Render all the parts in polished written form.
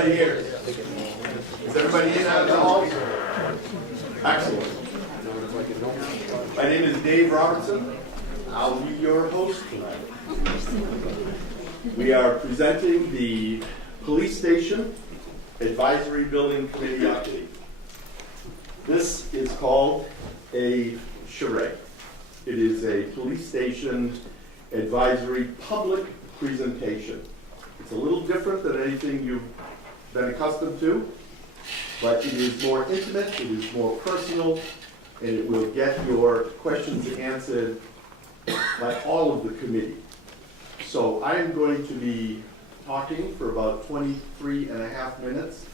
everybody here? Is everybody in out of the hall? Excellent. My name is Dave Robertson. I'll be your host tonight. We are presenting the Police Station Advisory Building Committee update. This is called a charrette. It is a police station advisory public presentation. It's a little different than anything you've been accustomed to, but it is more intimate, it is more personal, and it will get your questions answered by all of the committee. So I am going to be talking for about 23 and a half minutes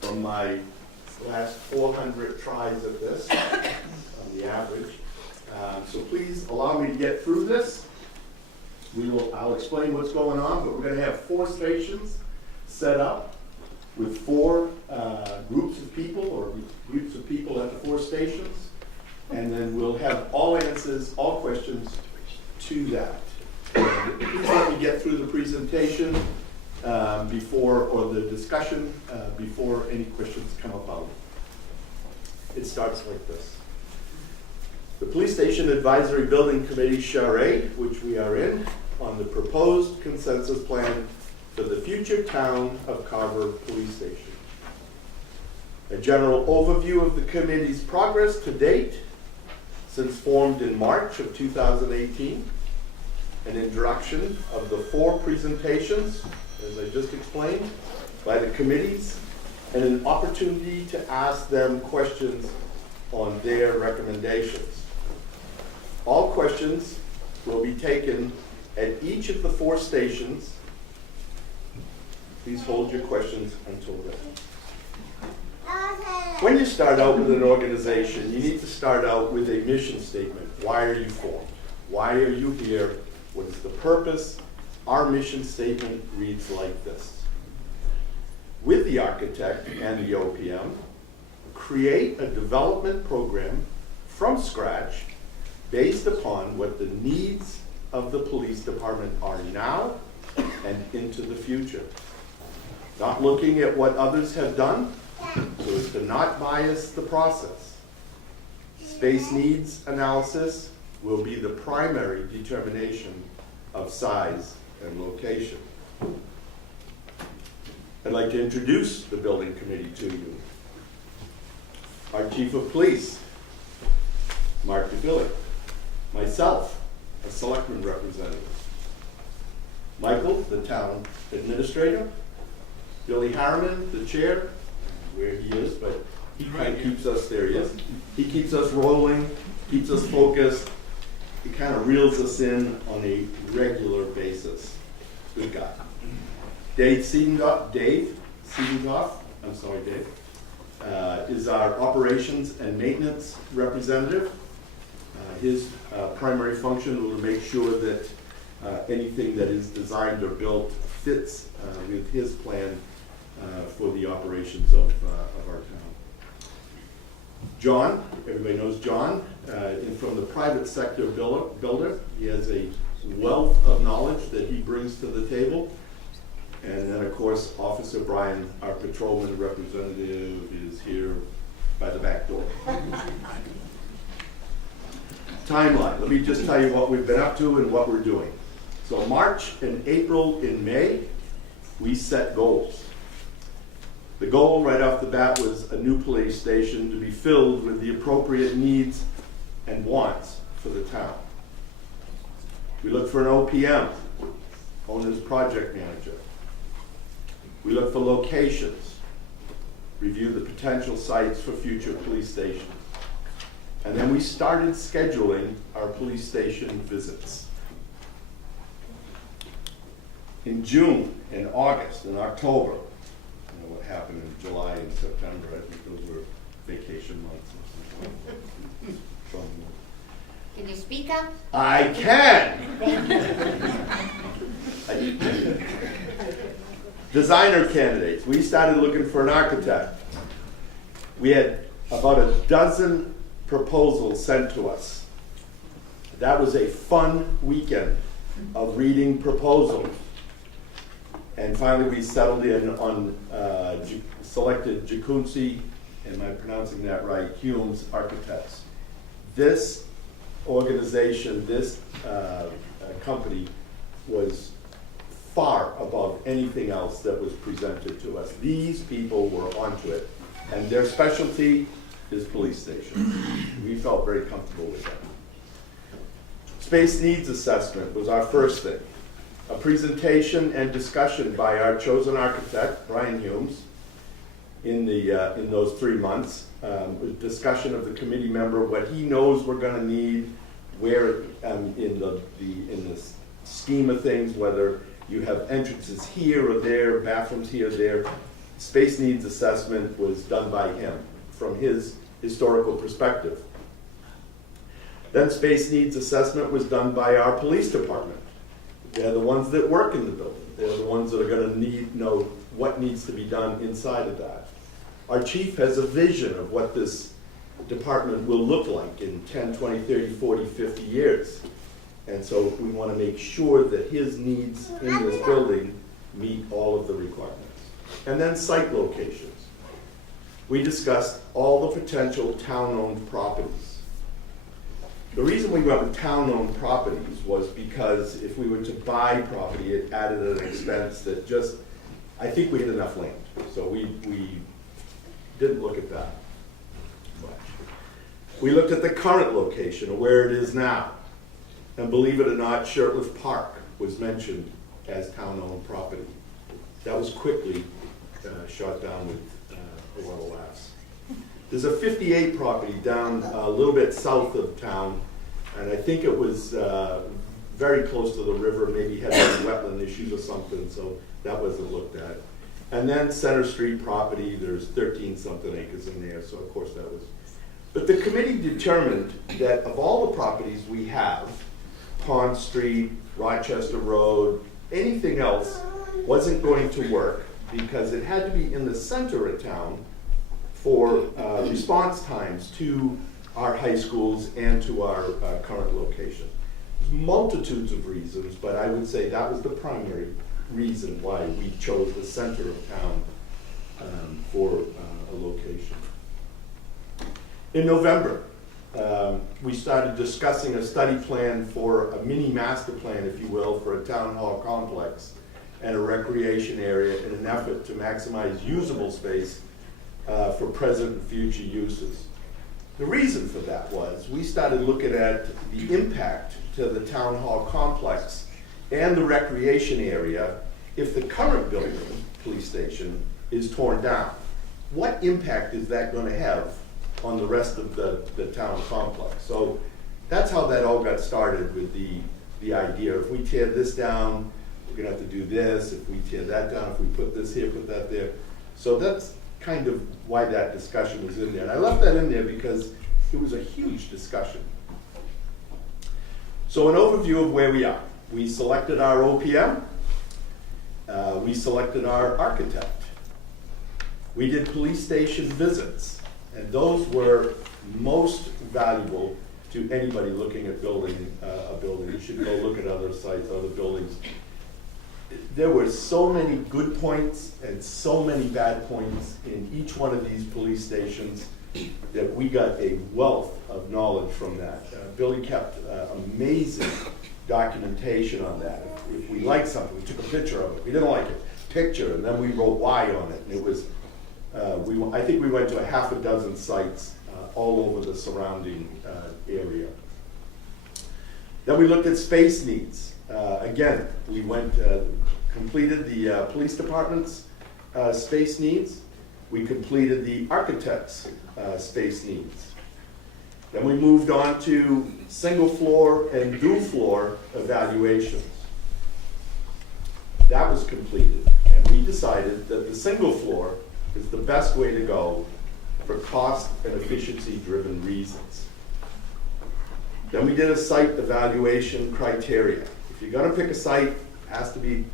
from my last 400 tries at this, on the average. So please allow me to get through this. I'll explain what's going on, but we're going to have 4 stations set up with 4 groups of people, or groups of people at the 4 stations, and then we'll have all answers, all questions to that. Please let me get through the presentation or the discussion before any questions come about. It starts like this. The Police Station Advisory Building Committee charrette, which we are in, on the proposed consensus plan for the future town of Carver Police Station. A general overview of the committee's progress to date since formed in March of 2018. An introduction of the 4 presentations, as I just explained, by the committees, and an opportunity to ask them questions on their recommendations. All questions will be taken at each of the 4 stations. Please hold your questions until then. When you start out with an organization, you need to start out with a mission statement. Why are you formed? Why are you here? What is the purpose? Our mission statement reads like this. With the architect and the OPM, create a development program from scratch based upon what the needs of the police department are now and into the future. Not looking at what others have done, so as to not bias the process. Space needs analysis will be the primary determination of size and location. I'd like to introduce the building committee to you. Our Chief of Police, Mark DeFilly. Myself, a selectman representative. Michael, the town administrator. Billy Harriman, the chair, where he is, but he kind of keeps us, there he is. He keeps us rolling, keeps us focused. He kind of reels us in on a regular basis. Good guy. Dave Siedendorf, is our operations and maintenance representative. His primary function will make sure that anything that is designed or built fits with his plan for the operations of our town. John, everybody knows John, from the private sector builder. He has a wealth of knowledge that he brings to the table. And then, of course, Officer Brian, our patrolman representative, is here by the back door. Timeline. Let me just tell you what we've been up to and what we're doing. So March and April and May, we set goals. The goal right off the bat was a new police station to be filled with the appropriate needs and wants for the town. We look for an OPM, owner's project manager. We look for locations, review the potential sites for future police stations. And then we started scheduling our police station visits. In June, in August, in October, you know what happened in July and September, I think those were vacation months. Can you speak up? I can! Designer candidates. We started looking for an architect. We had about a dozen proposals sent to us. That was a fun weekend of reading proposals. And finally, we settled in on selected Jacuzzi, am I pronouncing that right, Humes Architects. This organization, this company was far above anything else that was presented to us. These people were onto it, and their specialty is police stations. We felt very comfortable with that. Space needs assessment was our first thing. A presentation and discussion by our chosen architect, Brian Humes, in those 3 months. A discussion of the committee member, what he knows we're going to need, where in the scheme of things, whether you have entrances here or there, bathrooms here or there. Space needs assessment was done by him from his historical perspective. Then space needs assessment was done by our police department. They're the ones that work in the building. They're the ones that are going to know what needs to be done inside of that. Our chief has a vision of what this department will look like in 10, 20, 30, 40, 50 years. And so we want to make sure that his needs in this building meet all of the requirements. And then site locations. We discussed all the potential town-owned properties. The reason we went with town-owned properties was because if we were to buy property, it added an expense that just, I think we had enough land. So we didn't look at that much. We looked at the current location, or where it is now. And believe it or not, Shirtliff Park was mentioned as town-owned property. That was quickly shot down with a lot of laughs. There's a 58 property down a little bit south of town, and I think it was very close to the river, maybe had some wetland issues or something, so that wasn't looked at. And then Center Street property, there's 13-something acres in there, so of course that was. But the committee determined that of all the properties we have, Pond Street, Rochester Road, anything else wasn't going to work because it had to be in the center of town for response times to our high schools and to our current location. There's multitudes of reasons, but I would say that was the primary reason why we chose the center of town for a location. In November, we started discussing a study plan for a mini master plan, if you will, for a town hall complex and a recreation area in an effort to maximize usable space for present and future uses. The reason for that was we started looking at the impact to the town hall complex and the recreation area if the current building, police station, is torn down. What impact is that going to have on the rest of the town complex? So that's how that all got started, with the idea, if we tear this down, we're going to have to do this. If we tear that down, if we put this here, put that there. So that's kind of why that discussion was in there. And I left that in there because it was a huge discussion. So an overview of where we are. We selected our OPM. We selected our architect. We did police station visits, and those were most valuable to anybody looking at building a building. You should go look at other sites, other buildings. There were so many good points and so many bad points in each one of these police stations that we got a wealth of knowledge from that. Billy kept amazing documentation on that. If we liked something, we took a picture of it. We didn't like it, picture, and then we wrote why on it. And it was, I think we went to a half a dozen sites all over the surrounding area. Then we looked at space needs. Again, we completed the police department's space needs. We completed the architect's space needs. Then we moved on to single floor and dual floor evaluations. That was completed, and we decided that the single floor is the best way to go for cost and efficiency driven reasons. Then we did a site evaluation criteria. If you're going to pick a site, it has to be,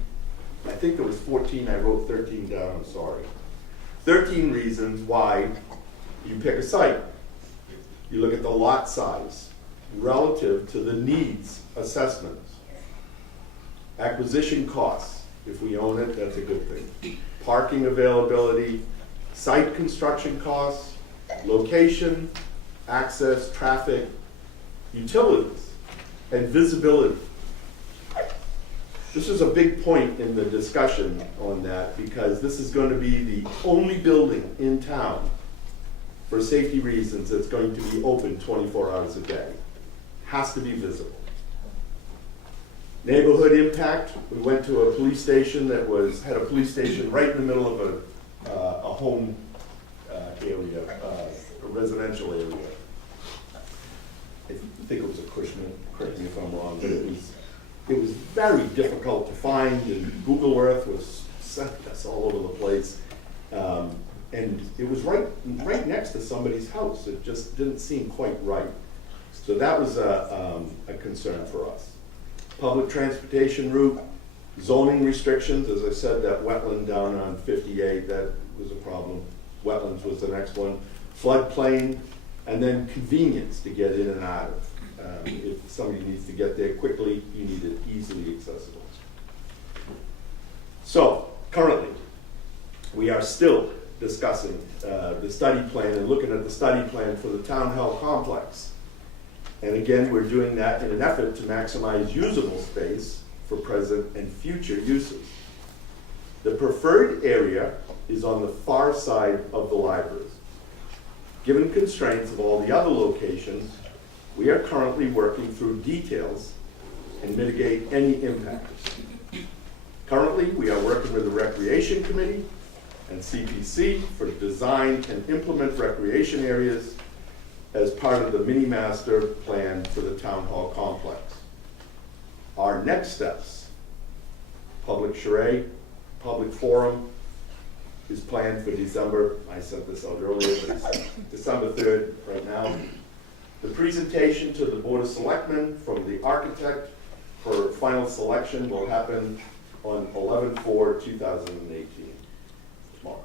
I think there was 14, I wrote 13 down, I'm sorry. 13 reasons why you pick a site. You look at the lot size relative to the needs assessments. Acquisition costs. If we own it, that's a good thing. Parking availability, site construction costs, location, access, traffic, utilities, and visibility. This is a big point in the discussion on that because this is going to be the only building in town for safety reasons that's going to be open 24 hours a day. Has to be visible. Neighborhood impact, we went to a police station that had a police station right in the middle of a home area, a residential area. I think it was a Cushman, correct me if I'm wrong, but it was very difficult to find, and Google Earth was sent us all over the place. And it was right next to somebody's house. It just didn't seem quite right. So that was a concern for us. Public transportation route, zoning restrictions, as I said, that wetland down on 58, that was a problem. Wetlands was the next one. Floodplain, and then convenience to get in and out of. If somebody needs to get there quickly, you need it easily accessible. So, currently, we are still discussing the study plan and looking at the study plan for the town hall complex. And again, we're doing that in an effort to maximize usable space for present and future uses. The preferred area is on the far side of the libraries. Given constraints of all the other locations, we are currently working through details and mitigate any impacts. Currently, we are working with the Recreation Committee and CPC for design and implement recreation areas as part of the mini master plan for the town hall complex. Our next steps, public charrette, public forum is planned for December. I sent this out earlier, but it's December 3rd right now. The presentation to the Board of Selectmen from the architect for final selection will happen on 11/4/2018, tomorrow.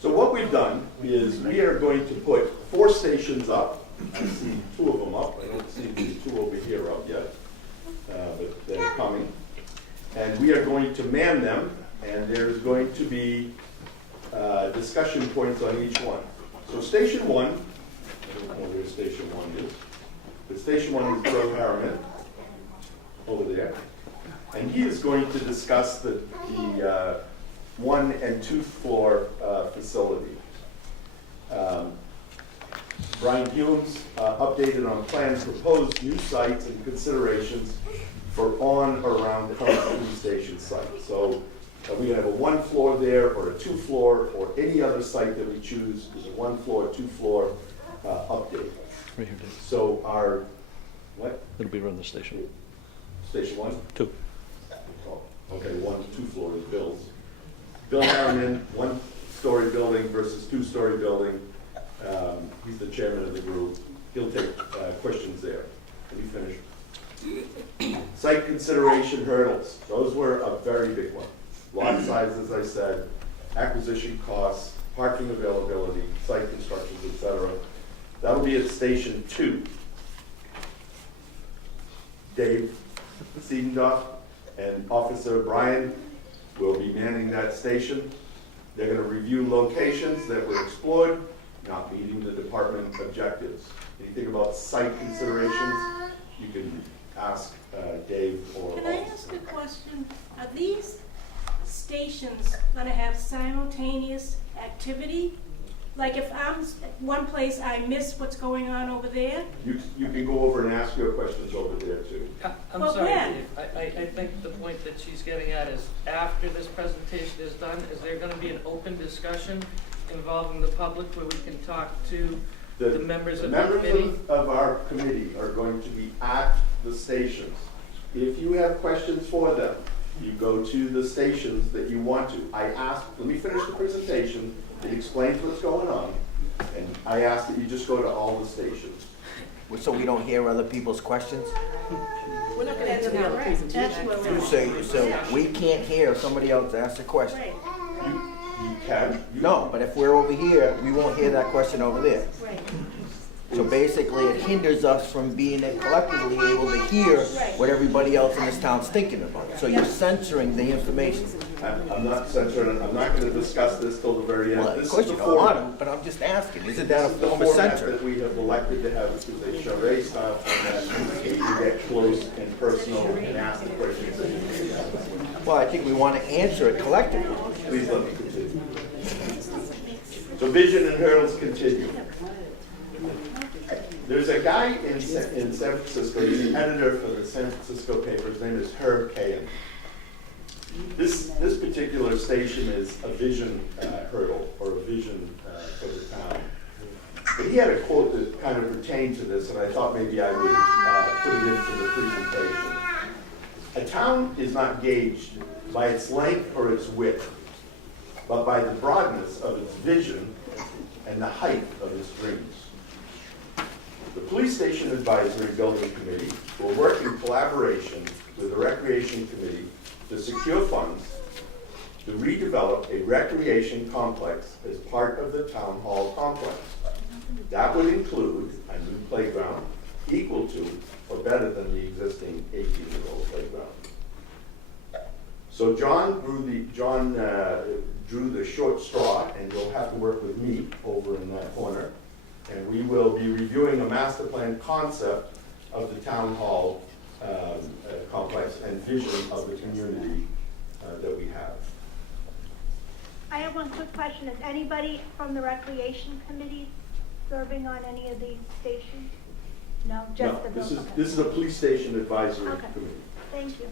So what we've done is we are going to put 4 stations up. I see 2 of them up. I don't see the 2 over here up yet, but they're coming. And we are going to man them, and there's going to be discussion points on each one. So station 1, I don't know where station 1 is, but station 1 is Joe Harriman over there. And he is going to discuss the 1 and 2 floor facility. Brian Humes updated on plans, proposed new sites and considerations for on or around current police station sites. So we have a 1 floor there, or a 2 floor, or any other site that we choose is a 1 floor, 2 floor update. Right here, Dave. So our, what? It'll be around the station. Station 1? 2. Oh, okay, 1, 2 floor is Bill's. Bill Harriman, 1-story building versus 2-story building. He's the chairman of the group. He'll take questions there. Let me finish. Site consideration hurdles. Those were a very big one. Lot size, as I said, acquisition costs, parking availability, site constructions, etc. That'll be at station 2. Dave Siedendorf and Officer Brian will be manning that station. They're going to review locations that were explored, not meeting the department objectives. Anything about site considerations, you can ask Dave or Can I ask a question? Are these stations gonna have simultaneous activity? Like if I'm at one place, I miss what's going on over there? You can go over and ask your questions over there too. I'm Well, sorry, when? Dave. I think the point that she's getting at is after this presentation is done, is there gonna be an open discussion involving the public where we can talk to the members of the committee? Members of our committee are going to be at the stations. If you have questions for them, you go to the stations that you want to. Let me finish the presentation. It explains what's going on, and I ask that you just go to all the stations. So we don't hear other people's questions? We're not gonna have to have a presentation. You say, so we can't hear if somebody else asks a question? Right, You can. No, but if we're over here, we won't hear that question over there. right. So basically, it hinders us from being collectively able to hear what everybody else in this town's thinking about. So you're censoring the information. I'm not censoring, I'm not gonna discuss this till the very end. Well, This of course is you the don't want format. to, but I'm just asking, isn't that a This is the form of format censoring? that we have elected to have, this is a charade style format. You can get close and personal and ask the questions that you need. Well, I think we want to answer it collectively. Please let me continue. So vision and hurdles continue. There's a guy in San Francisco, he's the editor for the San Francisco paper, his name is Herb Cahen. This particular station is a vision hurdle, or a vision for the town. But he had a quote that kind of pertained to this, and I thought maybe I would put it into the presentation. A town is not gauged by its length or its width, but by the broadness of its vision and the height of its dreams. The Police Station Advisory Building Committee will work in collaboration with the Recreation Committee to secure funds to redevelop a recreation complex as part of the Town Hall complex. That would include a new playground equal to or better than the existing 18-year-old playground. So John drew the short straw, and you'll have to work with me over in that corner. And we will be reviewing a master plan concept of the town hall complex and vision of the community that we have. I have one quick question. Is anybody from the recreation committee serving on any of these stations? No, just the This building. is a police station advisory Okay. committee. Thank you.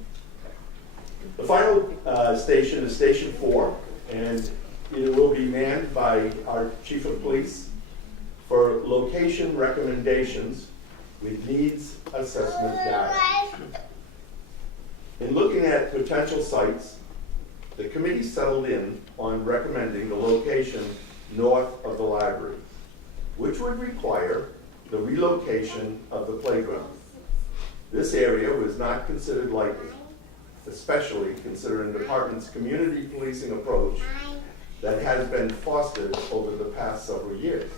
The final station is Station 4, and it will be manned by our chief of police for location recommendations with needs assessment data. In looking at potential sites, the committee settled in on recommending the location north of the library, which would require the relocation of the playground. This area was not considered likely, especially considering the department's community policing approach that has been fostered over the past several years.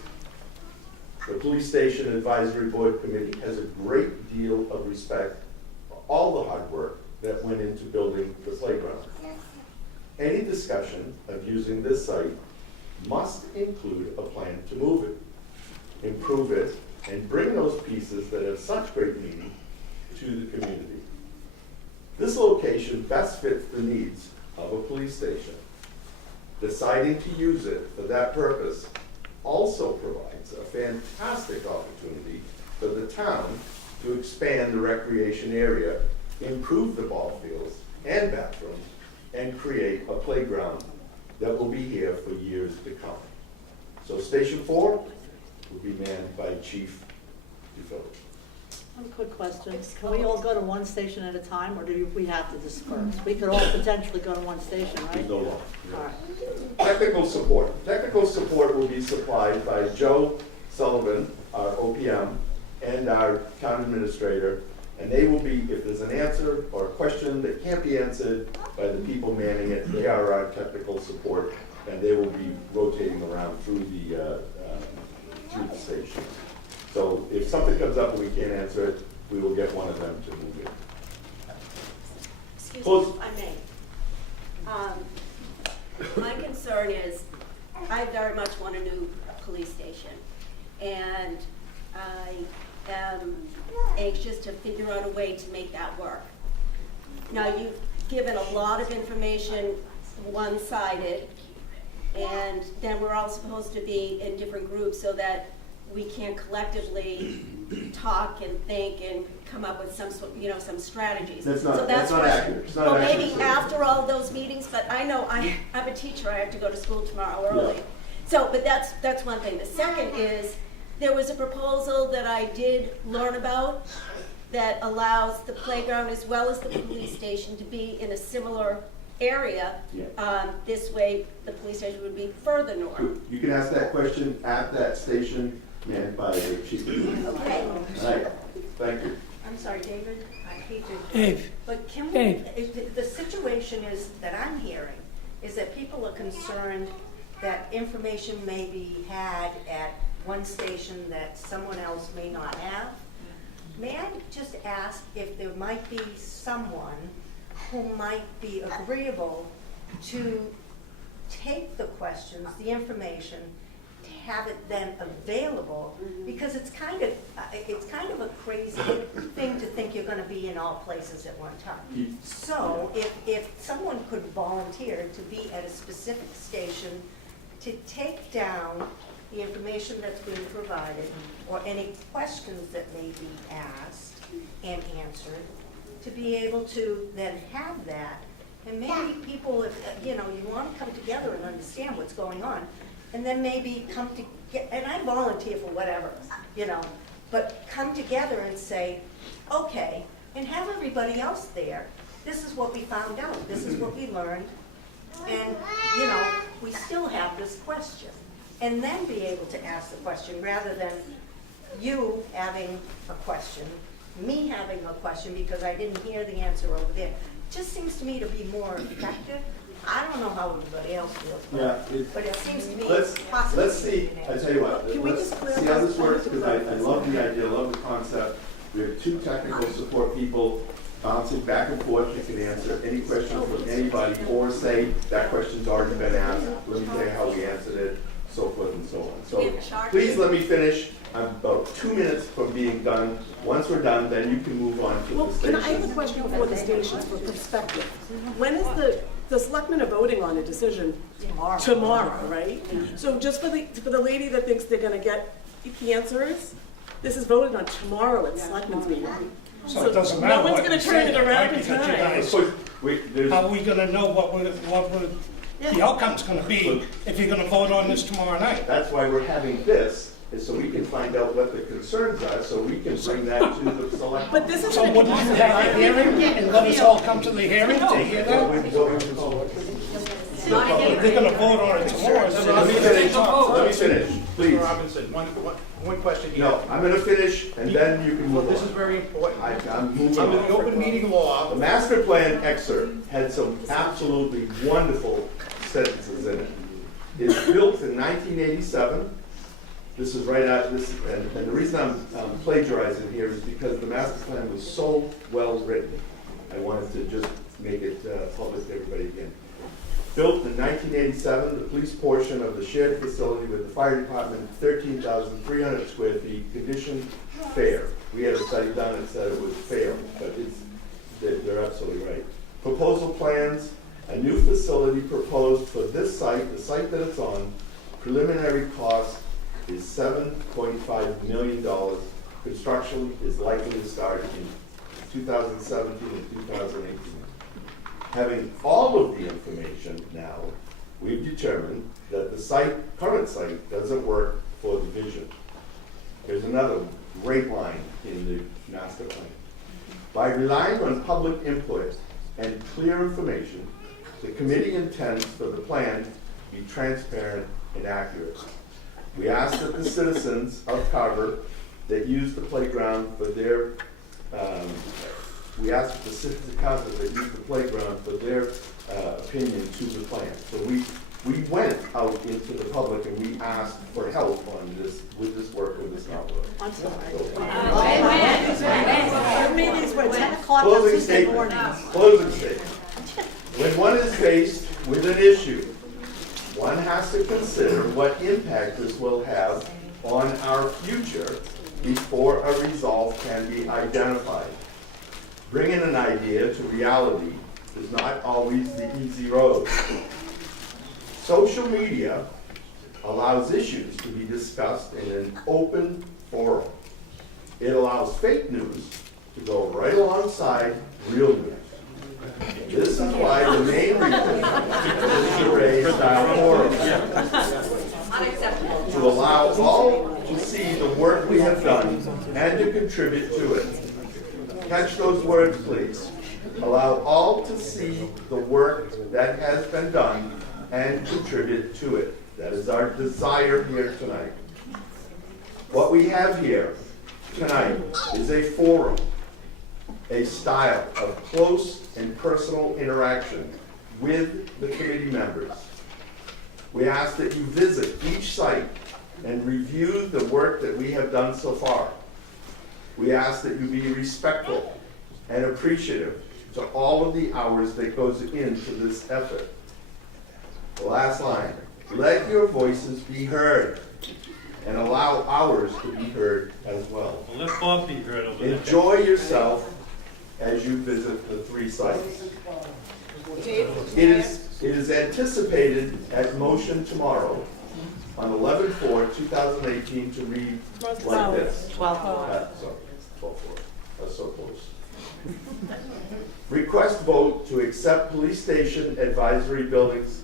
The Police Station Advisory Board Committee has a great deal of respect for all the hard work that went into building the playground. Any discussion of using this site must include a plan to move it, improve it, and bring those pieces that have such great meaning to the community. This location best fits the needs of a police station. Deciding to use it for that purpose also provides a fantastic opportunity for the town to expand the recreation area, improve the ball fields and bathrooms, and create a playground that will be here for years to come. So Station 4 will be manned by Chief DeFilippo. One quick question. Can we all go to one station at a time, or do we have to disperse? We could all potentially go to one station, right? There's no law. All right. Technical support. Technical support will be supplied by Joe Sullivan, our OPM, and our town administrator. And they will be, if there's an answer or a question that can't be answered by the people manning it, they are our technical support, and they will be rotating around through the station. So if something comes up and we can't answer it, we will get one of them to move it. Excuse Close. me, if I may. My concern is, I very much want a new police station. And I am anxious to figure out a way to make that work. Now, you've given a lot of information one-sided, and then we're all supposed to be in different groups so that we can collectively talk and think and come up with some, some strategies. That's not what- accurate. It's not Well, accurate. maybe after all those meetings, but I know I'm a teacher, I have to go to school tomorrow early. Yeah. So, but that's one thing. The second is, there was a proposal that I did learn about that allows the playground as well as the police station to be in a similar area. Yeah. This way, the police station would be further north. You can ask that question at that station manned by the chief. Okay. All right, thank you. I'm sorry, David, I hate to. Dave. But can we, Dave. the situation is, that I'm hearing, is that people are concerned that information may be had at one station that someone else may not have. May I just ask if there might be someone who might be agreeable to take the questions, the information, to have it then available? Because it's kind of a crazy thing to think you're gonna be in all places at one time. So if someone could volunteer to be at a specific station to take down the information that's being provided, or any questions that may be asked and answered, to be able to then have that. And maybe people, if, you want to come together and understand what's going on, and then maybe come to get, and I volunteer for whatever, but come together and say, okay, and have everybody else there. This is what we found out, this is what we learned, and, we still have this question. And then be able to ask the question, rather than you having a question, me having a question because I didn't hear the answer over there. Just seems to me to be more effective. I don't know how everybody else feels, but it seems to me possible. Let's see, I tell you what, Can we let's just clear see how up this works, because I something? love the idea, I love the concept. We have two technical support people bouncing back and forth, that can answer any questions from anybody, or say, that question's already been asked, let me tell you how we answered it, so forth and so on. So please let me finish. I'm about 2 minutes from being done. Once we're done, then you can move on to Well, the can I have a stations. question before the stations for perspective? When is the selectmen are voting on a decision? Tomorrow, right? So just for the lady that thinks they're gonna get answers, this is voted on tomorrow at selectmen's meeting. So it doesn't matter No one's what gonna we turn say, it around right? in Because you time. guys- Wait, there's, How are we gonna know what the outcome's gonna be if you're gonna vote on this tomorrow night? that's why we're having this, is so we can find out what the concerns are, so we can bring that to the select. But this is. So wouldn't you have a hearing and let us all come to the hearing to hear that? If they're gonna vote on it tomorrow, so Let me finish, please. Robinson, one question here. No, I'm gonna finish, and then you can Well, move this is on. very important. I'm moving Under the on. open meeting law, The master plan excerpt had some absolutely wonderful sentences in it. It's built in 1987. This is right out, and the reason I'm plagiarizing here is because the master plan was so well written. I wanted to just make it public to everybody again. Built in 1987, the police portion of the shared facility with the fire department, 13,300 square feet, condition fair. We had a study done that said it was fair, but they're absolutely right. Proposal plans, a new facility proposed for this site, the site that it's on. Preliminary cost is $7.5 million. Construction is likely to start in 2017 and 2018. Having all of the information now, we've determined that the current site doesn't work for the vision. There's another great line in the master plan. By relying on public input and clear information, the committee intends for the plan to be transparent and accurate. We ask that the citizens of Carver that use the playground for their opinion to the plan. So we went out into the public and we asked for help on this, with this work, with this not work. I'm sorry. So- Your meetings were at 10 o'clock on Closing Tuesday statement. mornings. Closing statement. When one is faced with an issue, one has to consider what impact this will have on our future before a resolve can be identified. Bringing an idea to reality is not always the easy road. Social media allows issues to be discussed in an open forum. It allows fake news to go right alongside real news. This is why the main reason is to raise our forum. Unacceptable. To allow all to see the work we have done and to contribute to it. Catch those words, please. Allow all to see the work that has been done and contribute to it. That is our desire here tonight. What we have here tonight is a forum, a style of close and personal interaction with the committee members. We ask that you visit each site and review the work that we have done so far. We ask that you be respectful and appreciative to all of the hours that goes into this effort. The last line, let your voices be heard and allow ours to be heard as well. Let Bob be heard over there. Enjoy yourself as you visit the 3 sites. It is anticipated at motion tomorrow on 11/4/2018 to read like this. 12/4. That's so close. Request vote to accept Police Station Advisory Buildings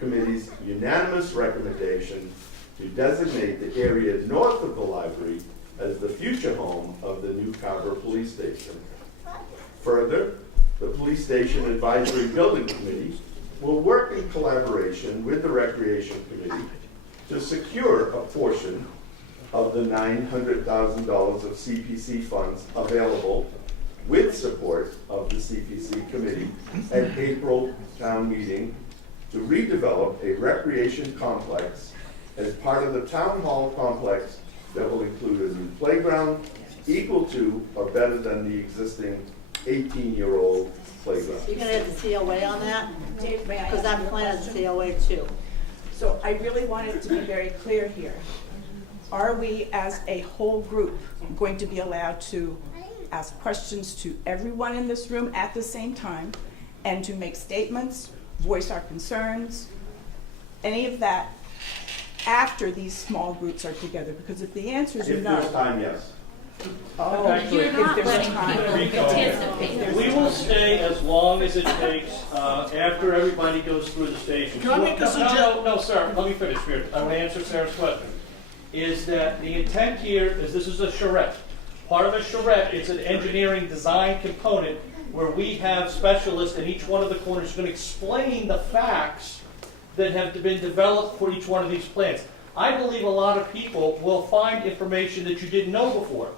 Committee's unanimous recommendation to designate the area north of the library as the future home of the new Carver Police Station. Further, the Police Station Advisory Building Committee will work in collaboration with the Recreation Committee to secure a portion of the $900,000 of CPC funds available with support of the CPC Committee at April town meeting to redevelop a recreation complex as part of the town hall complex that will include a new playground equal to or better than the existing 18-year-old playground. You gonna have the COA on that? Because I'm planning the COA too. So I really wanted to be very clear here. Are we, as a whole group, going to be allowed to ask questions to everyone in this room at the same time and to make statements, voice our concerns, any of that after these small groups are together? Because if the answers are If no. there's time, yes. Oh, Actually, if there's time. We will stay as long as it takes after everybody goes through the station. Can I make a suggestion? No, sir, let me finish here. I want to answer Sarah's question. Is that the intent here is this is a charrette. Part of a charrette is an engineering design component where we have specialists in each one of the corners going to explain the facts that have been developed for each one of these plans. I believe a lot of people will find information that you didn't know before.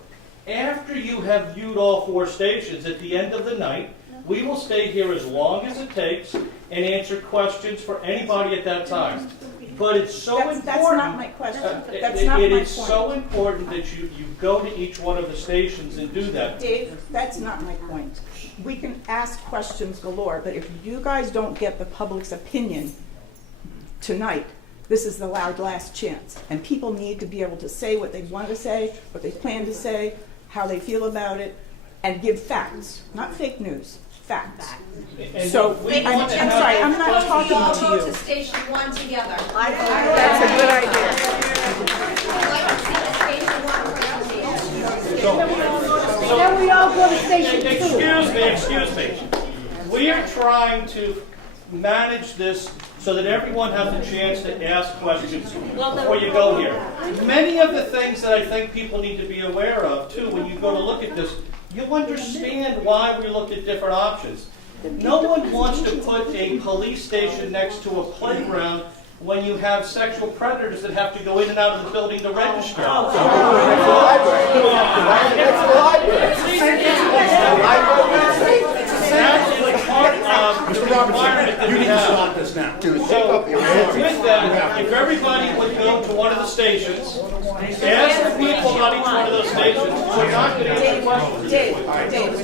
After you have viewed all 4 stations, at the end of the night, we will stay here as long as it takes and answer questions for anybody at that time. But it's so important. That's not my question. That's not my It point. is so important that you go to each one of the stations and do that. Dave, that's not my point. We can ask questions galore, but if you guys don't get the public's opinion tonight, this is the loud last chance. And people need to be able to say what they want to say, what they plan to say, how they feel about it, and give facts, not fake news, facts. And So, we I'm want to have sorry, I'm We not all talking go to to you. Station 1 together. That's a good idea. I'd like to see the Station 1 presentation. Then we all go to station 2. Excuse me. We are trying to manage this so that everyone has a chance to ask questions before you go here. Many of the things that I think people need to be aware of, too, when you go to look at this, you'll understand why we looked at different options. No one wants to put a police station next to a playground when you have sexual predators that have to go in and out of the building to register. Mr. Robinson, you need to stop this now. So, with that, if everybody would go to one of the stations, ask the people about each one of those stations, we're not going to answer questions. Dave,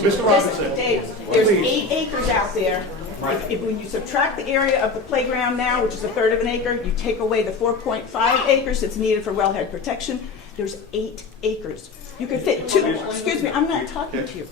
Mr. Robinson. Dave, there's 8 acres out there. When you subtract the area of the playground now, which is 1/3 of an acre, you take away the 4.5 acres that's needed for wellhead protection, there's 8 acres. You could fit 2, excuse me, I'm not talking to you.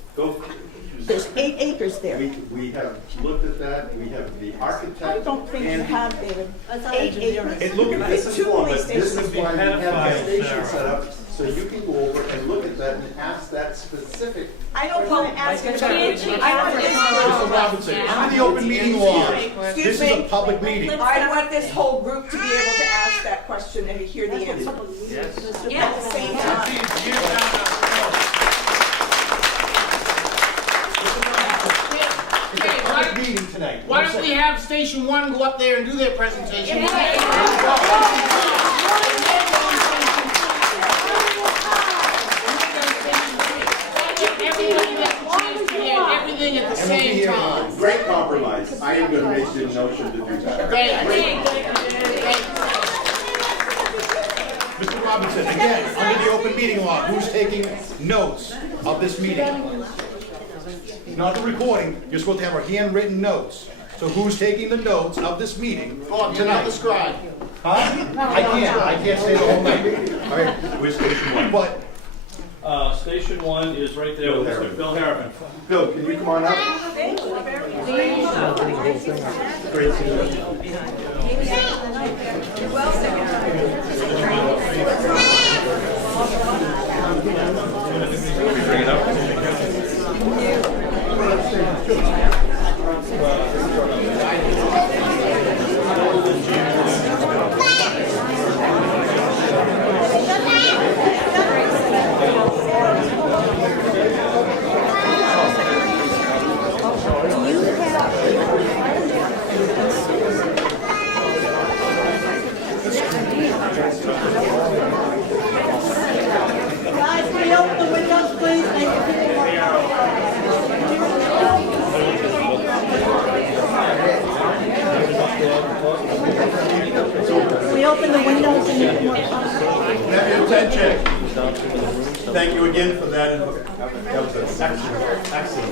There's 8 acres there. We have looked at that, we have the architect. I don't think you and have, David. That's not 8 engineering. acres. And look You at could this fit is 2 one, police but this stations. is why we have the station set up, so you can go over and look at that and ask that specific. I don't want to ask it about Mr. Robinson, under the open meeting law, this is a public meeting. I want this whole group to be able to ask that question and to hear the answer. At the same time. It's a public meeting tonight. Why don't we have Station 1 go up there and do their presentation? Everybody gets a chance to hear everything at the same time. Great compromise. I am going to make the notion to do that. Great. Mr. Robinson, again, under the open meeting law, who's taking notes of this meeting? Not the recording, you're supposed to have our handwritten notes. So who's taking the notes of this meeting tonight? Describe. Huh? I can't say the whole thing. All right, Where's station one? but Station 1 is right there with Mr. Bill Harriman. Bill, can you come on up? Great to meet you. Guys, can you open the windows, please? Make the people more Can we open the windows and make it more Have your attention. Thank you again for that. That was an excellent suggestion.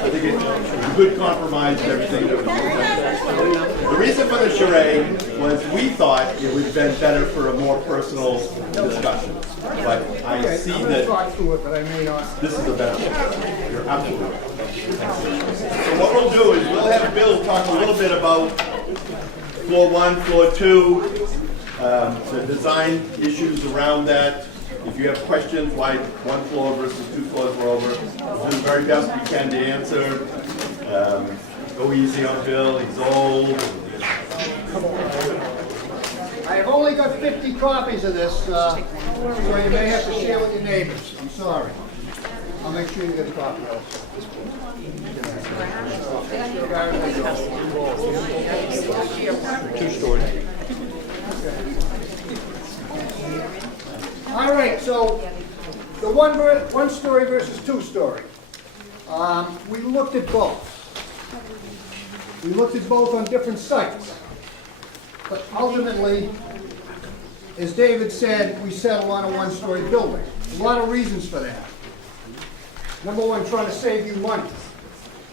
I think it's a good compromise and everything that was done. The reason for the charade was we thought it would have been better for a more personal discussion. But I see that this is a better one. You're absolutely right. So what we'll do is we'll have Bill talk a little bit about floor 1, floor 2, the design issues around that. If you have questions why 1 floor versus 2 floors were over, we'll do the very best we can to answer. Go easy on Bill, he's old. I have only got 50 copies of this, so you may have to share with your neighbors. I'm sorry. I'll make sure you get a copy of it. Two-story. All right, so the one story versus 2 story. We looked at both. We looked at both on different sites. But ultimately, as David said, we settled on a 1-story building. A lot of reasons for that. Number one, trying to save you money.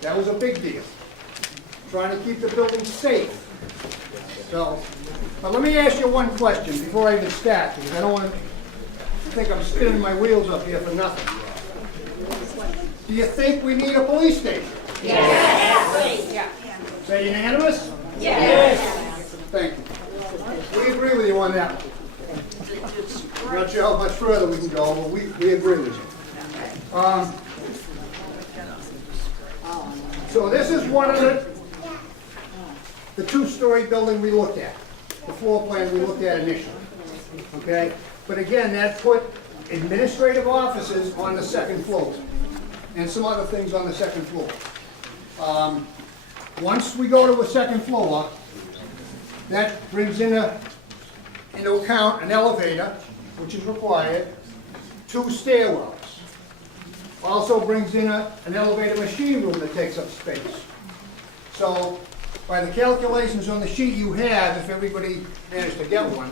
That was a big deal. Trying to keep the building safe. So, but let me ask you one question before I even start, because I don't want to think I'm spinning my wheels up here for nothing. Do you think we need a police station? Yes. Is that unanimous? Yes. Thank you. We agree with you on that one. Not sure how much further we can go, but we agree with you. So this is one of the 2-story building we looked at, the floor plan we looked at initially. Okay? But again, that put administrative offices on the 2nd floor and some other things on the 2nd floor. Once we go to a 2nd floor, that brings into account an elevator, which is required, 2 stairwells. Also brings in an elevator machine room that takes up space. So by the calculations on the sheet you have, if everybody managed to get one,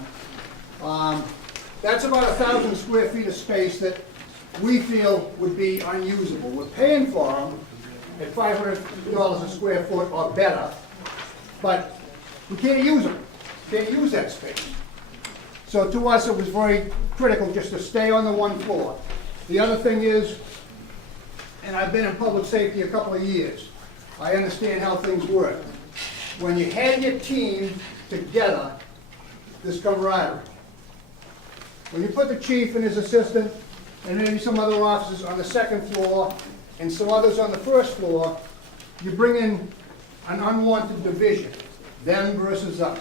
that's about 1,000 square feet of space that we feel would be unusable. We're paying for them at $500 a square foot or better, but we can't use them. Can't use that space. So to us, it was very critical just to stay on the 1 floor. The other thing is, and I've been in public safety a couple of years, I understand how things work. When you had your team together, there's camaraderie. When you put the chief and his assistant and maybe some other officers on the 2nd floor and some others on the 1st floor, you bring in an unwanted division, them versus us.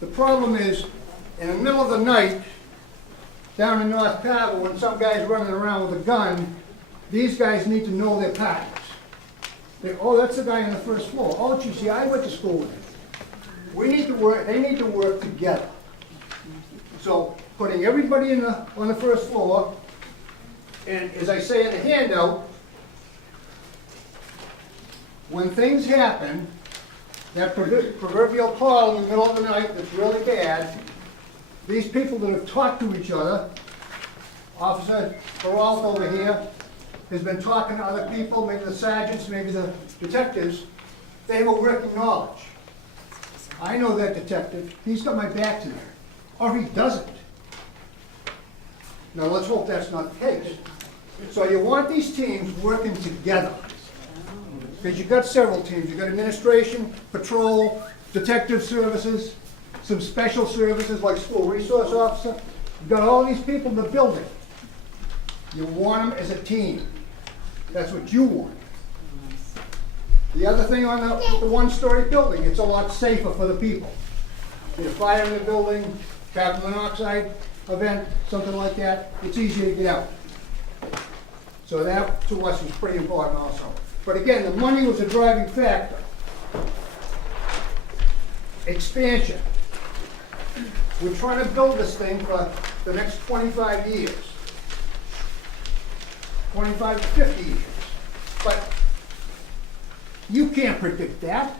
The problem is, in the middle of the night, down in North Carver, when some guy's running around with a gun, these guys need to know their partners. Oh, that's the guy on the 1st floor. Oh, gee, see, I went to school with him. We need to work, they need to work together. So, putting everybody on the 1st floor, and as I say in the handout, when things happen, that proverbial call in the middle of the night that's really bad, these people that have talked to each other, Officer Peralta over here has been talking to other people, maybe the sergeants, maybe the detectives. They have a working knowledge. I know that detective, he's got my back to there, or he doesn't. Now, let's hope that's not the case. So you want these teams working together. Because you've got several teams. You've got administration, patrol, detective services, some special services like school resource officer. You've got all these people in the building. You want them as a team. That's what you want. The other thing on the one-story building, it's a lot safer for the people. Get a fire in the building, carbon monoxide event, something like that, it's easier to get out. So that, to us, was pretty important also. But again, the money was a driving factor. Expansion. We're trying to build this thing for the next 25 years. 25 to 50 years. But you can't predict that.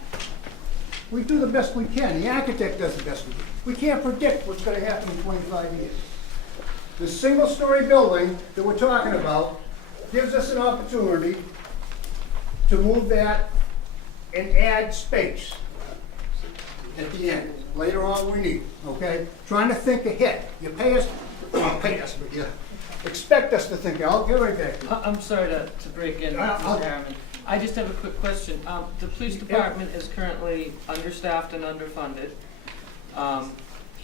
We do the best we can. The architect does the best we can. We can't predict what's going to happen in 25 years. The single-story building that we're talking about gives us an opportunity to move that and add space at the end. Later on we need, okay? Trying to think ahead. You pay us, well, pay us, but you expect us to think. I'll get right back to you. I'm sorry to break in, Mr. Harriman. I just have a quick question. The police department is currently understaffed and underfunded.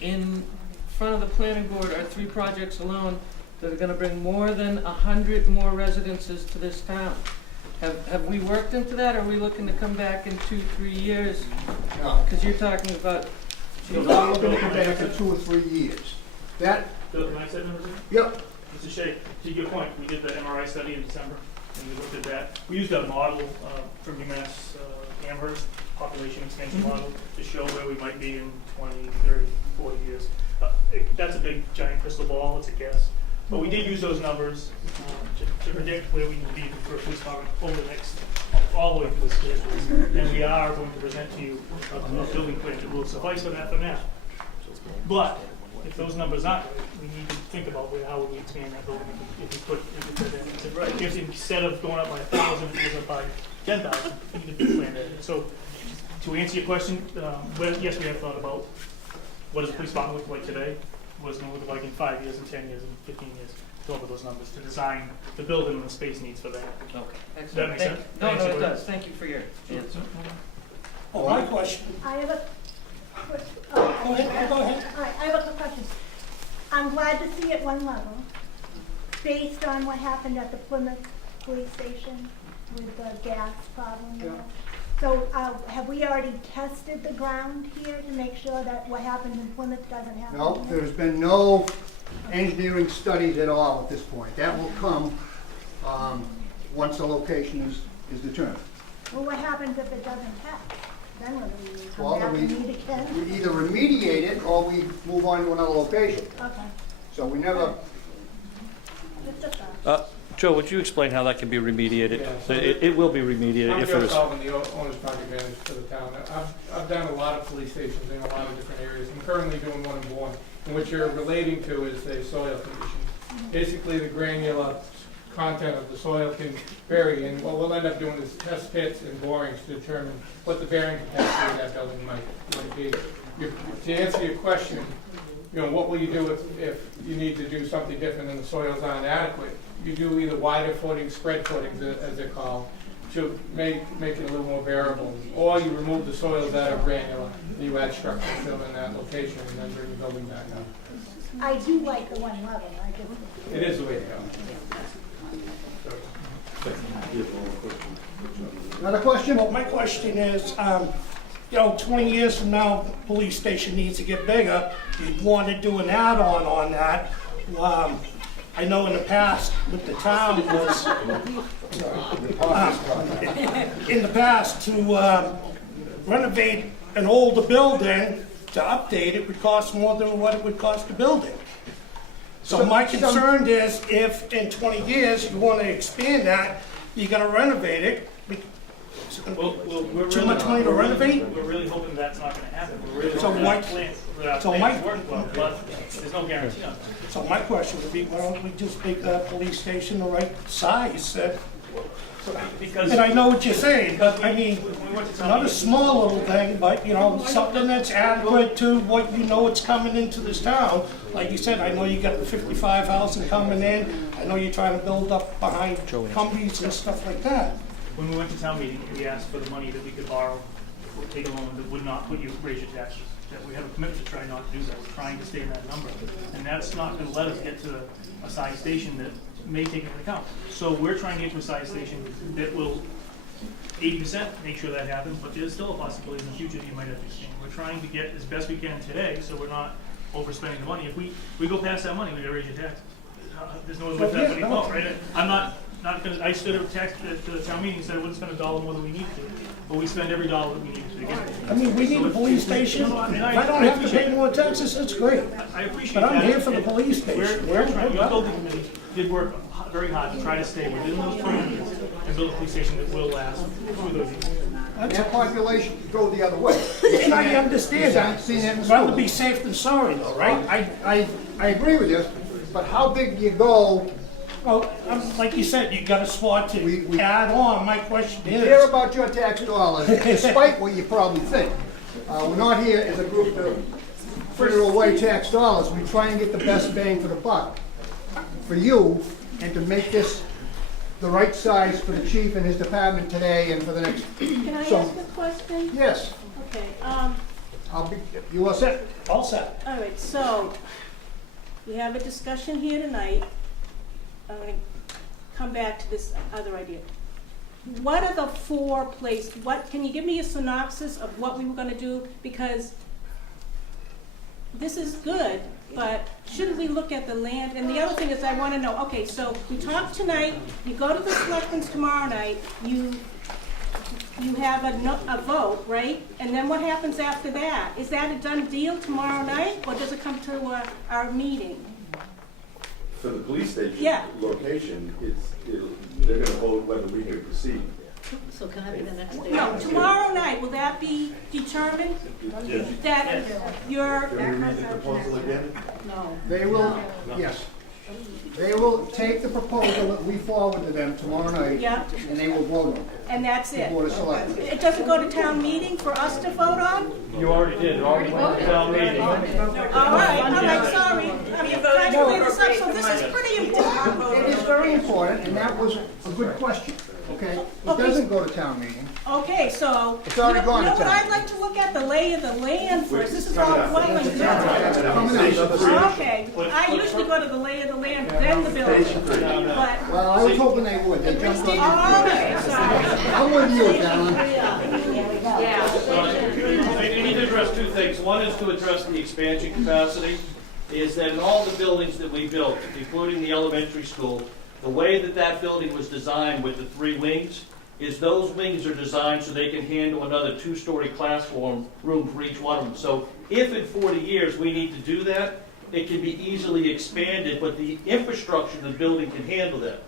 In front of the planning board are 3 projects alone that are gonna bring more than 100 more residences to this town. Have we worked into that? Are we looking to come back in 2-3 years? No. Because you're talking about. We're not looking to come back in 2 or 3 years. That, Bill, can I say numbers? yep, Mr. Shea, to your point, we did the MRI study in December, and we looked at that. We used a model from UMass Amherst, population expansion model, to show where we might be in 20, 30, 40 years. That's a big, giant crystal ball, it's a guess. But we did use those numbers to predict where we need to be for a police department over the next, all the way through the schedule. And we are going to present to you a building plan that will suffice for that for now. But if those numbers aren't right, we need to think about how would we expand that building if we put that in. Right. If instead of going up by 1,000, it goes up by 10,000, we need to plan that. So to answer your question, yes, we have thought about what does the police department look like today? What is it going to look like in 5 years, and 10 years, and 15 years? Go over those numbers to design the building and the space needs for that. Okay, Does excellent. that make sense? No, it does. Thank you for your answer. Oh, my question. I have a quick, Go ahead. all right, I have a quick question. I'm glad to see at one level, based on what happened at the Plymouth police station with the gas problem there. So have we already tested the ground here to make sure that what happens in Plymouth doesn't happen no, here? there's been no engineering studies at all at this point. That will come once the location is determined. Well, what happens if it doesn't pass? Then what do we Well, come back we and meet again? we either remediate it or we move on to another location. Okay, So we never, just a thought. Joe, would you explain how that can be remediated? It will be remediated I'm if Joe there's. Sullivan, the owner's project manager for the town. I've done a lot of police stations in a lot of different areas. I'm currently doing one in Bourne, and what you're relating to is the soil conditions. Basically, the granular content of the soil can vary, and what we'll end up doing is test pits and borings to determine what the bearing capacity of that building might be. To answer your question, what will you do if you need to do something different and the soils aren't adequate? You do either wider footings, spread footings, as they're called, to make it a little more bearable, or you remove the soils that are granular, and you add structural fill in that location, and then bring the building back up. I do like the one level, I just. It is the way to go. another question? Well, my question is, 20 years from now, police station needs to get bigger. You'd want to do an add-on on that. I know in the past with the town was, in the past to renovate an older building, to update it would cost more than what it would cost to build it. So my concern is if in 20 years you want to expand that, you got to renovate it. We're Too really- much money to renovate? We're really hoping that's not gonna happen. We're really So hoping why- that plan, that so plan my- work well, but there's no guarantee on it. So my question would be, why don't we just make the police station the right size? Because. And I know what you're saying, but I mean, When we went to town not a meeting- small little thing, but, you know, something that's adequate to what you know it's coming into this town. Like you said, I know you got the 55,000 coming in, I know you're trying to build up behind Cumbies and stuff like that. When we went to town meeting, we asked for the money that we could borrow, or take a loan that would not put you, raise your taxes. That we have a commitment to try not to do that. We're trying to stay in that number. And that's not gonna let us get to a size station that may take into account. So we're trying to get to a size station that will 80% make sure that happens, but there's still a possibility in the future that you might have to exchange. We're trying to get as best we can today, so we're not overspending the money. If we go past that money, we gotta raise your taxes. There's no way with that money fault, right? I'm not gonna, I stood at the town meeting and said I wouldn't spend $1 more than we needed to, but we spend every dollar that we need to begin with. I mean, we need a police station. If I don't have to pay more taxes, that's great. I appreciate But I'm that. here for the police We're station. trying, your building committee did work very hard to try to stay within those parameters and build a police station that will last through those years. That population could go the other way. And I understand that. Seen that in Rather schools. be safe than sorry though, right? I agree with you, but how big do you go? Well, like you said, you got a spot to add on. My question We care is, about your tax dollars, despite what you probably think. We're not here as a group to fritter away tax dollars. We try and get the best bang for the buck for you, and to make this the right size for the chief and his department today and for the next. Can I So- ask a question? Yes, Okay, you all set? all set. all right, so, we have a discussion here tonight. I'm gonna come back to this other idea. What are the 4 places, can you give me a synopsis of what we were gonna do? Because this is good, but shouldn't we look at the land? And the other thing is I wanna know, okay, so we talk tonight, you go to the selectmen's tomorrow night, you have a vote, right? And then what happens after that? Is that a done deal tomorrow night, or does it come to our meeting? For the police station Yeah. location, they're gonna vote whether we can proceed. So can I be the next day? No, tomorrow night, will that be determined? That you're, Can we read the proposal again? No. They will, yes. They will take the proposal that we forward to them tomorrow night. Yeah. And they will vote on it. and that's The it? Board of Selectmen. It doesn't go to town meeting for us to vote on? You already did, it already went to town meeting. All right, sorry. I'm trying to clear this up, so this is pretty important. It is very important, and that was a good question, okay? It doesn't go to town meeting. Okay, so, It's already you know gone to what, town. I'd like to look at the lay of the land first. This is all dwelling units. Okay, I usually go to the lay of the land, then the building, but, Well, I was hoping they would. They jumped on oh, okay, sorry. I'm with you, Alan. I need to address 2 things. One is to address the expansion capacity, is that in all the buildings that we built, including the elementary school, the way that that building was designed with the 3 wings, is those wings are designed so they can handle another 2-story classroom room for each one of them. So if in 40 years we need to do that, it can be easily expanded, but the infrastructure of the building can handle that.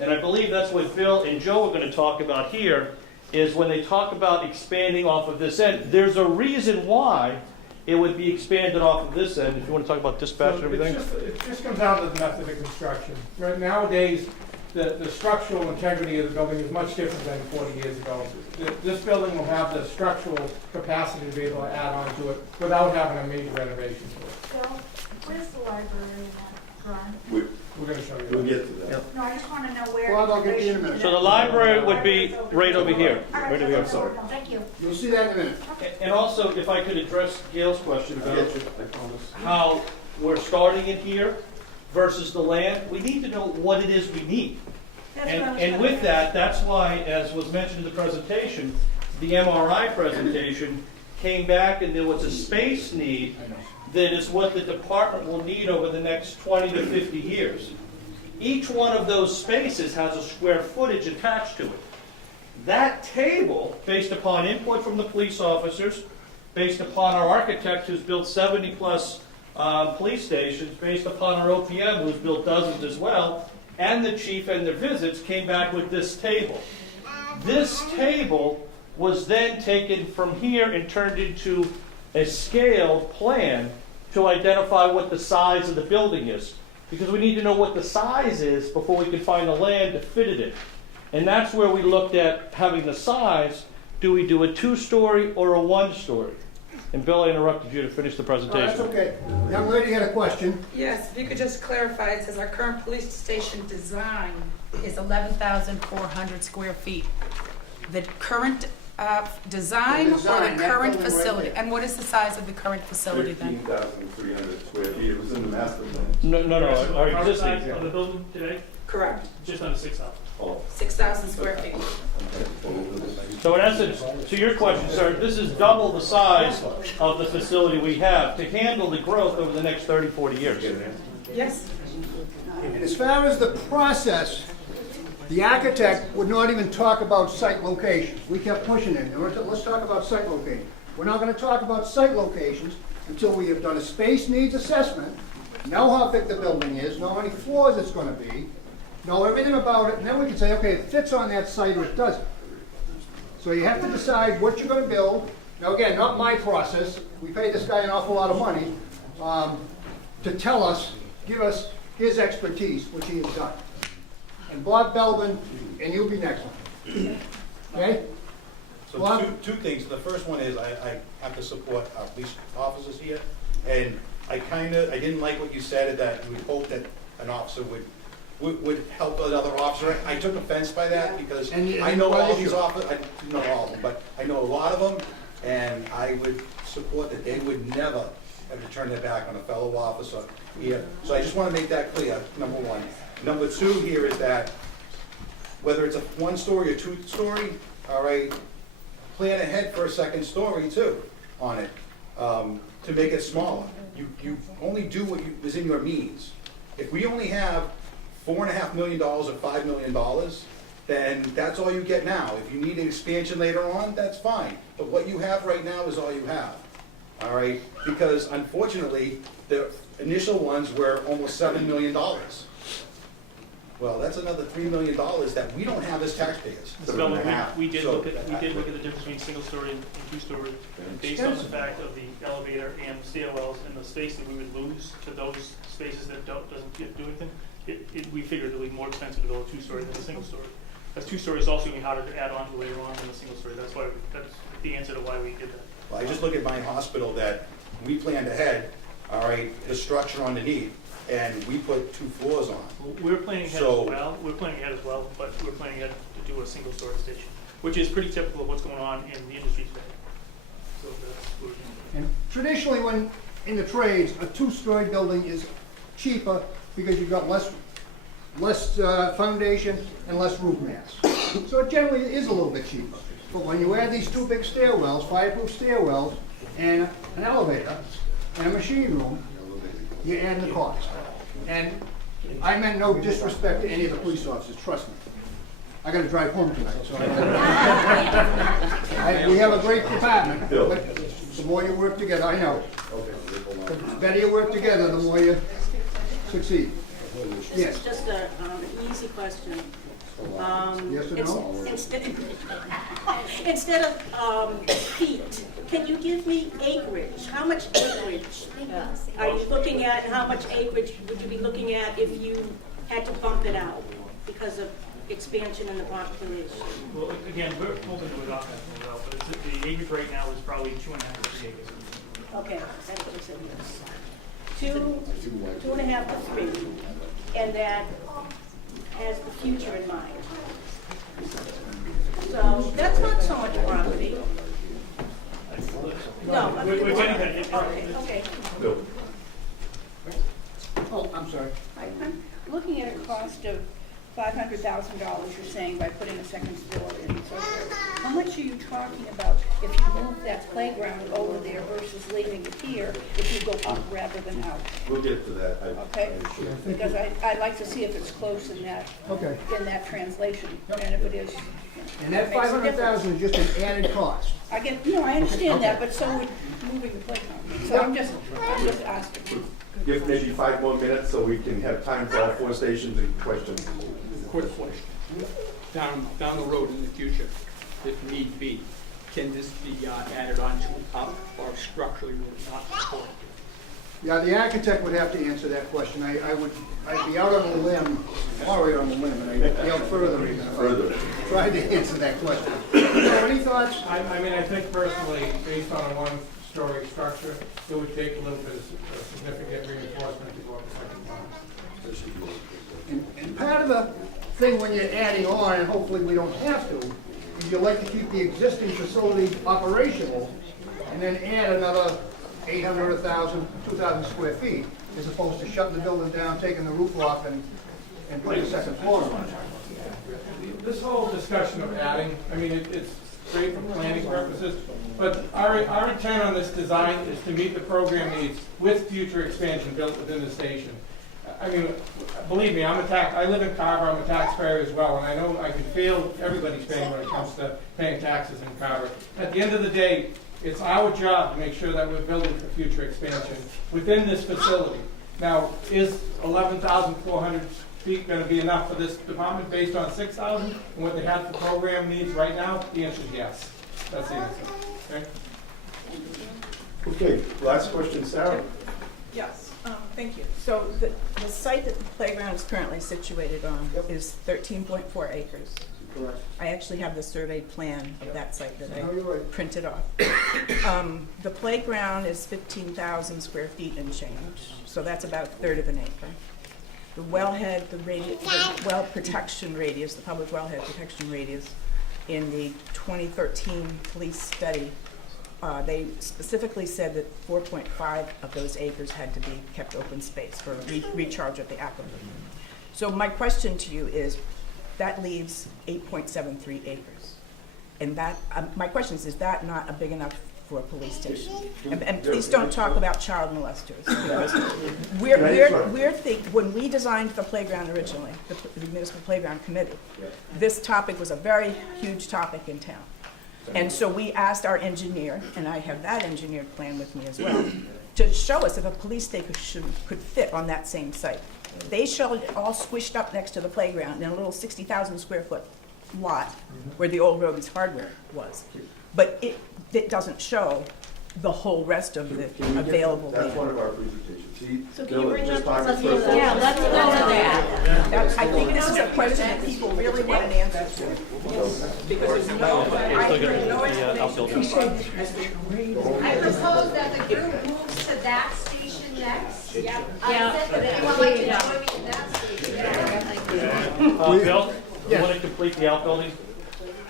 And I believe that's what Bill and Joe are going to talk about here, is when they talk about expanding off of this end, there's a reason why it would be expanded off of this end. If you want to talk about dispatch and everything. It just comes down to the method of construction. Right nowadays, the structural integrity of the building is much different than 40 years ago. This building will have the structural capacity to be able to add on to it without having a major renovation to it. So, where's the library in that drawing? We're going to show you. We'll get to that. No, I just want to know where. Well, I'll get you in a minute. So the library would be right over here. Right over here, I'm sorry. Thank you. You'll see that in a minute. And also, if I could address Gail's question I about get you, I promise. how we're starting in here versus the land, we need to know what it is we need. That's what I was And trying with to- that, that's why, as was mentioned in the presentation, the MRI presentation came back and there was a space need that is what the department will need over the next 20 to 50 years. Each one of those spaces has a square footage attached to it. That table, based upon input from the police officers, based upon our architect who's built 70-plus police stations, based upon our OPM who's built dozens as well, and the chief and the visits came back with this table. This table was then taken from here and turned into a scaled plan to identify what the size of the building is. Because we need to know what the size is before we can find the land to fit it in. And that's where we looked at having the size. Do we do a 2-story or a 1-story? And Bill, I interrupted you to finish the presentation. That's okay. Young lady had a question. Yes, if you could just clarify, it says our current police station design is 11,400 square feet. The current design or the that current building right facility? there. And what is the size of the current facility then? 15,300 square feet, it was in the master plan. No, our Our existing. size of the building today, Correct. just under 6,000. 6,000 square feet. So in essence, to your question, sir, this is double the size of the facility we have to handle the growth over the next 30, 40 years. Yes. And as far as the process, the architect would not even talk about site locations. We kept pushing it. Let's talk about site locations. We're not going to talk about site locations until we have done a space needs assessment, know how big the building is, know how many floors it's going to be, know everything about it, and then we can say, okay, it fits on that site or it doesn't. So you have to decide what you're going to build. Now again, not my process. We paid this guy an awful lot of money to tell us, give us his expertise, which he has done. And Bob Belvin, and you'll be next one. Okay? So Bob? two things. The first one is I have to support our police officers here. And I didn't like what you said, that we hope that an officer would help another officer. I took offense by that because I know all these officers, I know all of them, but I know a lot of them, and I would support that they would never have to turn their back on a fellow officer here. So I just want to make that clear, number one. Number two here is that whether it's a 1-story or 2-story, all right, plan ahead for a 2nd story too on it to make it smaller. You only do what is in your means. If we only have $4.5 million or $5 million, then that's all you get now. If you need an expansion later on, that's fine. But what you have right now is all you have. All right? Because unfortunately, the initial ones were almost $7 million. Well, that's another $3 million that we don't have as taxpayers. Mr. Bellman, we did look at the difference between 1-story and 2-story, based on the fact of the elevator and stairwells and the space that we would lose to those spaces that doesn't do anything. We figured it would be more expensive to build a 2-story than a 1-story. Because 2-story is also going to be harder to add on to later on than a 1-story. That's the answer to why we did that. Well, I just look at my hospital that we planned ahead, all right, the structure underneath, and we put 2 floors on. We're planning ahead as well. We're planning ahead as well, but we're planning ahead to do a 1-story station, which is pretty typical of what's going on in the industry today. So that's what we're doing. And traditionally, when in the trades, a 2-story building is cheaper because you've got less foundation and less roof mass. So it generally is a little bit cheaper. But when you add these 2 big stairwells, fireproof stairwells, and an elevator, and a machine room, you add the cost. And I meant no disrespect to any of the police officers, trust me. I gotta drive home tonight, so we have a great department, but the more you work together, I know. The better you work together, the more you succeed. This Yes. is just an easy question. Yes or no? Instead of feet, can you give me acreage? How much acreage are you looking at, and how much acreage would you be looking at if you had to bump it out because of expansion in the population? Well, again, we're hoping to adopt that as well, but the acreage right now is probably 2.5 to 3 acres. Okay, that's what I said, yes. 2.5 to 3, and that has the future in mind. So that's not so much property. No, We're getting that. Okay. Oh, I'm sorry. I'm looking at a cost of $500,000, you're saying, by putting a 2nd floor in and so forth. How much are you talking about if you move that playground over there versus leaving it here, if you go up rather than out? We'll get to that. Okay? Because I'd like to see if it's close in that, Okay. in that translation, and if it is. And that 500,000 is just an added cost. I understand that, but so would moving the playground. So I'm just asking. Give maybe 5 more minutes so we can have time for all 4 stations and questions. Quick question. down the road in the future, if need be, can this be added on to up, or structurally will it not support it? Yeah, the architect would have to answer that question. I'd be out on a limb, I'm already on the limb, and I'd be out further even. Trying to answer that question. Any thoughts? I mean, I think personally, based on a one-story structure, it would take a little bit of significant reinforcement to go up the second floor. And part of the thing when you're adding on, and hopefully we don't have to, is you like to keep the existing facility operational and then add another 800, 1,000, 2,000 square feet, as opposed to shutting the building down, taking the roof off, and putting a second floor on. This whole discussion of adding, I mean, it's great for planning purposes, but our intent on this design is to meet the program needs with future expansion built within the station. I mean, believe me, I live in Carver, I'm a taxpayer as well, and I know I can feel everybody's pain when it comes to paying taxes in Carver. At the end of the day, it's our job to make sure that we're building for future expansion within this facility. Now, is 11,400 feet going to be enough for this department based on 6,000 and what they have for program needs right now? The answer is yes. That's the answer. Okay? Okay, last question, Sarah. Yes, thank you. So the site that the playground is currently situated on is 13.4 acres. Correct. I actually have the surveyed plan of that site that I printed off. The playground is 15,000 square feet and change, so that's about a third of an acre. The wellhead, the well protection radius, the public wellhead protection radius, in the 2013 police study, they specifically said that 4.5 of those acres had to be kept open space for recharge of the aquifer. So my question to you is, that leaves 8.73 acres. And that, my question is that not a big enough for a police station? And please don't talk about child molesters. Because when we designed the playground originally, the municipal playground committee, this topic was a very huge topic in town. And so we asked our engineer, and I have that engineered plan with me as well, to show us if a police station could fit on that same site. They showed it all squished up next to the playground in a little 60,000 square foot lot where the old Roby's Hardware was. But it doesn't show the whole rest of the available land. That's one of our presentations. So can you bring up talking let's first. yeah, let's go to that. I think this is a question that people really want an answer to. Because there's no, I heard no explanation. I propose that the group moves to that station next. Yeah. I said that anyone like to join me in that station. Bill, you want to complete the outbuilding?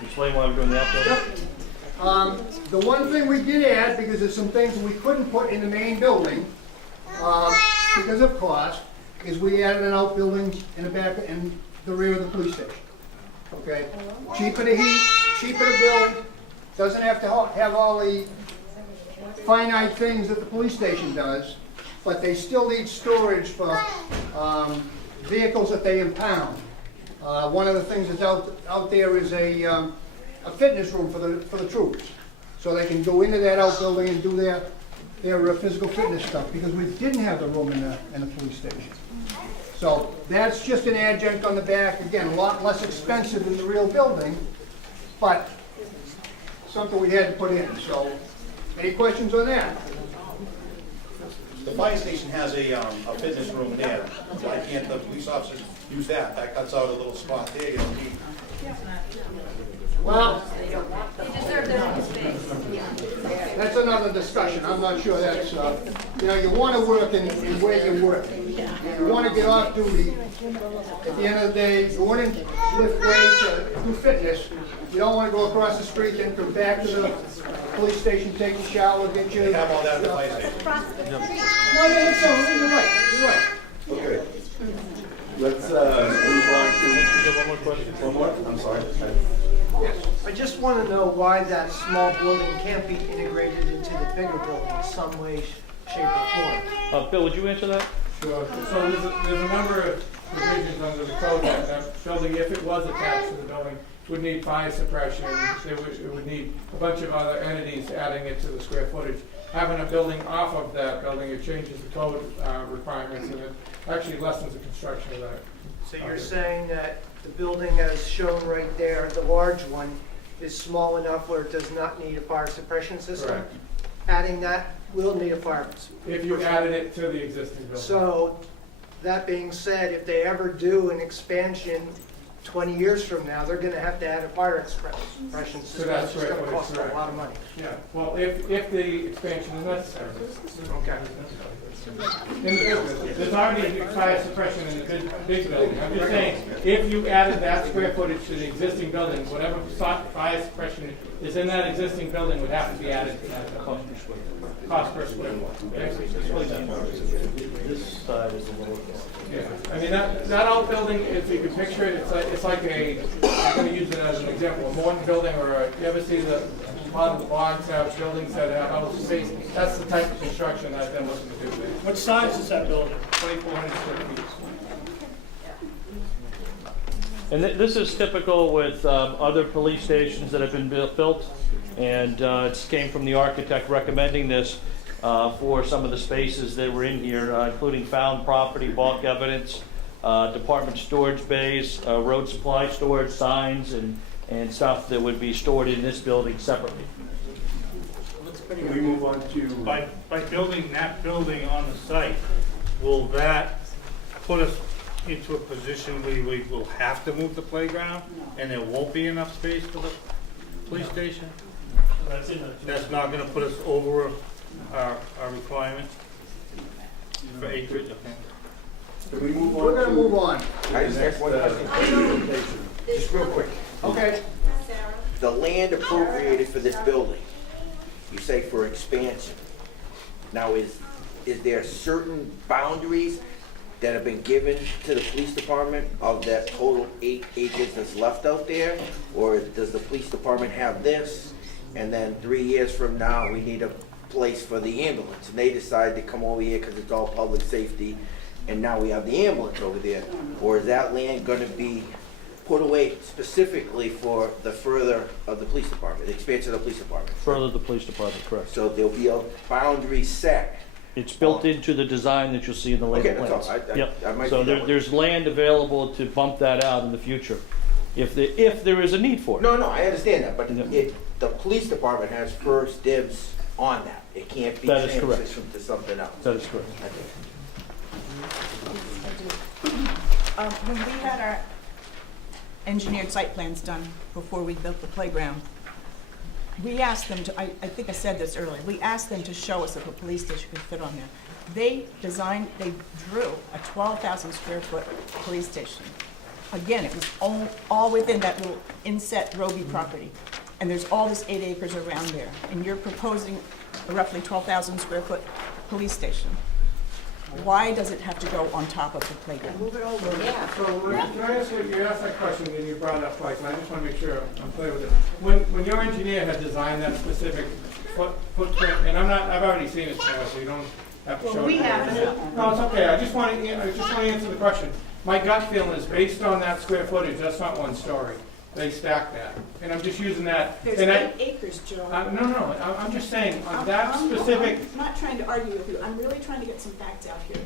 Explain why we're doing the outbuilding? The one thing we did add, because there's some things we couldn't put in the main building, because of cost, is we added an outbuilding in the back, in the rear of the police station. Okay? Cheaper to heat, cheaper to build, doesn't have to have all the finite things that the police station does, but they still need storage for vehicles that they impound. One of the things that's out there is a fitness room for the troops, so they can go into that outbuilding and do their physical fitness stuff, because we didn't have the room in the police station. So that's just an adjunct on the back. Again, a lot less expensive than the real building, but something we had to put in. So, any questions on that? The fire station has a fitness room there. Why can't the police officers use that? That cuts out a little spot there. You don't need. Well, They deserve their own space. that's another discussion. I'm not sure that's, you want to work in where you work. You want to get off duty. At the end of the day, you want to lift weights, do fitness. You don't want to go across the street and come back to the police station, take a shower, get your... They have all that at the fire station. No, you're right. Okay. Let's move on to... one more question. One more? I'm sorry. I just want to know why that small building can't be integrated into the bigger building in some way, shape, or form. Bill, would you answer that? Sure. So there's a number of provisions under the code that building, if it was attached to the building, would need fire suppression. It would need a bunch of other entities adding it to the square footage. Having a building off of that building, it changes the code requirements, and it Actually, lessens the construction of that. So you're saying that the building as shown right there, the large one, is small enough where it does not need a fire suppression system? Correct. Adding that will need a fire. If you added it to the existing building. So, that being said, if they ever do an expansion 20 years from now, they're gonna have to add a fire suppression So system. that's It's gonna right, cost a correct. lot of money. Yeah, well, if the expansion is necessary. Okay. There's already fire suppression in the big building. I'm just saying, if you added that square footage to the existing building, whatever fire suppression is in that existing building would have to be added to that cost per square foot. This side is a little. Yeah, I mean, that old building, if you can picture it, it's like a, I'm gonna use it as an example, a modern building, or you ever see the, a lot of the bonds have buildings that have out space, that's the type of construction that they're looking to do there. What size is that building? 2,400 square feet. And this is typical with other police stations that have been built, and it came from the architect recommending this for some of the spaces that were in here, including found property, bulk evidence, department storage bays, road supply storage, signs, and stuff that would be stored in this building separately. Can we move on to? By building that building on the site, will that put us into a position where we will have to move the playground and there won't be enough space for the police station? That's not gonna put us over our requirement for acreage? Can we move on? We're gonna move on. I just have one question. Just real quick. Okay. The land appropriated for this building, you say for expansion. Now, is there certain boundaries that have been given to the police department of that total 8 acres that's left out there? Or does the police department have this, and then 3 years from now, we need a place for the ambulance, and they decide to come over here because it's all public safety, and now we have the ambulance over there? Or is that land gonna be put away specifically for the further of the police department, the expansion of the police department? Further the police department, correct. So there'll be a boundary set. It's built into the design that you'll see in the later Okay, that's plans. all. I Yep. might So be that way. there's land available to bump that out in the future, if there is a need for it. No, I understand that, but Yeah. the police department has first dibs on that. It can't be That is correct. transitioned to something else. That is correct. When we had our engineered site plans done before we built the playground, we asked them to, I think I said this earlier, we asked them to show us if a police station could fit on there. They drew a 12,000 square foot police station. Again, it was all within that little inset Roby property. And there's all this 8 acres around there. And you're proposing a roughly 12,000 square foot police station. Why does it have to go on top of the playground? Move it over. Yeah. So, can I ask you asked that question and you brought it up twice, and I just want to make sure I'm clear with it. When your engineer had designed that specific footprint, and I've already seen it, so you don't have to show it. We haven't. No, it's okay, I just want to answer the question. My gut feeling is based on that square footage, that's not one story. They stacked that, and I'm just using that. There's and 8 acres, Joe. No, I'm just saying, on that specific. I'm not trying to argue with you, I'm really trying to get some facts out here.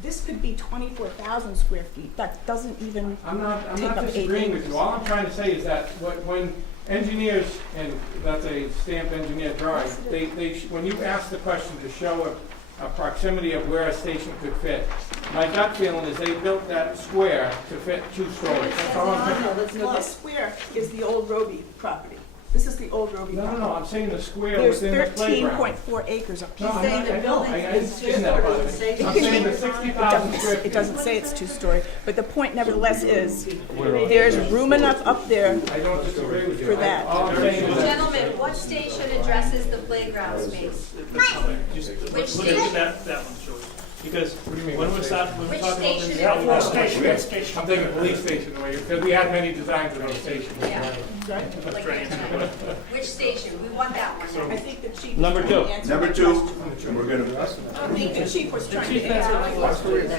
This could be 24,000 square feet, that doesn't even I'm not take up 8 disagreeing with acres. you. All I'm trying to say is that when engineers, and that's a stamped engineer drawing, when you ask the question to show a proximity of where a station could fit, my gut feeling is they built that square to fit 2 stories. That's all I'm saying. No, this square is the old Roby property. This is the old Roby property. No, I'm saying the square There's within the playground. 13.4 acres up No, here. I'm not, I understand that, but I'm saying the 60,000 square feet. It doesn't say it's 2-story, but the point nevertheless is, there's room enough up there I don't disagree with you. for that. All I'm saying is that Gentlemen, what station addresses the playground space? Which Let's look station? at that one, Joey. Because What do you mean, when what we're station? talking Which about this, station? how we What go. station? I'm thinking police station, because we had many designs of those stations. Yeah. Let's try and answer that. Which station? We want that one. I think the chief. Number was trying to 2. answer Number my 2, question. and we're gonna, I think the chief was trying chief to answer my question.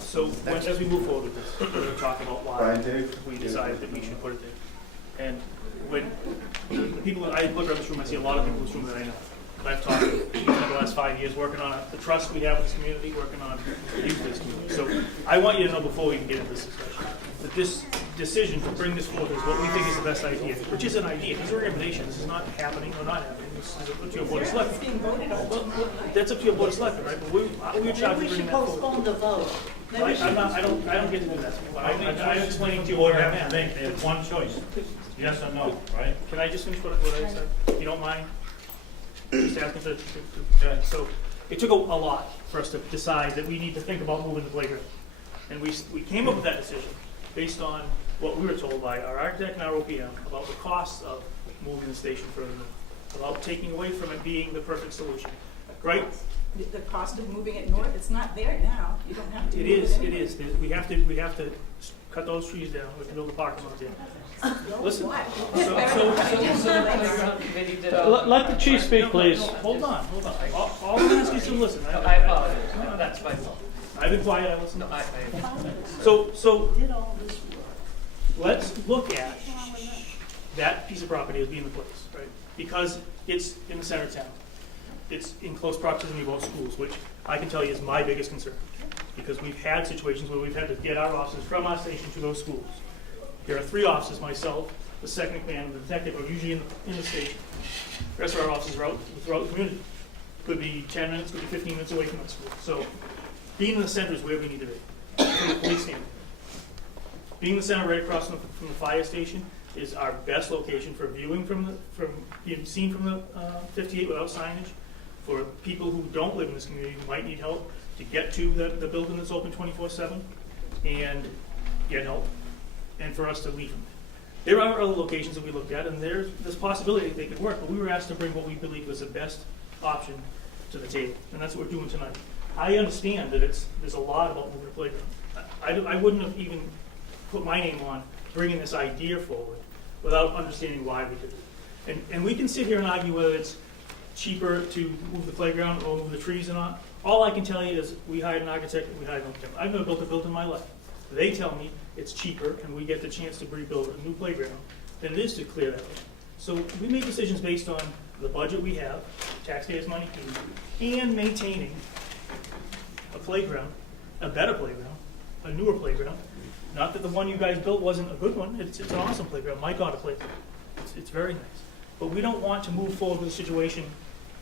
So as we move forward with this, we're going to talk about why Brian, Dave? we decided that we should put it there. And when the people, I look around this room, I see a lot of people in this room that I know. I've talked to for the last 5 years, working on the trust we have with this community, working on the youth of this community. So I want you to know before we can get into this discussion, that this decision to bring this forth is what we think is the best idea, which is an idea. These are recommendations. This is not happening or not happening. This is up to your board of selectmen. Well, that's up to your board of selectmen, right? But we're trying to bring that forward. Postpone the vote. I don't get to do that. I'm explaining to you You what would I have to have. make, there's one choice, yes or no, right? Can I just finish what I said, if you don't mind? Just asking to so it took a lot for us to decide that we need to think about moving the playground. And we came up with that decision based on what we were told by our architect and our OPM about the costs of moving the station further north, about taking away from it being the perfect solution, right? The cost of moving it north, it's not there now. You don't have to It move is, anyway. it is. We have to cut those trees down. We have to build a parking lot there. Listen, Let the chief speak, please. Hold on. All I'm asking is to listen. I apologize. No, that's my fault. I've been quiet, I listen. No, I So let's look at that piece of property as being the place, right? Because it's in the center of town. It's in close proximity to both schools, which I can tell you is my biggest concern. Because we've had situations where we've had to get our officers from our station to those schools. There are 3 officers, myself, the second in command, and the detective are usually in the station. The rest of our officers are out throughout the community. Could be 10 minutes, could be 15 minutes away from that school. So being in the center is where we need to be, from the police standpoint. Being in the center right across from the fire station is our best location for viewing from being seen from the 58 without signage. For people who don't live in this community who might need help to get to the building that's open 24/7 and get help, and for us to leave them. There are other locations that we looked at, and there's this possibility that they could work, but we were asked to bring what we believe was the best option to the table, and that's what we're doing tonight. I understand that there's a lot about moving the playground. I wouldn't have even put my name on bringing this idea forward without understanding why we did it. And we can sit here and argue whether it's cheaper to move the playground or move the trees or not. All I can tell you is we hired an architect and we hired an architect. I've never built a building in my life. They tell me it's cheaper and we get the chance to rebuild a new playground than it is to clear that land. So we make decisions based on the budget we have, taxpayers' money, and maintaining a playground, a better playground, a newer playground. Not that the one you guys built wasn't a good one. It's an awesome playground. My daughter played there. It's very nice. But we don't want to move forward with a situation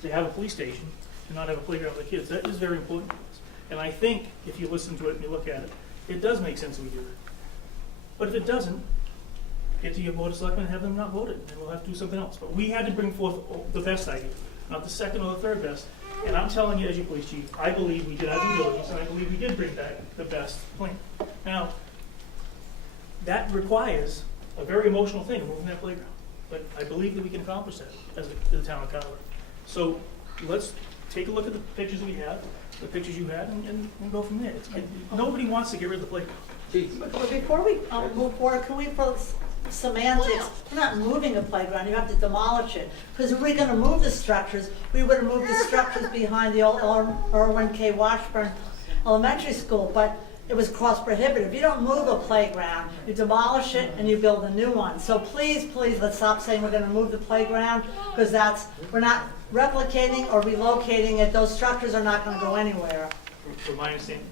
to have a police station and not have a playground for the kids. That is very important to us. And I think if you listen to it and you look at it, it does make sense that we do that. But if it doesn't, get to your board of selectmen and have them not vote it, and we'll have to do something else. But we had to bring forth the best idea, not the second or the third best. And I'm telling you, as your police chief, I believe we did our due diligence, and I believe we did bring back the best plan. Now, that requires a very emotional thing, moving that playground. But I believe that we can accomplish that as the town of Carver. So let's take a look at the pictures we have, the pictures you had, and go from there. Nobody wants to get rid of the playground. But before we move forward, can we put semantics? We're not moving a playground, you have to demolish it. Because if we're gonna move the structures, we would have moved the structures behind the old Irwin K. Washburn Elementary School, but it was cost prohibitive. You don't move a playground, you demolish it and you build a new one. So please, let's stop saying we're gonna move the playground, because we're not replicating or relocating it. Those structures are not gonna go anywhere. From my understanding,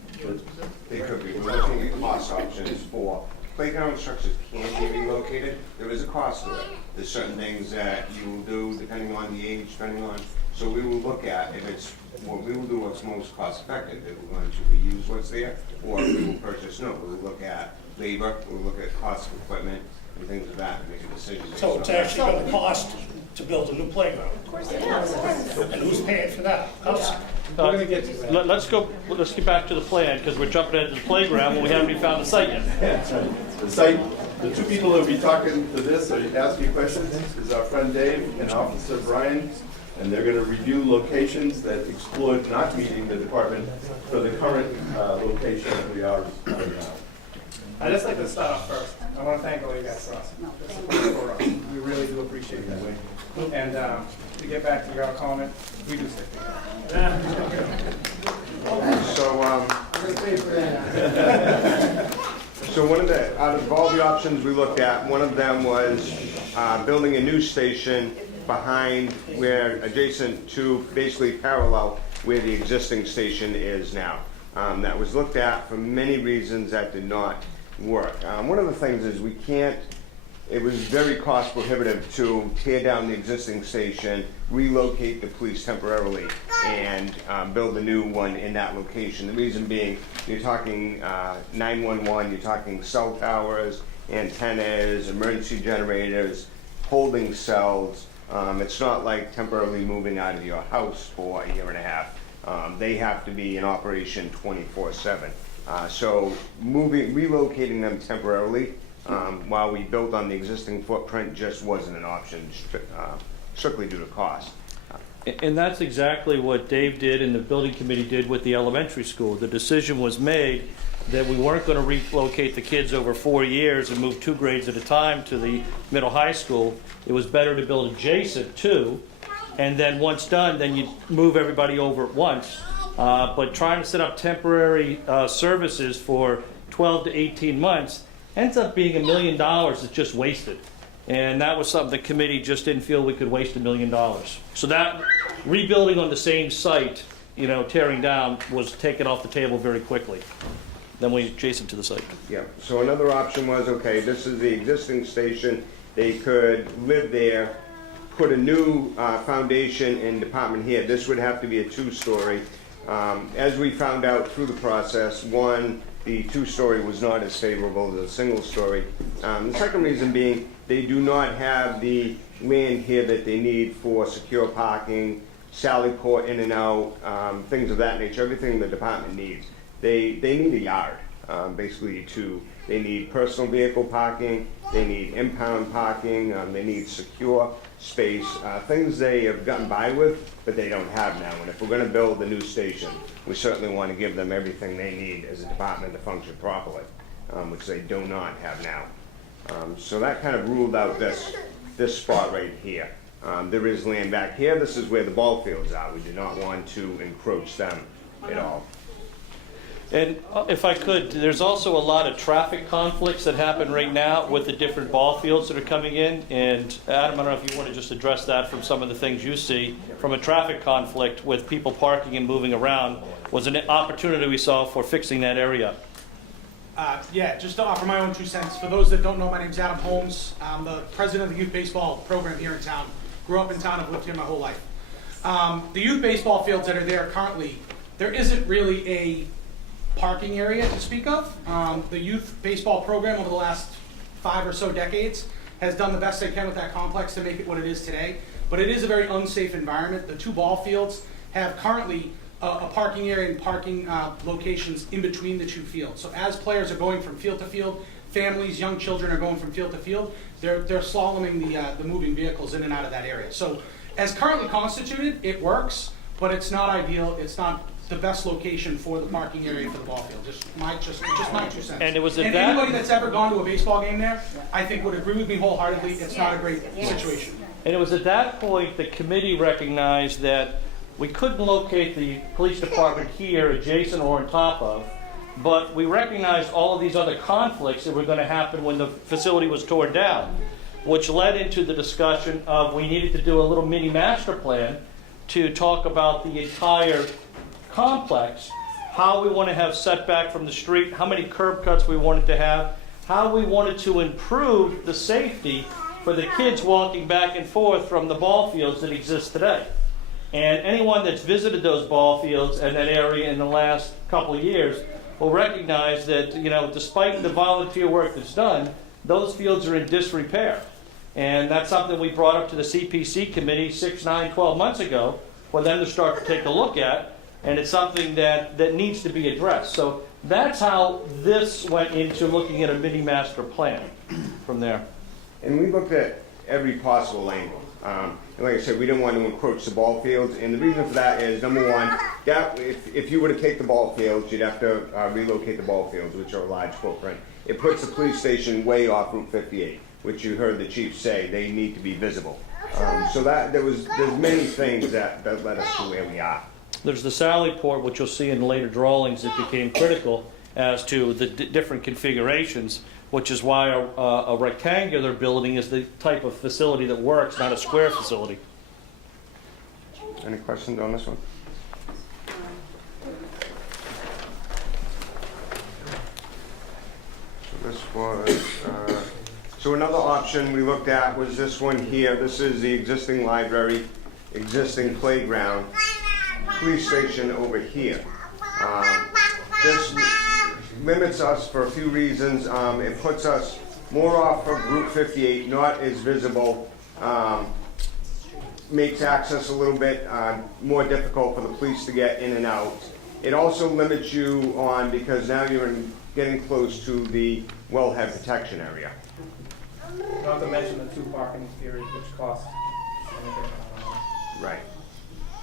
They could be. We're looking at cost options for playground structures can be relocated. There is a cost to it. There's certain things that you will do depending on the age, so we will look at we will do what's most cost effective. If we're going to reuse what's there, or if we will purchase new. We will look at labor, we'll look at cost of equipment and things of that and make a decision. So it's actually going to cost to build a new playground? Of course it is. And who's paying for that? Us? Let's get back to the plan, because we're jumping into the playground when we haven't even found the site yet. The site, the two people that will be talking to this or asking questions is our friend Dave and Officer Brian, and they're going to review locations that explored not meeting the department for the current location that we are right now. I'd just like to start off first. I want to thank all you guys for us. For us. We really do appreciate that. And to get back to your comment, we do stick together. So one of out of all the options we looked at, one of them was building a new station behind where, adjacent to, basically parallel where the existing station is now. That was looked at for many reasons that did not work. One of the things is we can't, it was very cost prohibitive to tear down the existing station, relocate the police temporarily, and build a new one in that location. The reason being, you're talking 911, you're talking cell towers, antennas, emergency generators, holding cells. It's not like temporarily moving out of your house for a year and a half. They have to be in operation 24/7. So relocating them temporarily while we built on the existing footprint just wasn't an option, strictly due to cost. And that's exactly what Dave did and the building committee did with the elementary school. The decision was made that we weren't going to relocate the kids over 4 years and move 2 grades at a time to the middle high school. It was better to build adjacent to, and then once done, then you move everybody over at once. But trying to set up temporary services for 12 to 18 months ends up being $1 million that's just wasted. And that was something the committee just didn't feel we could waste $1 million. So that rebuilding on the same site, you know, tearing down, was taken off the table very quickly. Then we adjacent to the site. Yeah, so another option was, okay, this is the existing station, they could live there, put a new foundation and department here. This would have to be a 2-story. As we found out through the process, one, the 2-story was not as favorable as a 1-story. The second reason being, they do not have the land here that they need for secure parking, sally port in and out, things of that nature, everything the department needs. They need a yard, basically, they need personal vehicle parking, they need impound parking, they need secure space, things they have gotten by with, but they don't have now. And if we're going to build a new station, we certainly want to give them everything they need as a department to function properly, which they do not have now. So that kind of ruled out this spot right here. There is land back here. This is where the ball fields are. We do not want to encroach them at all. And if I could, there's also a lot of traffic conflicts that happen right now with the different ball fields that are coming in. And Adam, I don't know if you want to just address that from some of the things you see from a traffic conflict with people parking and moving around. Was an opportunity we saw for fixing that area. Yeah, just to offer my own 2 cents. For those that don't know, my name's Adam Holmes. I'm the president of the youth baseball program here in town. Grew up in town, I've lived here my whole life. The youth baseball fields that are there currently, there isn't really a parking area to speak of. The youth baseball program over the last 5 or so decades has done the best they can with that complex to make it what it is today. But it is a very unsafe environment. The 2 ball fields have currently a parking area and parking locations in between the 2 fields. So as players are going from field to field, families, young children are going from field to field, they're slaloming the moving vehicles in and out of that area. So as currently constituted, it works, but it's not ideal. It's not the best location for the parking area for the ball field. Just my 2 cents. And it was at anybody that's ever gone to a baseball game there, I think would agree with me wholeheartedly. It's not a great situation. And it was at that point the committee recognized that we couldn't locate the police department here adjacent or on top of, but we recognized all of these other conflicts that were going to happen when the facility was torn down, which led into the discussion of we needed to do a little mini master plan to talk about the entire complex, how we want to have setback from the street, how many curb cuts we wanted to have, how we wanted to improve the safety for the kids walking back and forth from the ball fields that exist today. And anyone that's visited those ball fields and that area in the last couple of years will recognize that, you know, despite the volunteer work that's done, those fields are in disrepair. And that's something we brought up to the CPC committee 6, 9, 12 months ago for them to start to take a look at. And it's something that needs to be addressed. So that's how this went into looking at a mini master plan from there. And we looked at every possible angle. And like I said, we didn't want to encroach the ball fields. And the reason for that is, number one, if you were to take the ball fields, you'd have to relocate the ball fields, which are a large footprint. It puts the police station way off Route 58, which you heard the chief say they need to be visible. So there's many things that led us to where we are. There's the Sally Port, which you'll see in later drawings that became critical as to the different configurations. which is why a rectangular building is the type of facility that works, not a square facility. Any questions on this one? So this was, so another option we looked at was this one here. This is the existing library, existing playground, police station over here. This limits us for a few reasons. It puts us more off of Route 58, not as visible, makes access a little bit more difficult for the police to get in and out. It also limits you on, because now you're getting close to the wellhead protection area. Not to mention the 2 parking areas, which cost. Right.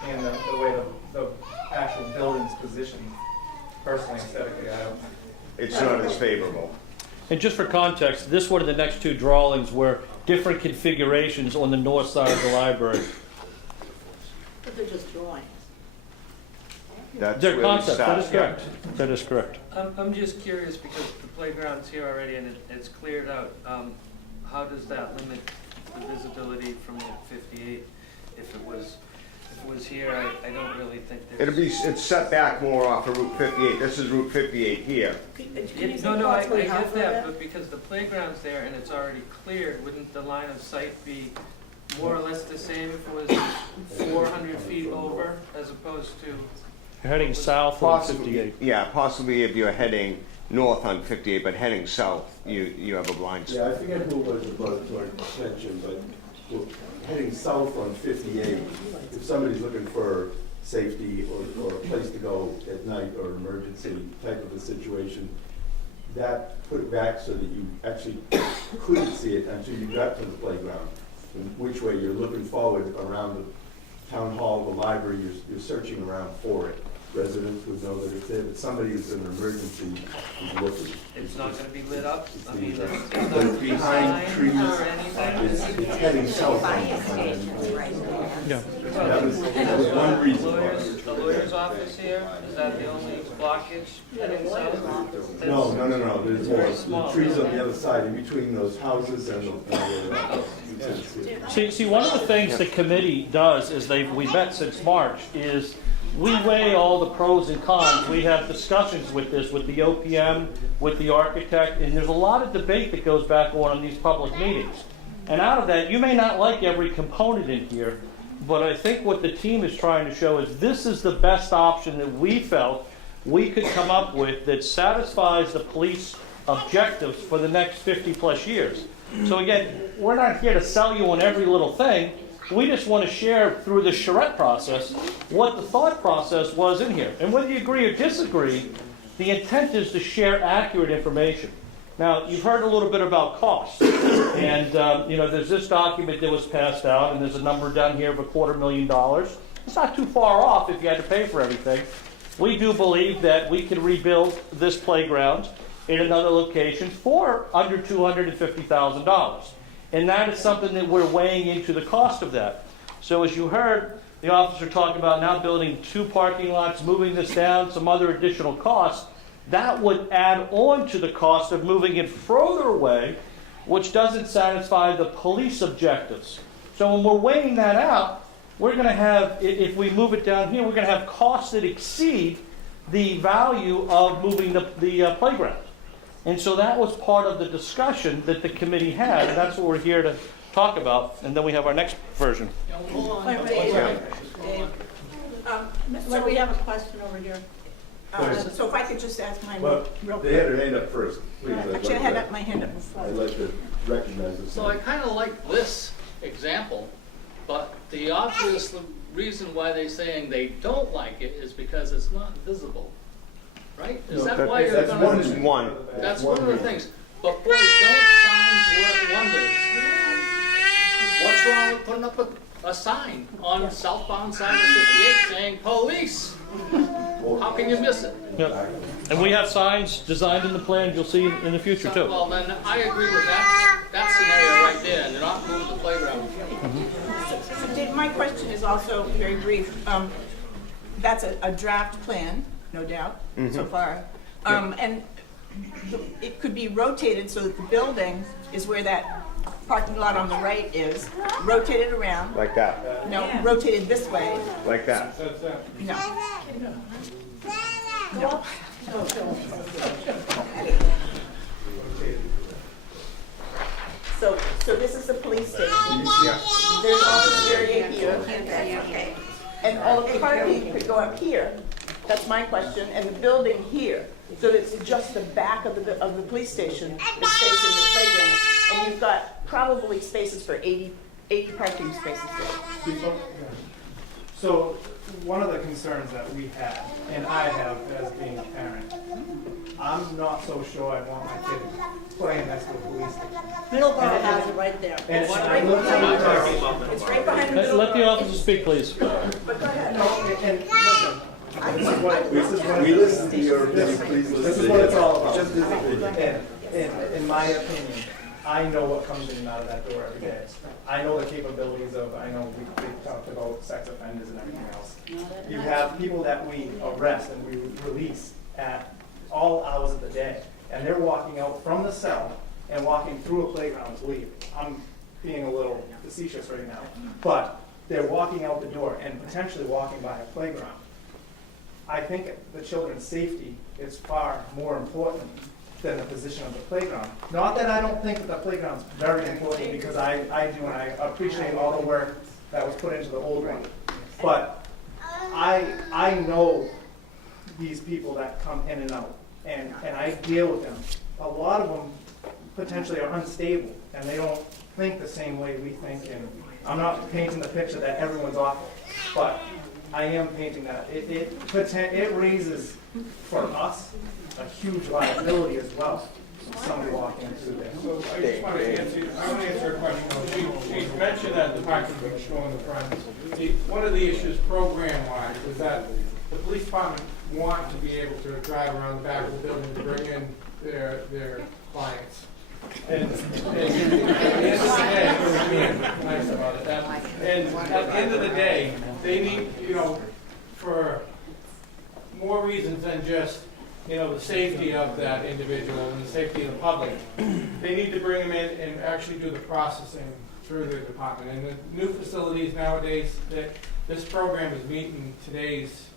And the way the actual building's positioned, personally, aesthetically, I don't. It's not as favorable. And just for context, this one of the next 2 drawings were different configurations on the north side of the library. But they're just drawings. That's Their where we concept, that is start. correct. That is correct. I'm just curious, because the playground's here already and it's cleared out. How does that limit the visibility from the 58? If it was here, I don't really think there's... It's set back more off of Route 58. This is Route 58 here. No, I get that, but because the playground's there and it's already cleared, wouldn't the line of sight be more or less the same if it was 400 feet over as opposed to... You're heading south on 58. Yeah, possibly if you're heading north on 58, but heading south, you have a blind spot. Yeah, I forget who was about to mention, but heading south on 58, if somebody's looking for safety or a place to go at night or emergency type of a situation, that put it back so that you actually couldn't see it until you got to the playground. And which way you're looking forward around the town hall, the library, you're searching around for it. Residents would know that it's there, but somebody who's in an emergency is looking. It's not going to be lit up? I mean, But it's it's not behind signs trees. or anything? It's heading south. Yeah. That was one reason. The lawyer's office here, is that the only blockage heading south? No, there's more. The trees on the other side, in between those houses and the... See, one of the things the committee does is we met since March, is we weigh all the pros and cons. We have discussions with this, with the OPM, with the architect, and there's a lot of debate that goes back on these public meetings. And out of that, you may not like every component in here, but I think what the team is trying to show is this is the best option that we felt we could come up with that satisfies the police objectives for the next 50 plus years. So again, we're not here to sell you on every little thing. We just want to share through the charrette process what the thought process was in here. And whether you agree or disagree, the intent is to share accurate information. Now, you've heard a little bit about costs. And, there's this document that was passed out, and there's a number down here of $250,000. It's not too far off if you had to pay for everything. We do believe that we can rebuild this playground in another location for under $250,000. And that is something that we're weighing into the cost of that. So as you heard the officer talk about now building 2 parking lots, moving this down, some other additional costs, that would add on to the cost of moving it further away, which doesn't satisfy the police objectives. So when we're weighing that out, we're going to have, if we move it down here, we're going to have costs that exceed the value of moving the playground. And so that was part of the discussion that the committee had, and that's what we're here to talk about. And then we have our next version. So we have a question over here. So if I could just ask mine Well, real quick. they had their hand up first. Please, Actually, I had my hand up before. I'd like to recognize this. So I kind of like this example, but the obvious reason why they're saying they don't like it is because it's not visible, right? Is that why you're going to... That's one of the things. But boy, don't signs work wonders. What's wrong with putting up a sign on southbound side of 58 saying police? How can you miss it? Yep. And we have signs designed in the plan you'll see in the future too. Well, then I agree with that scenario right there. They're not moving the playground. So Dave, my question is also very brief. That's a draft plan, no doubt, so far. And it could be rotated so that the building is where that parking lot on the right is, rotated around. Like that, No, rotated this way. like that. No. So this is the police station. There's office area here. And all the parking could go up here. That's my question, and the building here. So it's just the back of the police station that's facing the playground. And you've got probably spaces for 80 parking spaces there. So one of the concerns that we have, and I have as being a parent, I'm not so sure I want my kid playing next to a police station. Middleborough has it right there. And It's right behind the middle. Let the officer speak, please. But go ahead. And listen, this is what We listen to your opinion, please listen. This is what it's all about. Just his opinion. And in my opinion, I know what comes in and out of that door every day. I know the capabilities of, I know we talked about sex offenders and everything else. You have people that we arrest and we release at all hours of the day, and they're walking out from the cell and walking through a playground to leave. I'm being a little facetious right now, but they're walking out the door and potentially walking by a playground. I think the children's safety is far more important than the position of the playground. Not that I don't think that the playground's very important, because I do, and I appreciate all the work that was put into the old one. But I know these people that come in and out, and I deal with them. A lot of them potentially are unstable, and they don't think the same way we think. And I'm not painting the picture that everyone's awful, but I am painting that. It raises, for us, a huge liability as well. Somebody walking through there. So I just want to answer a question. She mentioned that the parking being shown in the front. One of the issues program-wise is that the police department want to be able to drive around the back of the building to bring in their clients. And at the end of the day, we're being nice about it. And at the end of the day, they need, for more reasons than just, the safety of that individual and the safety of the public, they need to bring them in and actually do the processing through the department. And the new facilities nowadays, that this program is meeting today's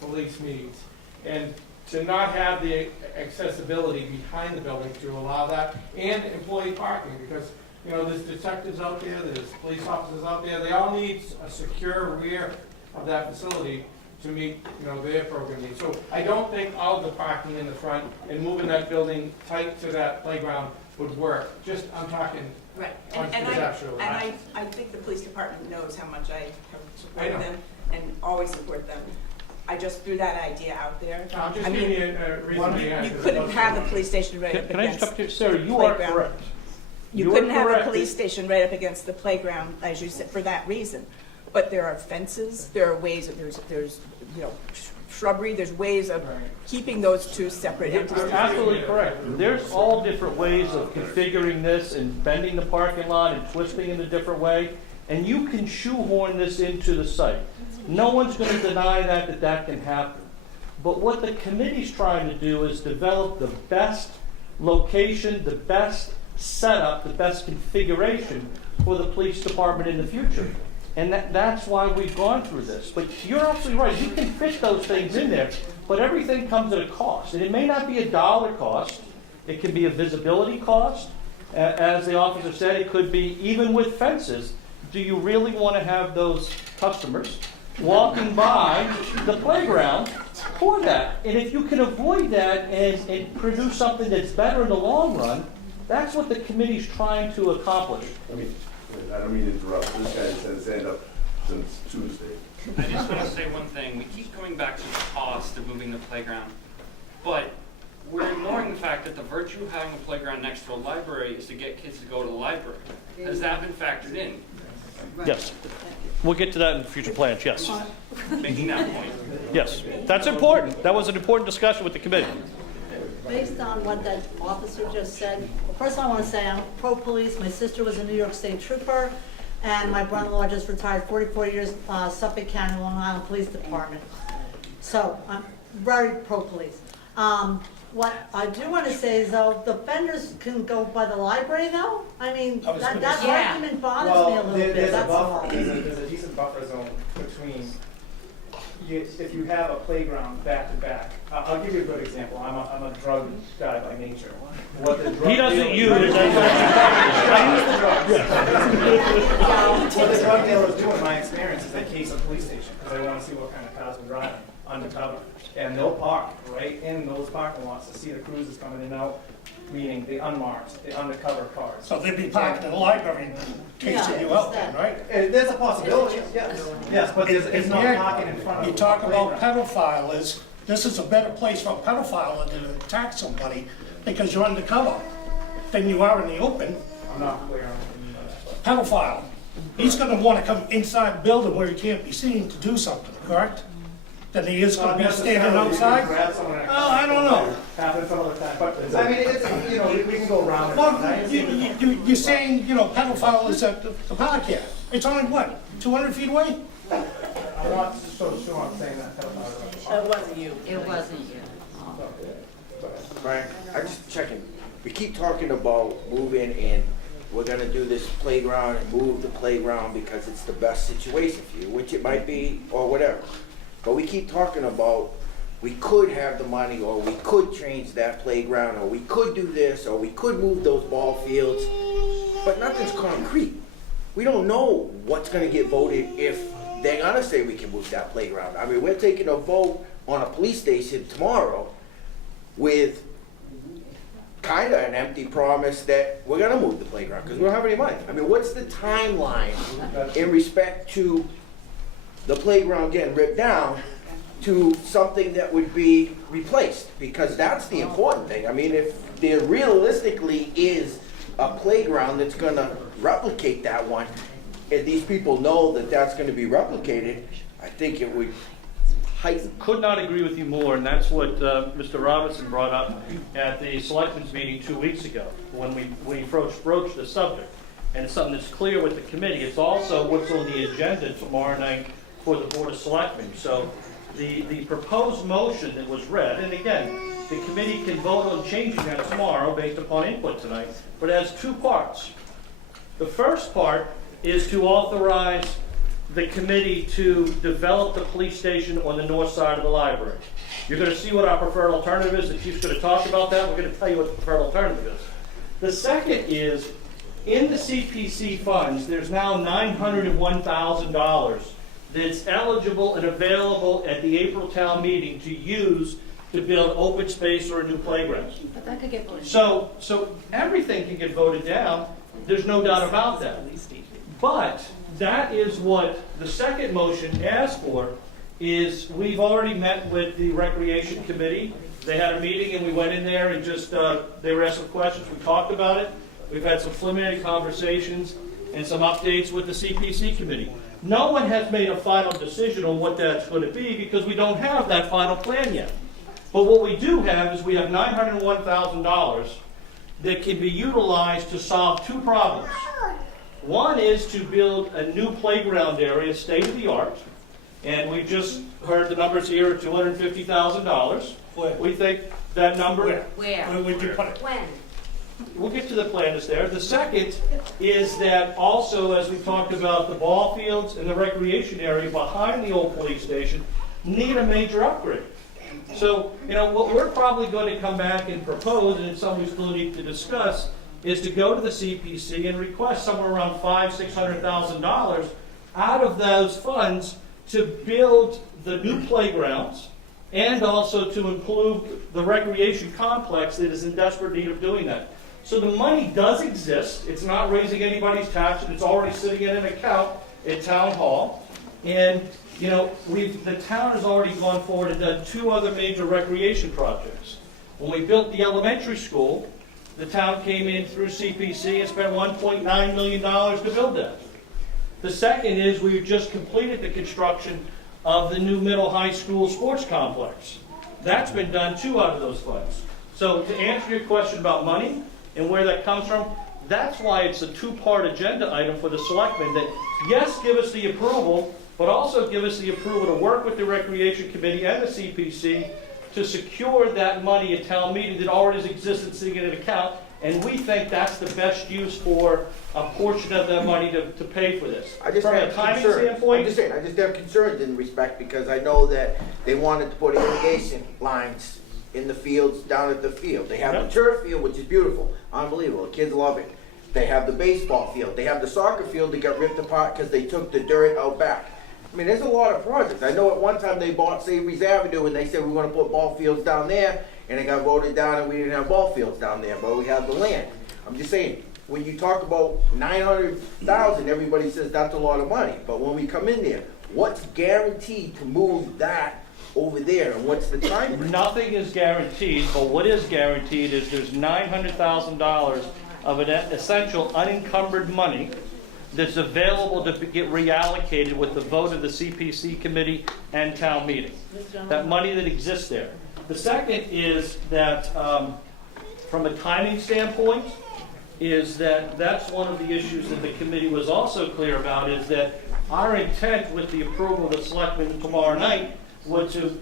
police needs. And to not have the accessibility behind the building to allow that, and employee parking, because there's detectives out there, there's police officers out there, they all need a secure rear of that facility to meet their program needs. So I don't think all the parking in the front and moving that building tight to that playground would work. Just, I'm talking Right, conceptually. and I think the police department knows how much I have supported them and always support them. I just threw that idea out there. I'm just giving you a reason. You couldn't have the police station right up Can I against just the talk to you? Sarah, you are playground. correct. You couldn't have a police station right up against the playground, as you said, for that reason. But there are fences, there are ways, there's shrubbery, there's ways of keeping those two separate entities. You're absolutely correct. There's all different ways of configuring this and bending the parking lot and twisting in a different way, and you can shoehorn this into the site. No one's going to deny that can happen. But what the committee's trying to do is develop the best location, the best setup, the best configuration for the police department in the future. And that's why we've gone through this. But you're absolutely right. You can fit those things in there, but everything comes at a cost. And it may not be a dollar cost. It can be a visibility cost. As the officer said, it could be even with fences. Do you really want to have those customers walking by the playground for that? And if you can avoid that and produce something that's better in the long run, that's what the committee's trying to accomplish. I don't mean to interrupt. This guy's had his hand up since Tuesday. I just want to say one thing. We keep going back to the cost of moving the playground, but we're ignoring the fact that the virtue of having a playground next to a library is to get kids to go to the library. Has that been factored in? Yes. We'll get to that in future plans, yes. Making that point. Yes. That's important. That was an important discussion with the committee. Based on what that officer just said, first I want to say I'm pro-police. My sister was a New York State trooper, and my brother-in-law just retired 44 years, Suffolk County, Long Island Police Department. So I'm very pro-police. What I do want to say is though, the vendors can go by the library though? I mean, that argument bothers me a little bit, that's all. There's a decent buffer zone between, if you have a playground back to back. I'll give you a good example. I'm a drug guy by nature. What the drug He doesn't use it. I use the drugs. What the drug dealers do in my experience is they case a police station because they want to see what kind of cars we're driving undercover. And they'll park right in those parking lots to see the cruisers coming in and out, meaning the unmarked, the undercover cars. So they'd be parking in the library, chasing you out then, right? There's a possibility, yes. Yes, but it's not parking in front of. You talk about pedophile this is a better place for a pedophile to attack somebody because you're undercover than you are in the open. I'm not clear on Pedophile. He's gonna wanna come inside the building where he can't be seen to do something, correct? Than he is gonna be standing outside? Oh, I don't know. Happens some other time, but I mean, it's, you know, we can go around it. Well, you're saying, you know, pedophile is at the park here. It's only what, 200 feet away? I'm not so sure I'm saying that pedophile. It wasn't you. It wasn't you. Frank, I'm just checking. We keep talking about moving and we're gonna do this playground and move the playground because it's the best situation for you, which it might be, or whatever. But we keep talking about, we could have the money, or we could change that playground, or we could do this, or we could move those ball fields, but nothing's concrete. We don't know what's gonna get voted if they're gonna say we can move that playground. I mean, we're taking a vote on a police station tomorrow with kinda an empty promise that we're gonna move the playground, because we don't have any money. I mean, what's the timeline in respect to the playground getting ripped down to something that would be replaced? Because that's the important thing. I mean, if there realistically is a playground that's gonna replicate that one, and these people know that that's gonna be replicated, I think it would heighten. Could not agree with you more, and that's what Mr. Robinson brought up at the selectmen's meeting 2 weeks ago when we broached the subject. And it's something that's clear with the committee. It's also what's on the agenda tomorrow night for the Board of Selectmen. So the proposed motion that was read, and again, the committee can vote on changing that tomorrow based upon input tonight, but it has two parts. The first part is to authorize the committee to develop the police station on the north side of the library. You're going to see what our preferred alternative is. The chief's going to talk about that. We're going to tell you what the preferred alternative is. The second is, in the CPC funds, there's now $901,000 that's eligible and available at the April town meeting to use to build open space or a new playground. But that could get voted. So everything can get voted down. There's no doubt about that. But that is what the second motion asks for, is we've already met with the Recreation Committee. They had a meeting and we went in there and just, they were asked some questions. We talked about it. We've had some preliminary conversations and some updates with the CPC Committee. No one has made a final decision on what that's going to be because we don't have that final plan yet. But what we do have is we have $901,000 that can be utilized to solve two problems. One is to build a new playground area, state of the art, and we just heard the numbers here at $250,000. We think that number. Where would you put it? When? We'll get to the plan that's there. The second is that also, as we talked about, the ball fields and the recreation area behind the old police station need a major upgrade. So, you know, what we're probably going to come back and propose, and it's something we still need to discuss, is to go to the CPC and request somewhere around $500,000-$600,000 out of those funds to build the new playgrounds and also to improve the recreation complex that is in desperate need of doing that. So the money does exist. It's not raising anybody's taxes. It's already sitting in an account at Town Hall. And, you know, the town has already gone forward and done two other major recreation projects. When we built the elementary school, the town came in through CPC and spent $1.9 million to build that. The second is we've just completed the construction of the new middle high school sports complex. That's been done too out of those funds. So to answer your question about money and where that comes from, that's why it's a two-part agenda item for the selectmen that, yes, give us the approval, but also give us the approval to work with the Recreation Committee and the CPC to secure that money at town meeting that already existed sitting in an account, and we think that's the best use for a portion of that money to pay for this. I just From a have timing concerns. standpoint, I'm just saying, I just have concerns in respect because I know that they wanted to put irrigation lines in the fields, down at the field. They have the turf field, which is beautiful, unbelievable. The kids love it. They have the baseball field. They have the soccer field that got ripped apart because they took the dirt out back. I mean, there's a lot of projects. I know at one time they bought Savory's Avenue and they said we want to put ball fields down there, and it got voted down and we didn't have ball fields down there, but we have the land. I'm just saying, when you talk about 900,000, everybody says that's a lot of money. But when we come in there, what's guaranteed to move that over there, and what's the time frame? nothing is guaranteed, but what is guaranteed is there's $900,000 of an essential unencumbered money that's available to get reallocated with the vote of the CPC committee and town meeting. That money that exists there. The second is that, from a timing standpoint, is that that's one of the issues that the committee was also clear about, is that our intent with the approval of the selectmen tomorrow night was to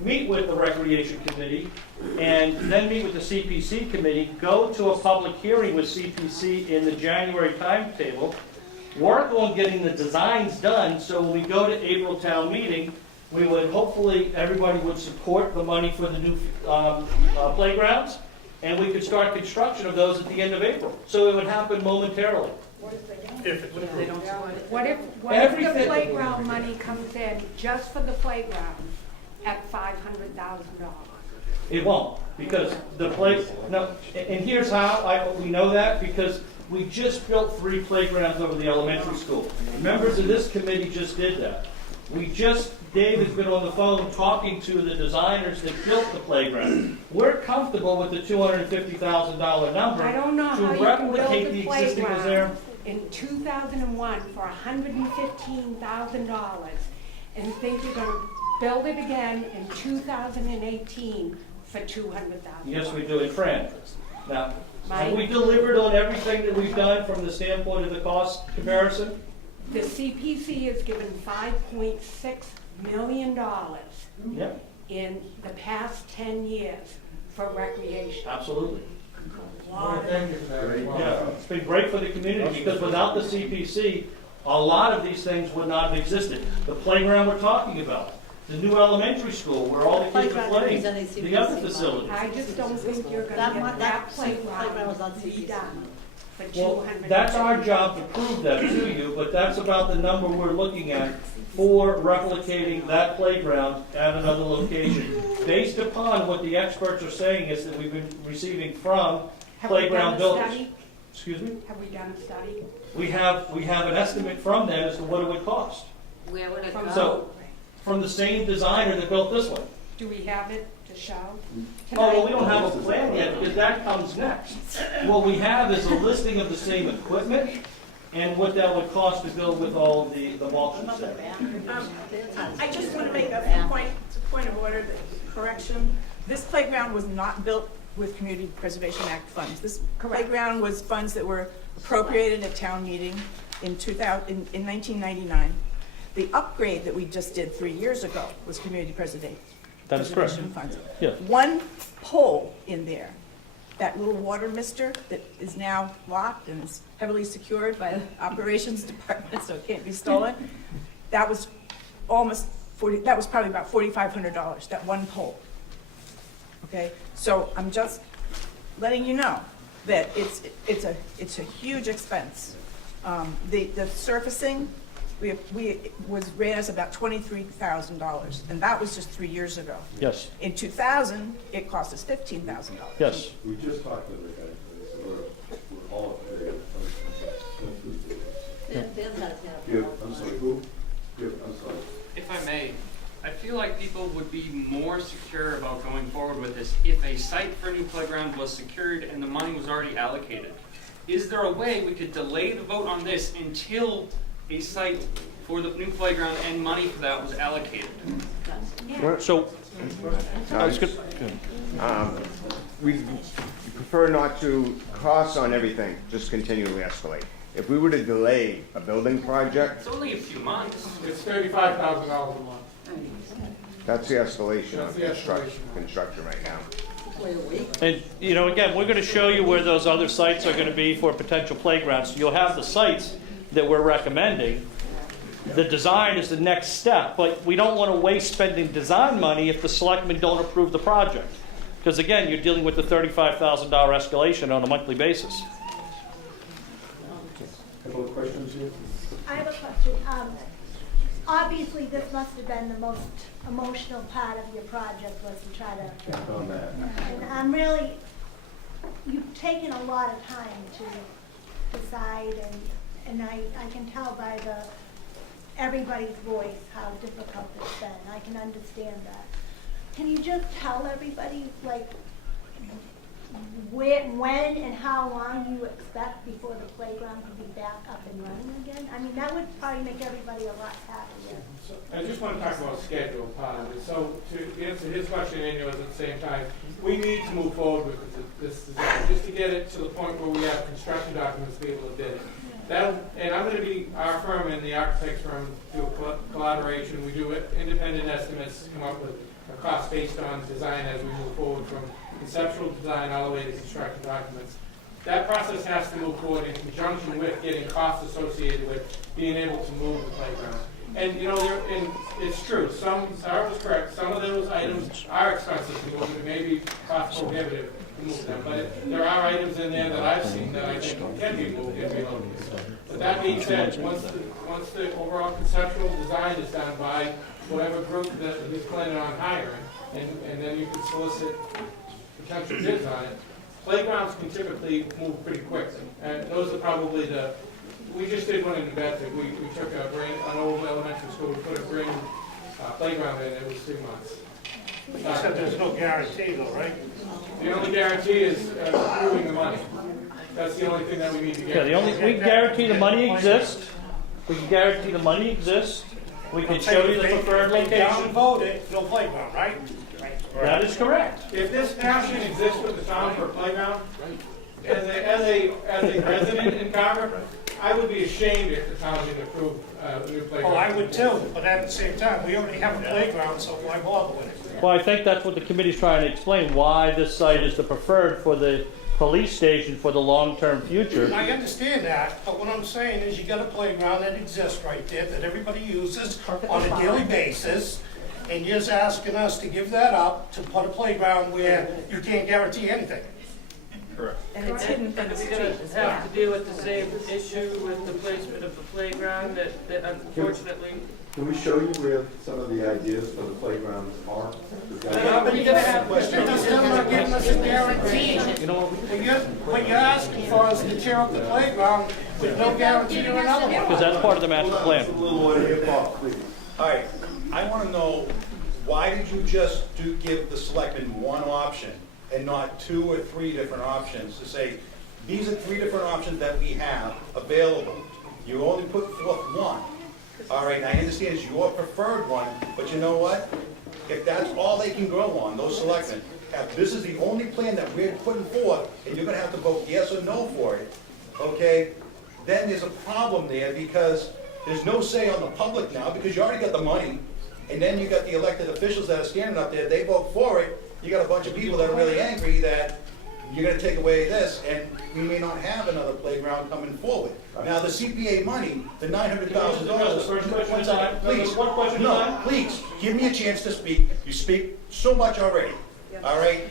meet with the recreation committee and then meet with the CPC committee, go to a public hearing with CPC in the January timetable, work on getting the designs done, so when we go to April town meeting, we would hopefully, everybody would support the money for the new playgrounds, and we could start construction of those at the end of April. So it would happen momentarily. If it's approved. What if the playground money comes in just for the playground at $500,000? It won't, because the no, and here's how we know that, because we just built 3 playgrounds over the elementary school. Members of this committee just did that. Dave has been on the phone talking to the designers that built the playground. We're comfortable with the $250,000 number I don't know how to you can build replicate the the existing reserve. playground in 2001 for $115,000 and think you're going to build it again in 2018 for $200,000. Yes, we do, in Fran. Now, Mike? have we delivered on everything that we've done from the standpoint of the cost comparison? The CPC has given $5.6 million Yep, in the past 10 years for recreation. absolutely. Lot of- Thank you for that as well. Yeah, it's been great for the community, because without the CPC, a lot of these things would not have existed. The playground we're talking about, the new elementary school where all the kids are playing, the other facilities. I just don't think you're going to get that playground redone for Well, $200,000. that's our job to prove that to you, but that's about the number we're looking at for replicating that playground at another location, based upon what the experts are saying is that we've been receiving from Have we playground done a builders. study? Excuse me? Have we done a study? We have an estimate from them as to what it would cost. Where would it go? go? So, from the same designer that built this one. Do we have it to show? Oh, well, we don't have a plan yet, because that comes next. What we have is a listing of the same equipment and what that would cost to go with all the mulch. I just want to make a point of order, correction. This playground was not built with Community Preservation Act funds. This playground was funds that were appropriated at town meeting in 1999. The upgrade that we just did 3 years ago was Community Preservation. That is correct. Funds. Yeah. One pole in there, that little water mister that is now locked and is heavily secured by the operations department, so it can't be stolen, that was probably about $4,500, that one pole. Okay, so I'm just letting you know that it's a huge expense. The surfacing, ran us about $23,000, and that was just 3 years ago. Yes. In 2000, it cost us $15,000. Yes. We just talked to the guy, so we're all very. I'm sorry, who? I'm sorry. If I may, I feel like people would be more secure about going forward with this if a site for a new playground was secured and the money was already allocated. Is there a way we could delay the vote on this until a site for the new playground and money for that was allocated? So, We prefer not to, costs on everything just continually escalate. If we were to delay a building project, It's only a few months. It's $35,000 a month. That's the escalation That's of the escalation. construction right now. And, you know, again, we're going to show you where those other sites are going to be for potential playgrounds. So you'll have the sites that we're recommending. The design is the next step, but we don't want to waste spending design money if the selectmen don't approve the project. Because again, you're dealing with the $35,000 escalation on a monthly basis. Couple of questions here. I have a question. Obviously, this must have been the most emotional part of your project, was to try to. Count on that. And I'm really, you've taken a lot of time to decide, and I can tell by everybody's voice how difficult it's been. I can understand that. Can you just tell everybody, like, when and how long you expect before the playground will be back up and running again? I mean, that would probably make everybody a lot happier. So I just want to talk about schedule part of it. So to answer his question and yours at the same time, we need to move forward with this design, just to get it to the point where we have construction documents to be able to bid it. And I'm going to be, our firm and the architect's firm do a collaboration. We do independent estimates, come up with a cost based on design as we move forward from conceptual design all the way to construction documents. That process has to move forward in conjunction with getting costs associated with being able to move the playground. And you know, and it's true, Sarah was correct, some of those items are expensive to move, it may be cost prohibitive to move them, but there are items in there that I've seen that I think can be moved and relocated. But that being said, once the overall conceptual design is done by whatever group that is planning on hiring, and then you can solicit potential bids on it, playgrounds can typically move pretty quickly. And those are probably we just did one in New Bedford. We took an old elementary school, we put a brand new playground in, it was 3 months. Except there's no guarantee though, right? The only guarantee is approving the money. That's the only thing that we need to get. Yeah, we can guarantee the money exists. We can guarantee the money exists. We can show you the preferred location. Voted, no playground, right? That is correct. If this passion exists with the town for a playground, as a resident in Carver, I would be ashamed if the town didn't approve a new playground. Oh, I would too, but at the same time, we already have a playground, so why bother with it? Well, I think that's what the committee's trying to explain, why this site is the preferred for the police station for the long-term future. I understand that, but what I'm saying is you got a playground that exists right there that everybody uses on a daily basis, and you're just asking us to give that up to put a playground where you can't guarantee anything. Correct. And it's hidden from the street. Are we gonna have to deal with the same issue with the placement of the playground that unfortunately? Can we show you where some of the ideas for the playgrounds are? But you're gonna have, Mr. still not giving us a guarantee. You know, What you're asking for is to tear up the playground with no guarantee or another one. because that's part of the master plan. A little order here, Paul, please. All right, I want to know, why did you just give the selectmen one option and not 2 or 3 different options to say, these are 3 different options that we have available. You only put forth one. All right, I understand it's your preferred one, but you know what? If that's all they can go on, those selectmen, if this is the only plan that we're putting forth, and you're gonna have to vote yes or no for it, okay, then there's a problem there, because there's no say on the public now, because you already got the money, and then you got the elected officials that are standing up there, they vote for it, you got a bunch of people that are really angry that you're gonna take away this, and we may not have another playground coming forward. Now, the CPA money, the $900,000. One second, please. One question No, at a time. please, give me a chance to speak. You speak so much already, all right?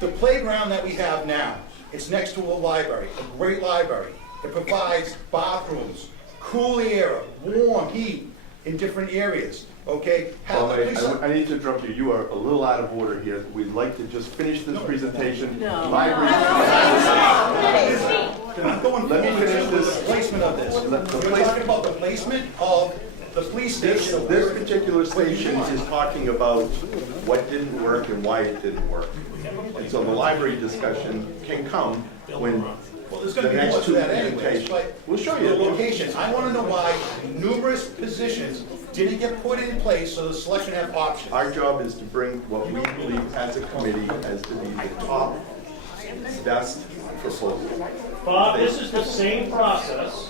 The playground that we have now, it's next to a library, a great library. It provides bathrooms, cool air, warm, heat in different areas, okay? Paul, I need to interrupt you. You are a little out of order here. We'd like to just finish this presentation. Let me finish this. The placement of this. We're talking about the placement of the police station. This particular station is talking about what didn't work and why it didn't work. And so the library discussion can come when Well, there's going to be more to that anyways, but we'll show the you. location. I want to know why numerous positions didn't get put in place so the selection have options. Our job is to bring what we believe as a committee as to be the top, best proposal. Bob, this is the same process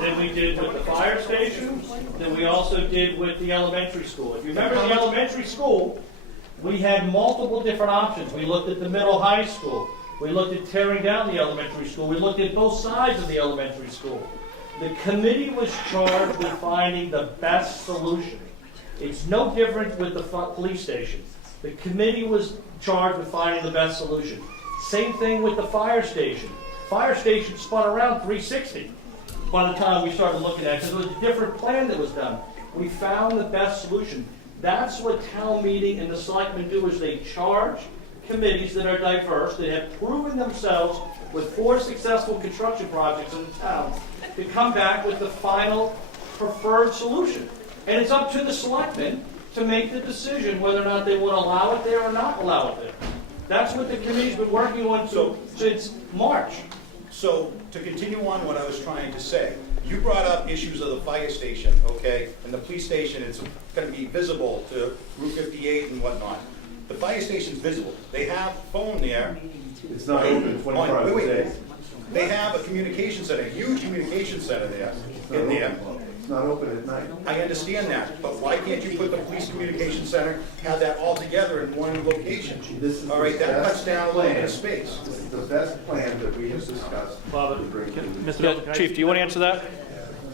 than we did with the fire station, than we also did with the elementary school. If you remember the elementary school, we had multiple different options. We looked at the middle high school. We looked at tearing down the elementary school. We looked at both sides of the elementary school. The committee was charged with finding the best solution. It's no different with the police station. The committee was charged with finding the best solution. Same thing with the fire station. Fire station spun around 360 by the time we started looking at it, because it was a different plan that was done. We found the best solution. That's what town meeting and the selectmen do, is they charge committees that are diverse, that have proven themselves with 4 successful construction projects in the town, to come back with the final preferred solution. And it's up to the selectmen to make the decision whether or not they want to allow it there or not allow it there. That's what the committee's been working on since March. So, to continue on what I was trying to say, you brought up issues of the fire station, okay? And the police station, it's going to be visible to Route 58 and whatnot. The fire station's visible. They have phone there. It's not open 24 hours a day. They have a communication center, a huge communication center there, in there. It's not open at night. I understand that, but why can't you put the police communication center, have that all together in one location? All right, that cuts down a little bit of space. This is the best plan that we have discussed. Chief, do you want to answer that?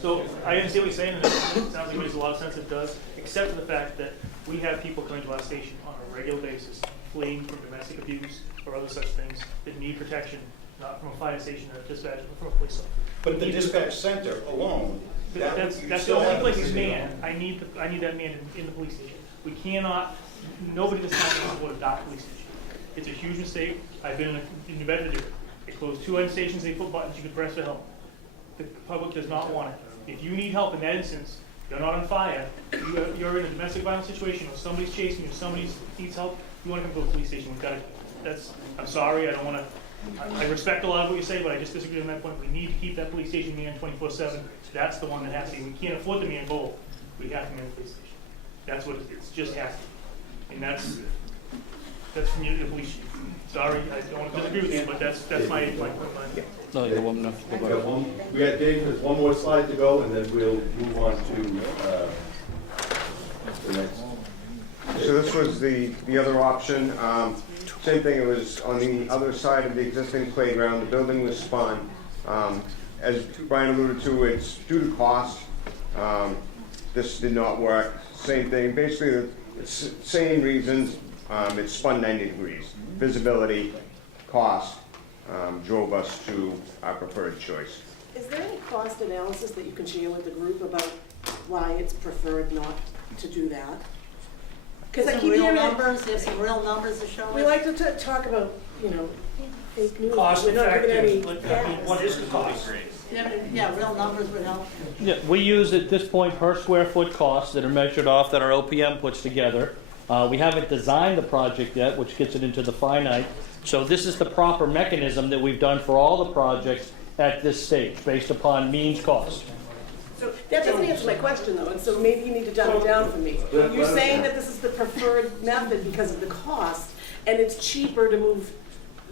So I understand what you're saying, and it sounds like it makes a lot of sense. It does, except for the fact that we have people coming to our station on a regular basis, fleeing from domestic abuse or other such things that need protection, not from a fire station or a dispatch, but from a police officer. But the dispatch center alone, That's the only place man. I need that man in the police station. We cannot. Nobody does not support a dark police station. It's a huge mistake. I've been in New Bedford. They closed 2 end stations. They put buttons you can press for help. The public does not want it. If you need help in that instance, you're not on fire. You're in a domestic violence situation, or somebody's chasing you, somebody needs help. You want to come to a police station. We've got to. I'm sorry. I don't want to. I respect a lot of what you say, but I just disagree on that point. We need to keep that police station manned 24/7. That's the one that has to be. We can't afford to man both. We have to man the police station. That's what it's just has to be. And that's from you to the police chief. Sorry, I don't want to disagree with you, but that's my No, you won't know. We got Dave, there's one more slide to go, and then we'll move on to the next. So this was the other option. Same thing, it was on the other side of the existing playground. The building was spun. As Brian alluded to, it's due to cost. This did not work. Same thing, basically the same reasons. It's spun 90 degrees. Visibility, cost drove us to our preferred choice. Is there any cost analysis that you can share with the group about why it's preferred not to do that? Because I keep hearing numbers. There's some real numbers to show. We like to talk about, fake news. cost We're not giving any effective. What is the cost? Yeah, real numbers would help. Yeah, we use at this point per square foot costs that are measured off that our OPM puts together. We haven't designed the project yet, which gets it into the finite. So this is the proper mechanism that we've done for all the projects at this stage, based upon means cost. So that doesn't answer my question though, and so maybe you need to dumb it down for me. You're saying that this is the preferred method because of the cost, and it's cheaper to move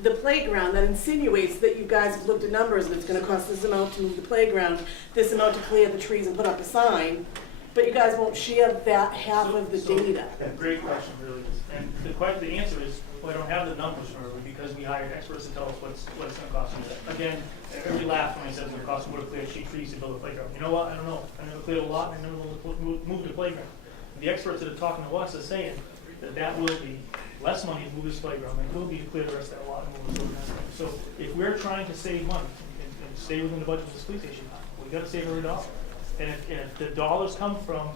the playground. That insinuates that you guys have looked at numbers and it's gonna cost this amount to move the playground, this amount to clear the trees and put up a sign, but you guys won't share that half of the data. Great question, really. And the answer is, well, I don't have the numbers for it because we hired experts to tell us what it's going to cost. Again, everybody laughed when I said it's going to cost more to clear cheap trees to build a playground. You know what? I don't know. I never cleared a lot and I never moved the playground. The experts that are talking to us are saying that will be less money to move this playground than it will be to clear the rest of that lot and move the playground. So if we're trying to save money and stay within the budget of this police station, we've got to save every dollar. And if the dollars come from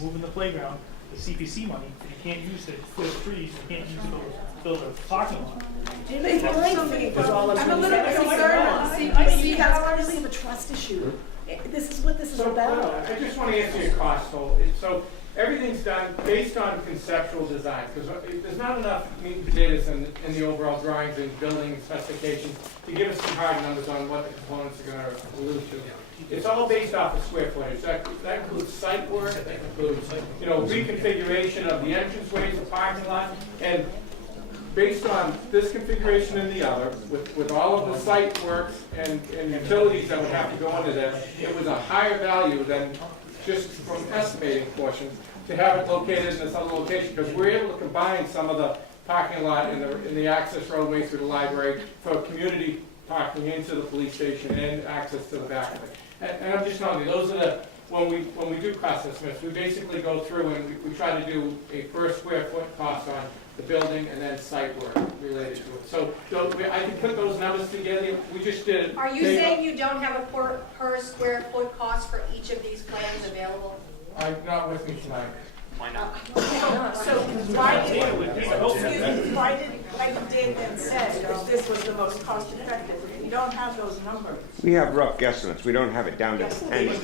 moving the playground, the CPC money, you can't use to clear the trees, you can't use it to build a parking lot. I'm a little bit concerned. CPC has really a trust issue. This is what this is about. I just want to answer your cost. So everything's done based on conceptual design, because there's not enough meat and potatoes in the overall drawings and building specifications to give us some hard numbers on what the components are going to allude to. It's all based off of square footage. That includes site work, that includes reconfiguration of the entranceways, the parking lot, and based on this configuration and the other, with all of the site works and utilities that would have to go into this, it was a higher value than just from estimating portions to have it located in this other location, because we're able to combine some of the parking lot and the access roadway through the library for community parking into the police station and access to the back of it. And I'm just telling you, those are the, when we do cost estimates, we basically go through and we try to do a per square foot cost on the building and then site work related to it. So I can put those numbers together. We just did. Are you saying you don't have a per square foot cost for each of these plans available? I'm not with me tonight. Why not? So why did, like Dave then said, that this was the most cost effective? You don't have those numbers. We have rough guesstimates, we don't have it down to penny.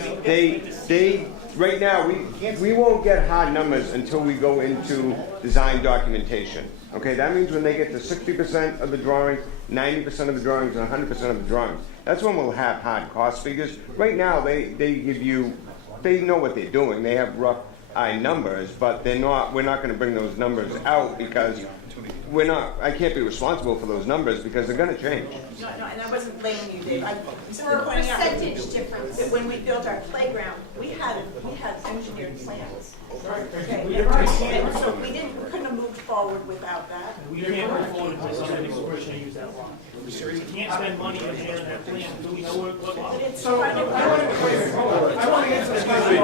They, right now, we won't get hard numbers until we go into design documentation. Okay, that means when they get to 60% of the drawings, 90% of the drawings, and 100% of the drawings, that's when we'll have hard cost figures. Right now, they give you, they know what they're doing, they have rough numbers, but they're not, we're not gonna bring those numbers out because I can't be responsible for those numbers because they're gonna change. No, and I wasn't blaming you, Dave. I'm For a pointing out percentage difference. that when we built our playground, we had engineered plans. Okay, You're right. and so we couldn't have moved forward without that. We can't move forward with somebody who's going to use that law. We can't spend money engineering that plan until we know what law. So I want to answer this question.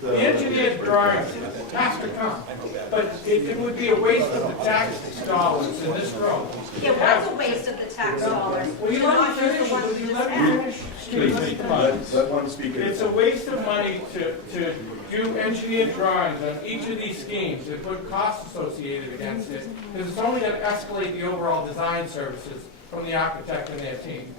The engineered drawings has to come, but it would be a waste of the tax dollars in this room. Yeah, what's a waste of the tax dollars? Will you let me finish? Will you let me finish? Let one speaker. It's a waste of money to do engineered drawings on each of these schemes and put costs associated against it, because it's only going to escalate the overall design services from the architect and their team.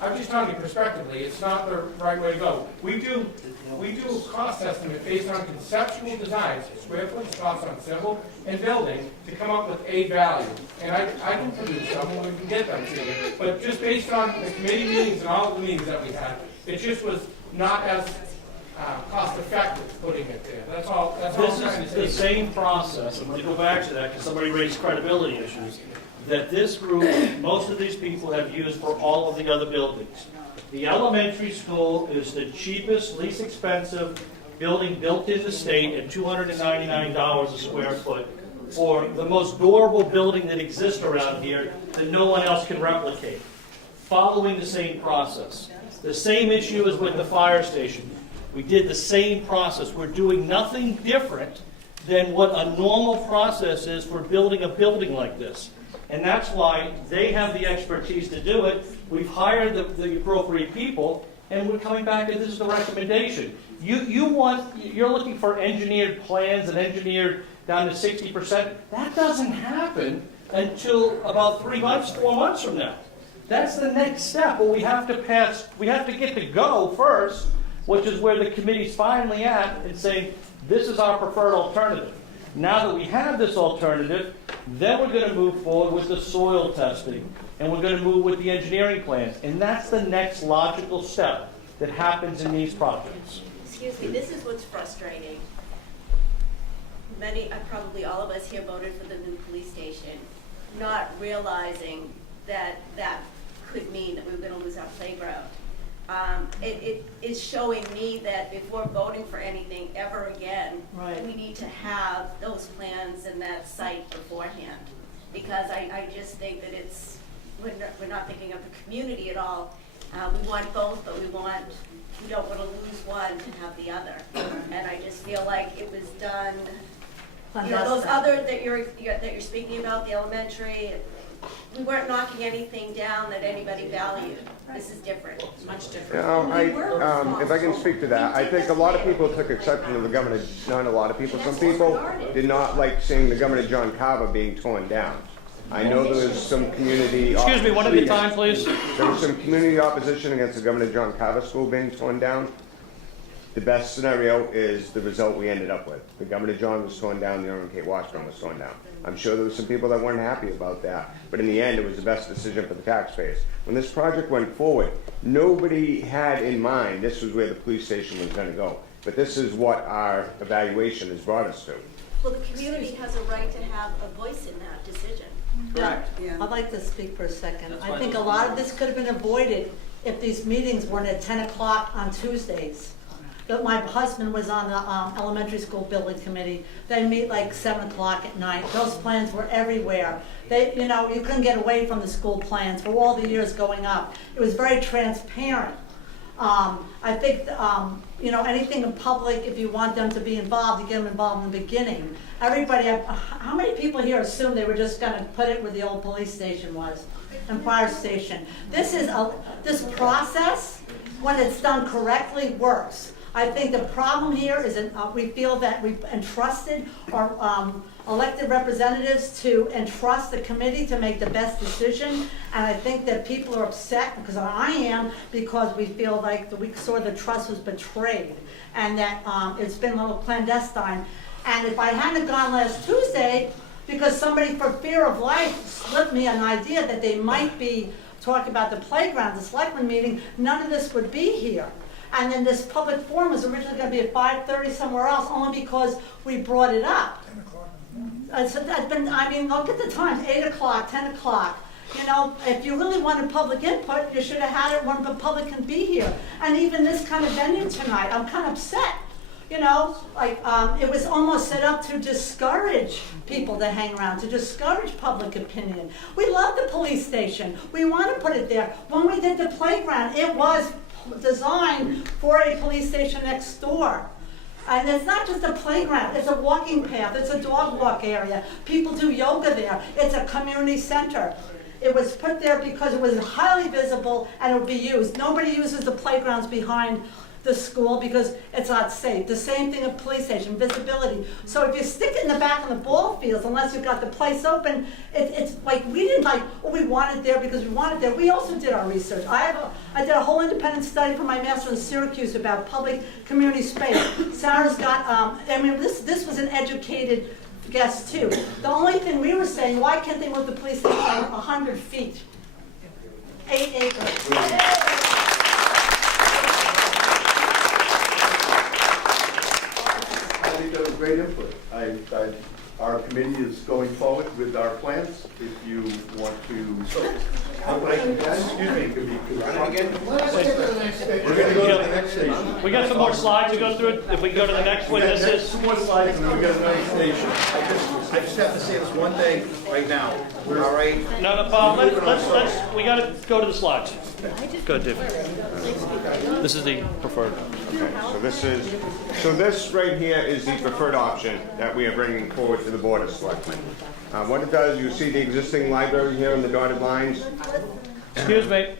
I'm just telling you prospectively, it's not the right way to go. We do a cost estimate based on conceptual designs, square footage costs on civil and building, to come up with a value. And I can produce some, and we can get them to you. But just based on the committee meetings and all the meetings that we had, it just was not as cost effective putting it there. That's all I'm trying to This say. is the same process, I'm going to go back to that because somebody raised credibility issues, that this group, most of these people have used for all of the other buildings. The elementary school is the cheapest, least expensive building built in the state at $299 a square foot for the most durable building that exists around here that no one else can replicate, following the same process. The same issue is with the fire station. We did the same process. We're doing nothing different than what a normal process is for building a building like this. And that's why they have the expertise to do it. We've hired the appropriate people, and we're coming back and this is the recommendation. You're looking for engineered plans and engineered down to 60%. That doesn't happen until about 3 months, 4 months from now. That's the next step. Well, we have to get to go first, which is where the committee's finally at and saying, this is our preferred alternative. Now that we have this alternative, then we're going to move forward with the soil testing, and we're going to move with the engineering plans. And that's the next logical step that happens in these projects. Excuse me, this is what's frustrating. Probably all of us here voted for the new police station, not realizing that that could mean that we were going to lose our playground. It is showing me that before voting for anything ever again, we need to have those plans and that site beforehand. Because I just think that we're not thinking of the community at all. We want both, but we don't want to lose one and have the other. And I just feel like it was done, those other that you're speaking about, the elementary, we weren't knocking anything down that anybody valued. This is different. It's much different. If I can speak to that, I think a lot of people took exception to the Governor, not a lot of people, some people did not like seeing the Governor John Carver being torn down. I know there was some community... Excuse me, one at a time, please. There was some community opposition against the Governor John Carver School being torn down. The best scenario is the result we ended up with. The Governor John was torn down, the Irwin K. Washburn was torn down. I'm sure there were some people that weren't happy about that, but in the end, it was the best decision for the taxpayers. When this project went forward, nobody had in mind this was where the police station was going to go. But this is what our evaluation has brought us to. Well, the community has a right to have a voice in that decision. Correct. I'd like to speak for a second. That's I why think a those lot of this could have been avoided if these meetings weren't at 10 o'clock on Tuesdays. But my husband was on the elementary school building committee. They meet like 7 o'clock at night. Those plans were everywhere. They, you know, you couldn't get away from the school plans for all the years going up. It was very transparent. I think, you know, anything in public, if you want them to be involved, you get them involved in the beginning. Everybody, how many people here assumed they were just gonna put it where the old police station was and fire station? This process, when it's done correctly, works. I think the problem here is that we feel that we've entrusted our elected representatives to entrust the committee to make the best decision. And I think that people are upset, because I am, because we feel like we saw the trust was betrayed and that it's been a little clandestine. And if I hadn't gone last Tuesday, because somebody for fear of life slipped me an idea that they might be talking about the playground, the selectmen meeting, none of this would be here. And then this public forum was originally going to be at 5:30 somewhere else, only because we brought it up. So that's been, I mean, look at the times, 8 o'clock, 10 o'clock. You know, if you really wanted public input, you should have had it when the public can be here. And even this kind of venue tonight, I'm kind of upset. You know, like, it was almost set up to discourage people to hang around, to discourage public opinion. We love the police station. We want to put it there. When we did the playground, it was designed for a police station next door. And it's not just a playground, it's a walking path, it's a dog walk area. People do yoga there. It's a community center. It was put there because it was highly visible and it would be used. Nobody uses the playgrounds behind the school because it's not safe. The same thing at police station, visibility. So if you stick it in the back of the ball fields, unless you've got the place open, it's like, we didn't like, oh, we want it there because we want it there. We also did our research. I did a whole independent study for my master in Syracuse about public community space. Sarah's got, I mean, this was an educated guess too. The only thing we were saying, why can't they move the police station 100 feet? 8 acres. I think that was great input. Our committee is going forward with our plans. If you want to, excuse me, could be. We're going to go to the next station. We got some more slides to go through. If we go to the next one, this is. Two more slides and then we got the next station. I just have to say this one thing right now, all right? No, Bob, let's, we gotta go to the slides. Go ahead, Dave. This is the preferred. Okay, so this right here is the preferred option that we are bringing forward to the Board of Selectmen. What it does, you see the existing library here in the dotted lines. Excuse me.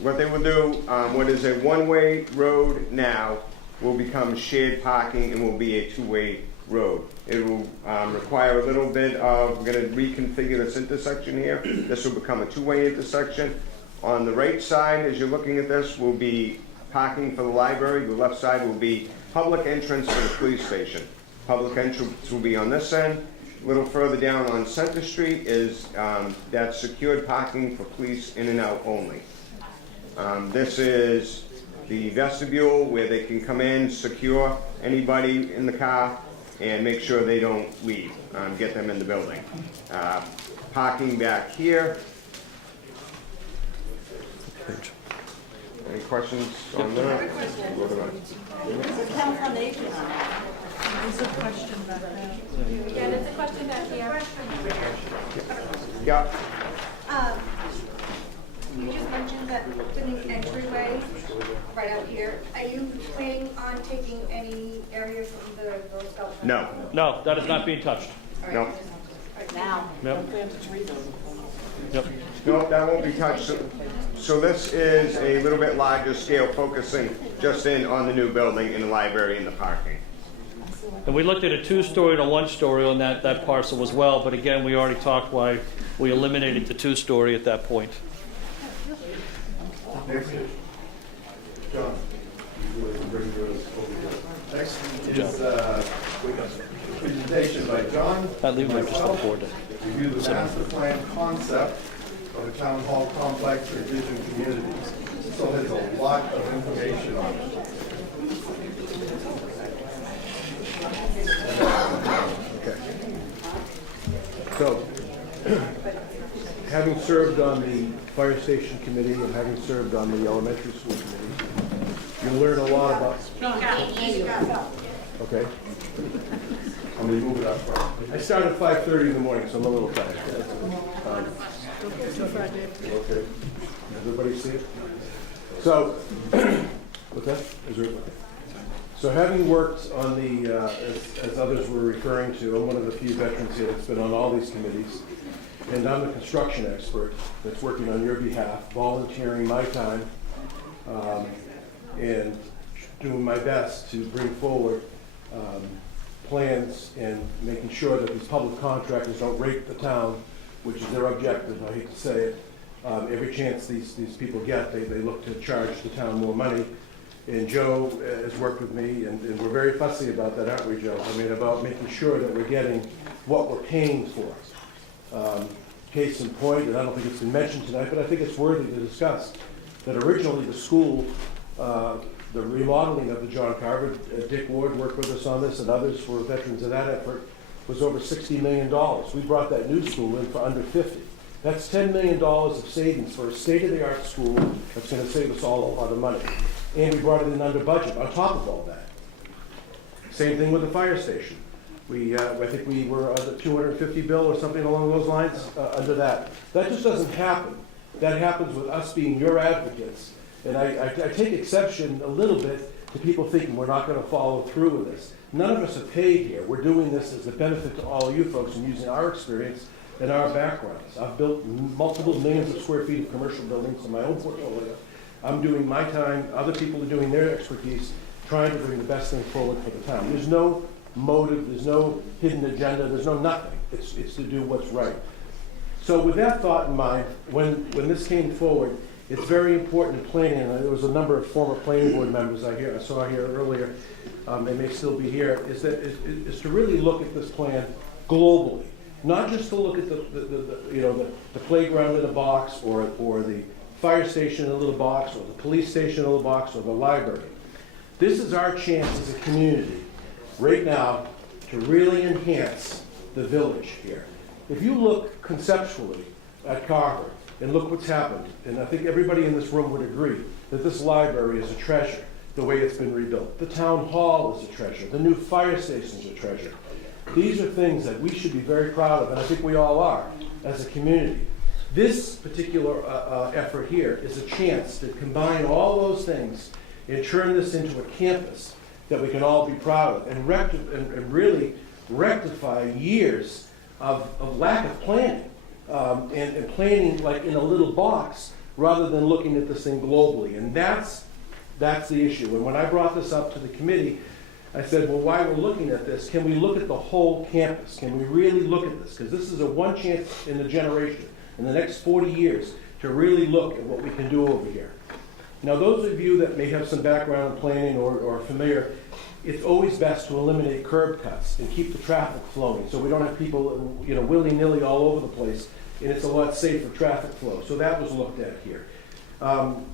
What they will do, what is a one-way road now will become shared parking and will be a two-way road. It will require a little bit of, we're going to reconfigure this intersection here. This will become a two-way intersection. On the right side, as you're looking at this, will be parking for the library. The left side will be public entrance for the police station. Public entrance will be on this end. A little further down on Center Street is that secured parking for police in and out only. This is the vestibule where they can come in, secure anybody in the car, and make sure they don't leave, get them in the building. Parking back here. Any questions on that? The Council on Aging. There's a question about that. Yeah, there's a question back here. Yeah. You just mentioned that the new entryway right out here. Are you planning on taking any areas from the Girl Scout? No. No, that is not being touched. No. Now. Yep. Yep. No, that won't be touched. So this is a little bit larger scale, focusing just in on the new building and the library and the parking. And we looked at a 2-story and a 1-story on that parcel as well, but again, we already talked why we eliminated the 2-story at that point. John, next is a presentation by John. I'd leave them just on the board. Review the master plan concept of a town hall complex for vision communities. So there's a lot of information on it. Okay. having served on the fire station committee and having served on the elementary school committee, you learn a lot about, okay? I'm gonna move it up front. I start at 5:30 in the morning, so I'm a little tired. Okay. Everybody see it? So, what's that? Is there, so having worked on the, as others were referring to, I'm one of the few veterans here that's been on all these committees, and I'm the construction expert that's working on your behalf, volunteering my time, and doing my best to bring forward plans and making sure that these public contractors don't rape the town, which is their objective, I hate to say it. Every chance these people get, they look to charge the town more money. And Joe has worked with me, and we're very fussy about that, aren't we, Joe? I mean, about making sure that we're getting what we're paying for. Case in point, and I don't think it's been mentioned tonight, but I think it's worthy to discuss, that originally the school, the remodeling of the John Carver, Dick Ward worked with us on this, and others were veterans of that effort, was over $60 million. We brought that new school in for under 50. That's $10 million of savings for a state-of-the-art school that's going to save us all a lot of money. And we brought it in under budget on top of all that. Same thing with the fire station. I think we were on the 250 bill or something along those lines under that. That just doesn't happen. That happens with us being your advocates. And I take exception a little bit to people thinking we're not going to follow through with this. None of us are paid here. We're doing this as a benefit to all of you folks and using our experience and our backgrounds. I've built multiple millions of square feet of commercial buildings in my own portfolio. I'm doing my time, other people are doing their expertise, trying to bring the best thing forward for the town. There's no motive, there's no hidden agenda, there's no nothing. It's to do what's right. So with that thought in mind, when this came forward, it's very important in planning, and there was a number of former planning board members I saw here earlier, they may still be here, is to really look at this plan globally. Not just to look at the playground in a box or the fire station in a little box or the police station in a little box or the library. This is our chance as a community right now to really enhance the village here. If you look conceptually at Carver and look what's happened, and I think everybody in this room would agree that this library is a treasure, the way it's been rebuilt. The town hall is a treasure. The new fire station is a treasure. These are things that we should be very proud of, and I think we all are as a community. This particular effort here is a chance to combine all those things and turn this into a campus that we can all be proud of and really rectify years of lack of planning and planning like in a little box rather than looking at this thing globally. And that's the issue. And when I brought this up to the committee, I said, well, while we're looking at this, can we look at the whole campus? Can we really look at this? Because this is a one chance in a generation, in the next 40 years, to really look at what we can do over here. Now, those of you that may have some background in planning or familiar, it's always best to eliminate curb cuts and keep the traffic flowing so we don't have people willy-nilly all over the place, and it's a lot safer traffic flow. So that was looked at here.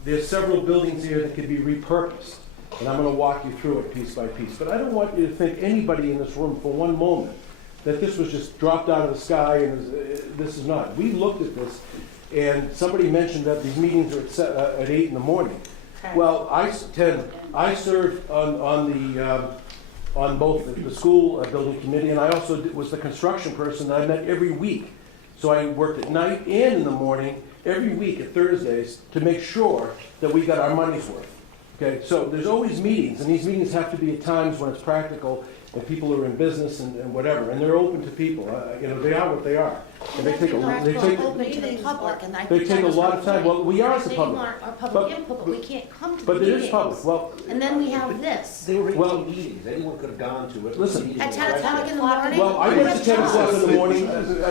There's several buildings here that could be repurposed. And I'm going to walk you through it piece by piece. But I don't want you to think, anybody in this room for one moment, that this was just dropped out of the sky and this is not. We looked at this, and somebody mentioned that these meetings are at 8 in the morning. Well, I served on both the school building committee, and I also was the construction person that I met every week. So I worked at night and in the morning every week at Thursdays to make sure that we got our money's worth. Okay, so there's always meetings, and these meetings have to be at times when it's practical and people are in business and whatever, and they're open to people. They are what they are, and they take a lot of time. Well, we are the public. Our public input, but we can't come to the But meetings. it is public. Well, and then we have this. They were meetings. Anyone could have gone to it. Listen. At 10 o'clock in the morning. Well, I went to 10 o'clock in the morning. Can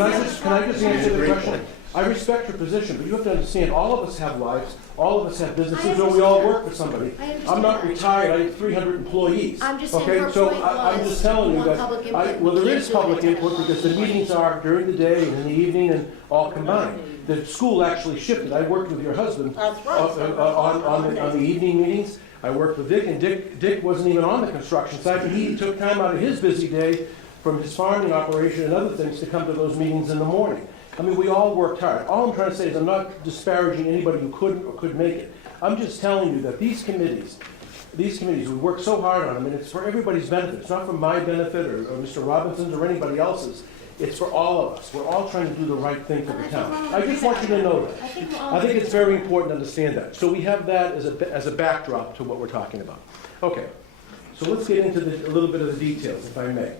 I just answer the question? I respect your position, but you have to understand, all of us have lives, all of us have businesses, or we all work for somebody. I'm not retired, I have 300 employees. I'm just saying her so point I'm just telling you that, well, there is public input because the meetings are during the day and in the evening and all combined. The school actually shifted. I worked with your husband on the evening meetings. I worked with Dick, and Dick wasn't even on the construction site, but he took time out of his busy day from his farming operation and other things to come to those meetings in the morning. I mean, we all worked hard. All I'm trying to say is I'm not disparaging anybody who couldn't or could make it. I'm just telling you that these committees, we work so hard on them, and it's for everybody's benefit. It's not for my benefit or Mr. Robinson's or anybody else's. It's for all of us. We're all trying to do the right thing for the town. I just want you to know that. I think it's very important to understand that. So we have that as a backdrop to what we're talking about. Okay, so let's get into a little bit of the details, if I may.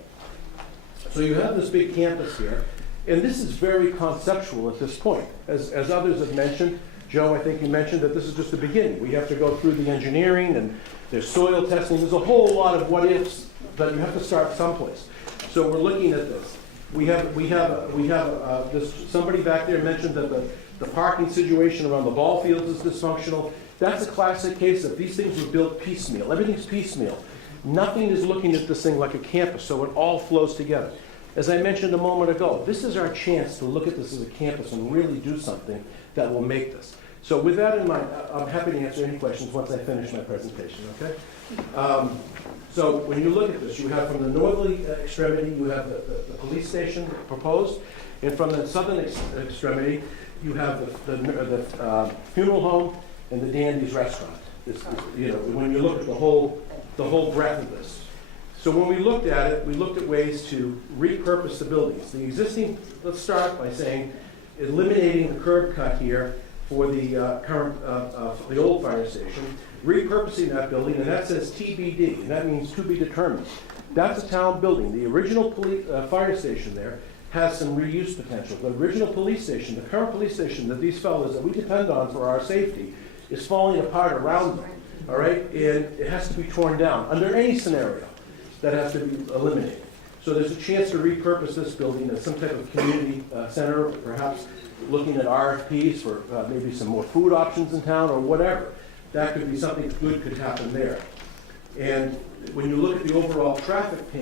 So you have this big campus here, and this is very conceptual at this point. As others have mentioned, Joe, I think you mentioned that this is just the beginning. We have to go through the engineering, and there's soil testing. There's a whole lot of what ifs, but you have to start someplace. So we're looking at this. We have somebody back there mentioned that the parking situation around the ball fields is dysfunctional. That's a classic case of these things were built piecemeal. Everything's piecemeal. Nothing is looking at this thing like a campus, so it all flows together. As I mentioned a moment ago, this is our chance to look at this as a campus and really do something that will make this. So with that in mind, I'm happy to answer any questions once I finish my presentation, okay? So when you look at this, you have from the northerly extremity, you have the police station proposed, and from the southern extremity, you have the funeral home and the Dandy's restaurant. When you look at the whole breadth of this. So when we looked at it, we looked at ways to repurpose the buildings. The existing, let's start by saying, eliminating the curb cut here for the current, the old fire station, repurposing that building, and that says TBD, and that means to be determined. That's a town building. The original fire station there has some reuse potential. The original police station, the current police station that these fellows that we depend on for our safety, is falling apart around them, all right? And it has to be torn down. Under any scenario, that has to be eliminated. So there's a chance to repurpose this building as some type of community center, perhaps looking at RFPs for maybe some more food options in town or whatever. That could be something good could happen there. And when you look at the overall traffic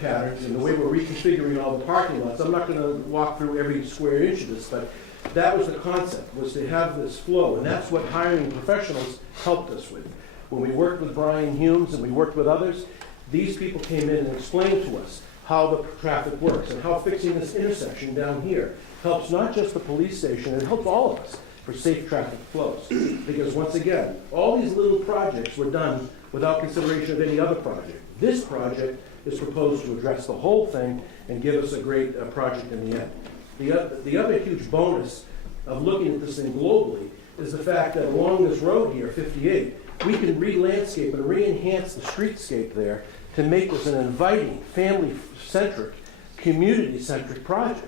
patterns and the way we're reconfiguring all the parking lots, I'm not going to walk through every square inch of this, but that was the concept, was to have this flow, and that's what hiring professionals helped us with. When we worked with Brian Humes and we worked with others, these people came in and explained to us how the traffic works and how fixing this intersection down here helps not just the police station, it helps all of us for safe traffic flows. Because once again, all these little projects were done without consideration of any other project. This project is proposed to address the whole thing and give us a great project in the end. The other huge bonus of looking at this thing globally is the fact that along this road here, 58, we can re-landscape and re-enhance the streetscape there to make this an inviting, family-centric, community-centric project.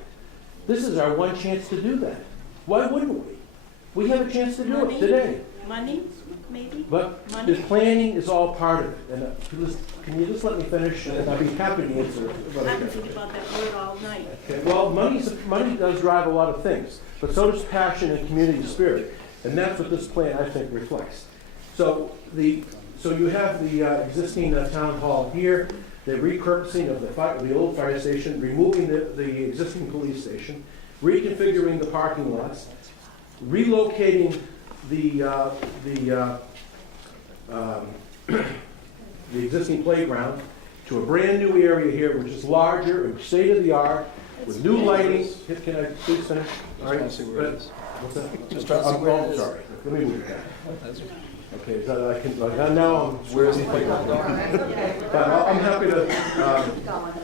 This is our one chance to do that. Why wouldn't we? We have a chance to do it today. Money, maybe? But the planning is all part of it. And can you just let me finish? And I'll be happy to answer. I've been thinking about that word all night. Okay. Well, money does drive a lot of things, but so does passion and community spirit. And that's what this plan, I think, reflects. So you have the existing town hall here, the repurposing of the old fire station, removing the existing police station, reconfiguring the parking lots, relocating the existing playground to a brand new area here, which is larger and state of the art, with new lighting. Can I please finish? All right. What's that? Just trying to see where it is. Sorry. Let me move that. Okay, so I can, now where's the playground? But I'm happy to,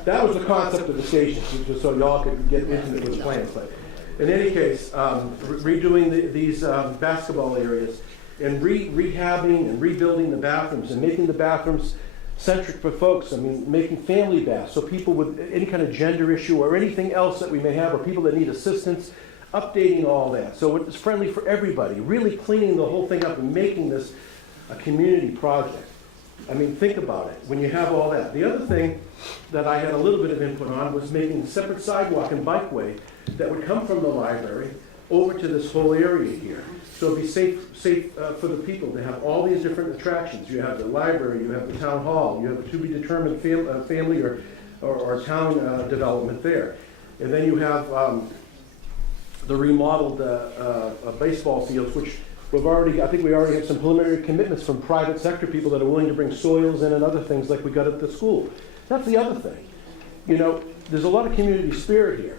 that was the concept of the station, just so y'all could get intimate with the plans. But in any case, redoing these basketball areas and rehabbing and rebuilding the bathrooms and making the bathrooms centric for folks. I mean, making family baths, so people with any kind of gender issue or anything else that we may have, or people that need assistance, updating all that. So it's friendly for everybody, really cleaning the whole thing up and making this a community project. I mean, think about it, when you have all that. The other thing that I had a little bit of input on was making a separate sidewalk and bikeway that would come from the library over to this whole area here. So it'd be safe for the people to have all these different attractions. You have the library, you have the town hall, you have the to-be-determined family or town development there. And then you have the remodeled baseball fields, which I think we already have some preliminary commitments from private sector people that are willing to bring soils in and other things like we got at the school. That's the other thing. you know, there's a lot of community spirit here.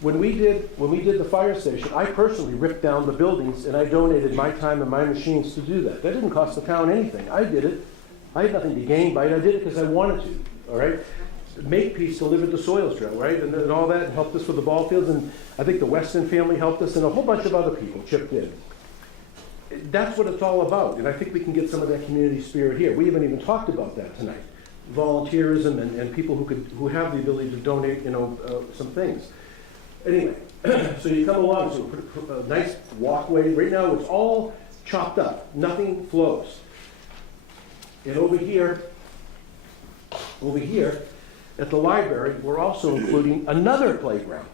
When we did the fire station, I personally ripped down the buildings and I donated my time and my machines to do that. That didn't cost the town anything. I did it. I had nothing to gain by it. I did it because I wanted to, all right? Makepeace delivered the soils drill, right? And all that, and helped us with the ball fields, and I think the Weston family helped us, and a whole bunch of other people chipped in. That's what it's all about, and I think we can get some of that community spirit here. We haven't even talked about that tonight. Volunteerism and people who have the ability to donate, you know, some things. Anyway, so you come along, so a nice walkway. Right now, it's all chopped up. Nothing flows. And over here, at the library, we're also including another playground.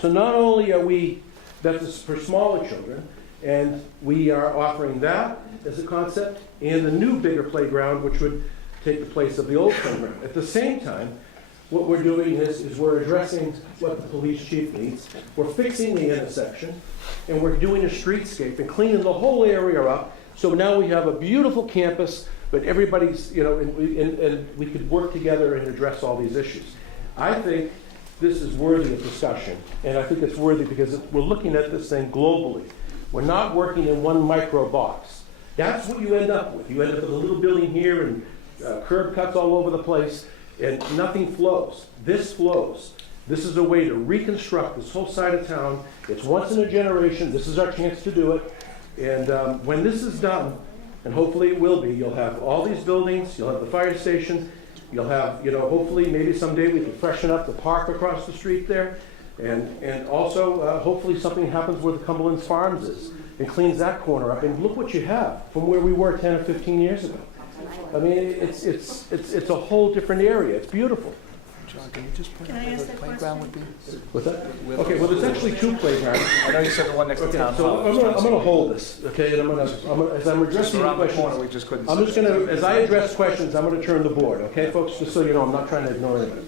So not only are we, that's for smaller children, and we are offering that as a concept, and the new bigger playground, which would take the place of the old playground. At the same time, what we're doing is we're addressing what the police chief needs. We're fixing the intersection, and we're doing a streetscape and cleaning the whole area up. So now we have a beautiful campus, but everybody's, you know, and we could work together and address all these issues. I think this is worthy of discussion, and I think it's worthy because we're looking at this thing globally. We're not working in one micro box. That's what you end up with. You end up with a little building here and curb cuts all over the place, and nothing flows. This flows. This is a way to reconstruct this whole side of town. It's once in a generation. This is our chance to do it. And when this is done, and hopefully it will be, you'll have all these buildings, you'll have the fire station, you'll have, you know, hopefully maybe someday we can freshen up the park across the street there. And also, hopefully something happens where the Cumberland's Farms is and cleans that corner up. And look what you have from where we were 10 or 15 years ago. I mean, it's a whole different area. It's beautiful. John, can you just point out where the playground would be? What's that? Okay, well, there's actually two playgrounds. I know you said the one next to town hall. So I'm gonna hold this, okay, and as I'm addressing the questions, we just couldn't. I'm just gonna, as I address questions, I'm gonna turn the board, okay, folks, just so you know, I'm not trying to ignore anybody.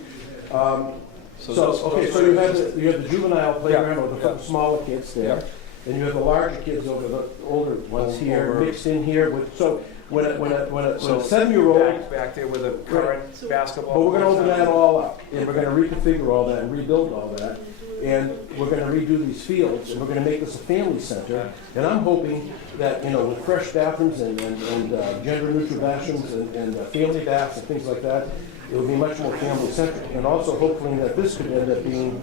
So you have the juvenile playground with the smaller kids there, and you have the larger kids over the older ones here, mixed in here with, so when a 7-year-old. Back there with a current basketball. But we're gonna open that all up, and we're gonna reconfigure all that and rebuild all that. And we're gonna redo these fields, and we're gonna make this a family center. And I'm hoping that, you know, with fresh bathrooms and gender neutral bathrooms and family baths and things like that, it will be much more family centric. And also hopefully that this could end up being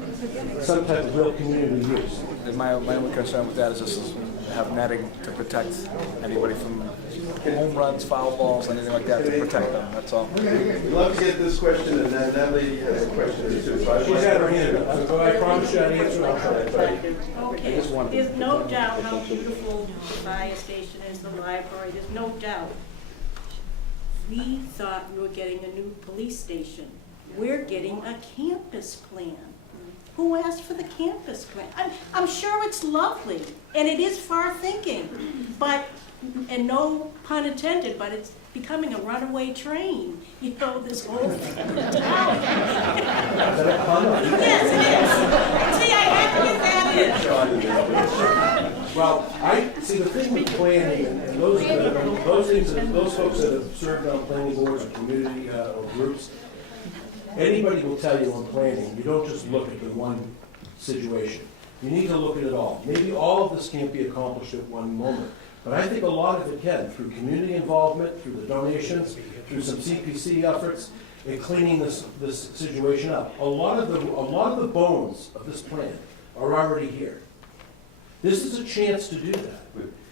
some type of real community use. And my only concern with that is this is have netting to protect anybody from home runs, foul balls, anything like that, to protect them, that's all. We'd love to get this question, and then that lady has a question too. So She's had her hand up, so I promise you I'll answer it. Okay, there's no doubt how beautiful the fire station is, the library, there's no doubt. We thought we were getting a new police station. We're getting a campus plan. Who asked for the campus plan? I'm sure it's lovely, and it is far-thinking, but, and no pun intended, but it's becoming a runaway train. You know, this whole thing. Yes, it is. See, I had to get that in. Well, I see the thing with planning and those folks that have served on planning boards or community or groups, anybody will tell you on planning, you don't just look at the one situation. You need to look at it all. Maybe all of this can't be accomplished at one moment, but I think a lot of it can through community involvement, through the donations, through some CPC efforts, and cleaning this situation up. A lot of the bones of this plan are already here. This is a chance to do that.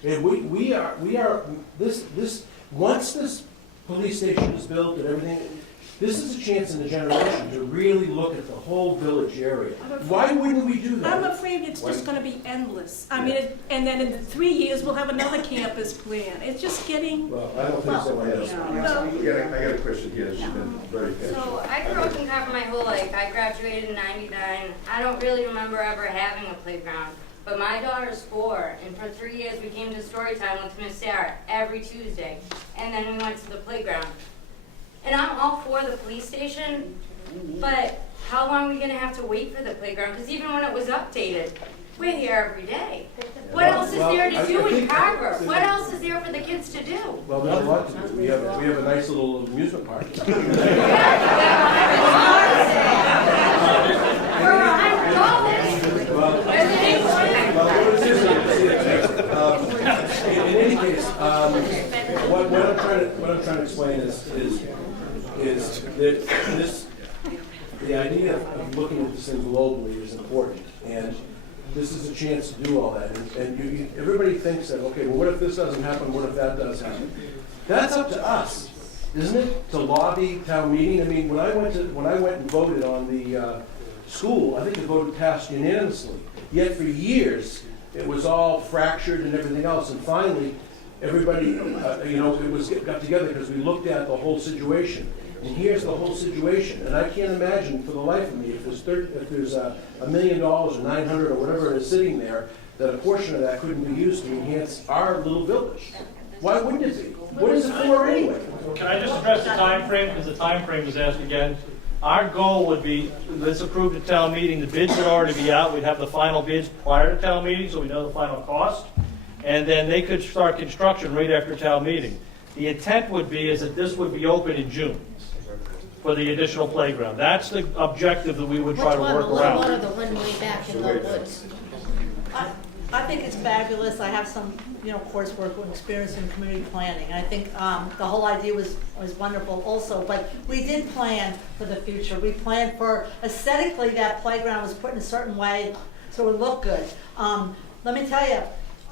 And we are once this police station is built and everything, this is a chance in a generation to really look at the whole village area. Why wouldn't we do that? I'm afraid it's just gonna be endless. I mean, and then in 3 years, we'll have another campus plan. It's just getting. Well, I don't think so. I got a question here. She's been very patient. So I grew up in Carver my whole life. I graduated in '99. I don't really remember ever having a playground. But my daughter's 4, and for 3 years we came to Storytime with Miss Sarah every Tuesday, and then we went to the playground. And I'm all for the police station, but how long are we gonna have to wait for the playground? Because even when it was updated, we're here every day. What else is there to do in Carver? What else is there for the kids to do? Well, there's a lot to do. We have a nice little amusement park. What I'm trying to explain is that the idea of looking at this thing globally is important, and this is a chance to do all that. And everybody thinks that, okay, well, what if this doesn't happen? What if that does happen? That's up to us, isn't it? To lobby town meeting. I mean, when I went and voted on the school, I think the vote passed unanimously. Yet for years, it was all fractured and everything else. And finally, everybody, got together because we looked at the whole situation. And here's the whole situation. And I can't imagine for the life of me, if there's $1 million or 900 or whatever it is sitting there, that a portion of that couldn't be used to enhance our little village. Why wouldn't it be? What is it for anyway? Can I just address the time frame, because the time frame was asked again? Our goal would be, this approved at town meeting, the bids would already be out, we'd have the final bids prior to town meeting, so we know the final cost, and then they could start construction right after town meeting. The intent would be is that this would be open in June for the additional playground. That's the objective that we would try to work around. What are the one way back in the woods? I think it's fabulous. I have some, coursework and experience in community planning. And I think the whole idea was wonderful also. But we did plan for the future. We planned for aesthetically that playground was put in a certain way so it would look good. Let me tell you,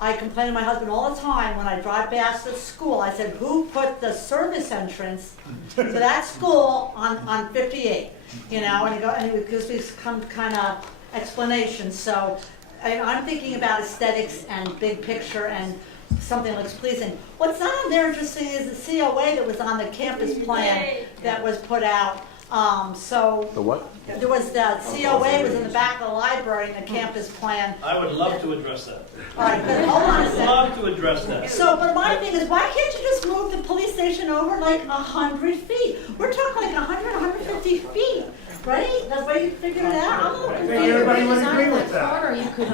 I complain to my husband all the time when I drive past the school. I said, who put the service entrance to that school on 58? And it gives me some kind of explanation. So I'm thinking about aesthetics and big picture and something that looks pleasing. What's not on there interesting is the COA that was on the campus plan that was put out. The what? There was the COA was in the back of the library in the campus plan. I would love to address that. All right, but hold on a second. Love to address that. So, but my thing is, why can't you just move the police station over like 100 feet? We're talking like 100, 150 feet, right? That's why you figured it out. I'm a little confused. Everybody would agree with that. Corner, you could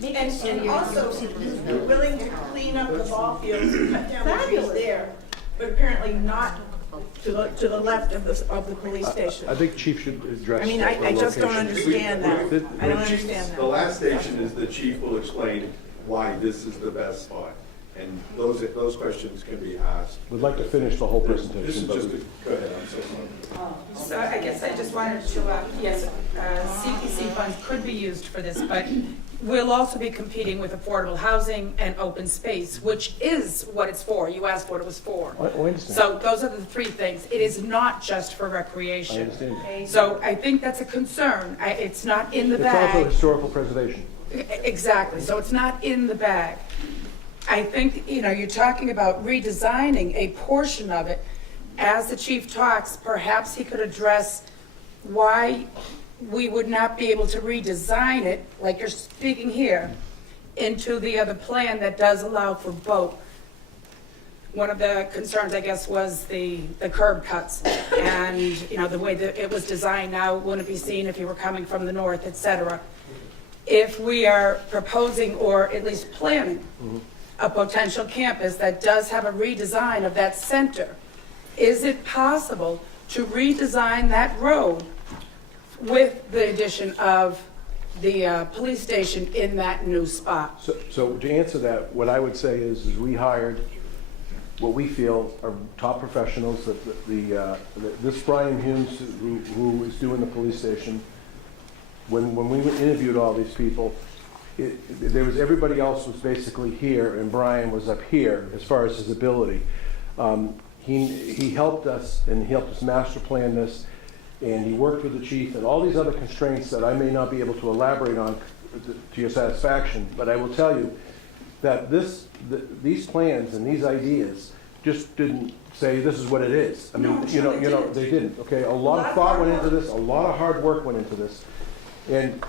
make it so And you also, see the we're visibility. willing to clean up the ball fields and cut down the trees there, but apparently not to the left of the police station. I think Chief should address. I mean, I just don't understand that. I don't understand that. The last station is the chief will explain why this is the best spot. And those questions can be asked. We'd like to finish the whole presentation. This is but just we- go ahead, I'm so sorry. So I guess I just wanted to, yes, CPC funds could be used for this, but we'll also be competing with affordable housing and open space, which is what it's for. You asked what it was for. I understand. So those are the three things. It is not just for I recreation. understand. So I think that's a concern. It's not in the It's also bag. historical preservation. Exactly, so it's not in the bag. I think, you're talking about redesigning a portion of it. As the chief talks, perhaps he could address why we would not be able to redesign it, like you're speaking here, into the other plan that does allow for both. One of the concerns, I guess, was the curb cuts and, the way that it was designed now wouldn't be seen if you were coming from the north, et cetera. If we are proposing or at least planning a potential campus that does have a redesign of that center, is it possible to redesign that road with the addition of the police station in that new spot? So to answer that, what I would say is we hired what we feel are top professionals. This Brian Humes, who is doing the police station, when we interviewed all these people, there was everybody else was basically here, and Brian was up here as far as his ability. He helped us, and he helped us master plan this, and he worked with the chief and all these other constraints that I may not be able to elaborate on to your satisfaction. But I will tell you that these plans and these ideas just didn't say this is what it is. I mean, they didn't. Okay, a lot of thought went into this, a lot of hard work went into this, and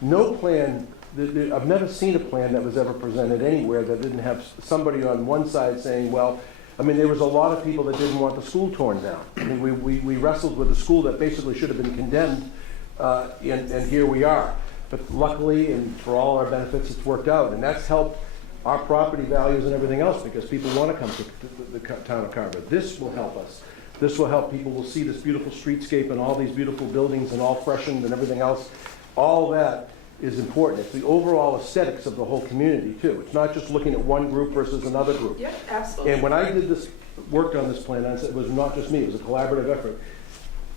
no plan. I've never seen a plan that was ever presented anywhere that didn't have somebody on one side saying, well, I mean, there was a lot of people that didn't want the school torn down. I mean, we wrestled with a school that basically should have been condemned, and here we are. But luckily, and for all our benefits, it's worked out, and that's helped our property values and everything else because people want to come to the town of Carver. This will help us. This will help people. Will see this beautiful streetscape and all these beautiful buildings and all freshened and everything else. All that is important. It's the overall aesthetics of the whole community too. It's not just looking at one group versus another group. Yeah, absolutely. And when I worked on this plan, it was not just me, it was a collaborative effort.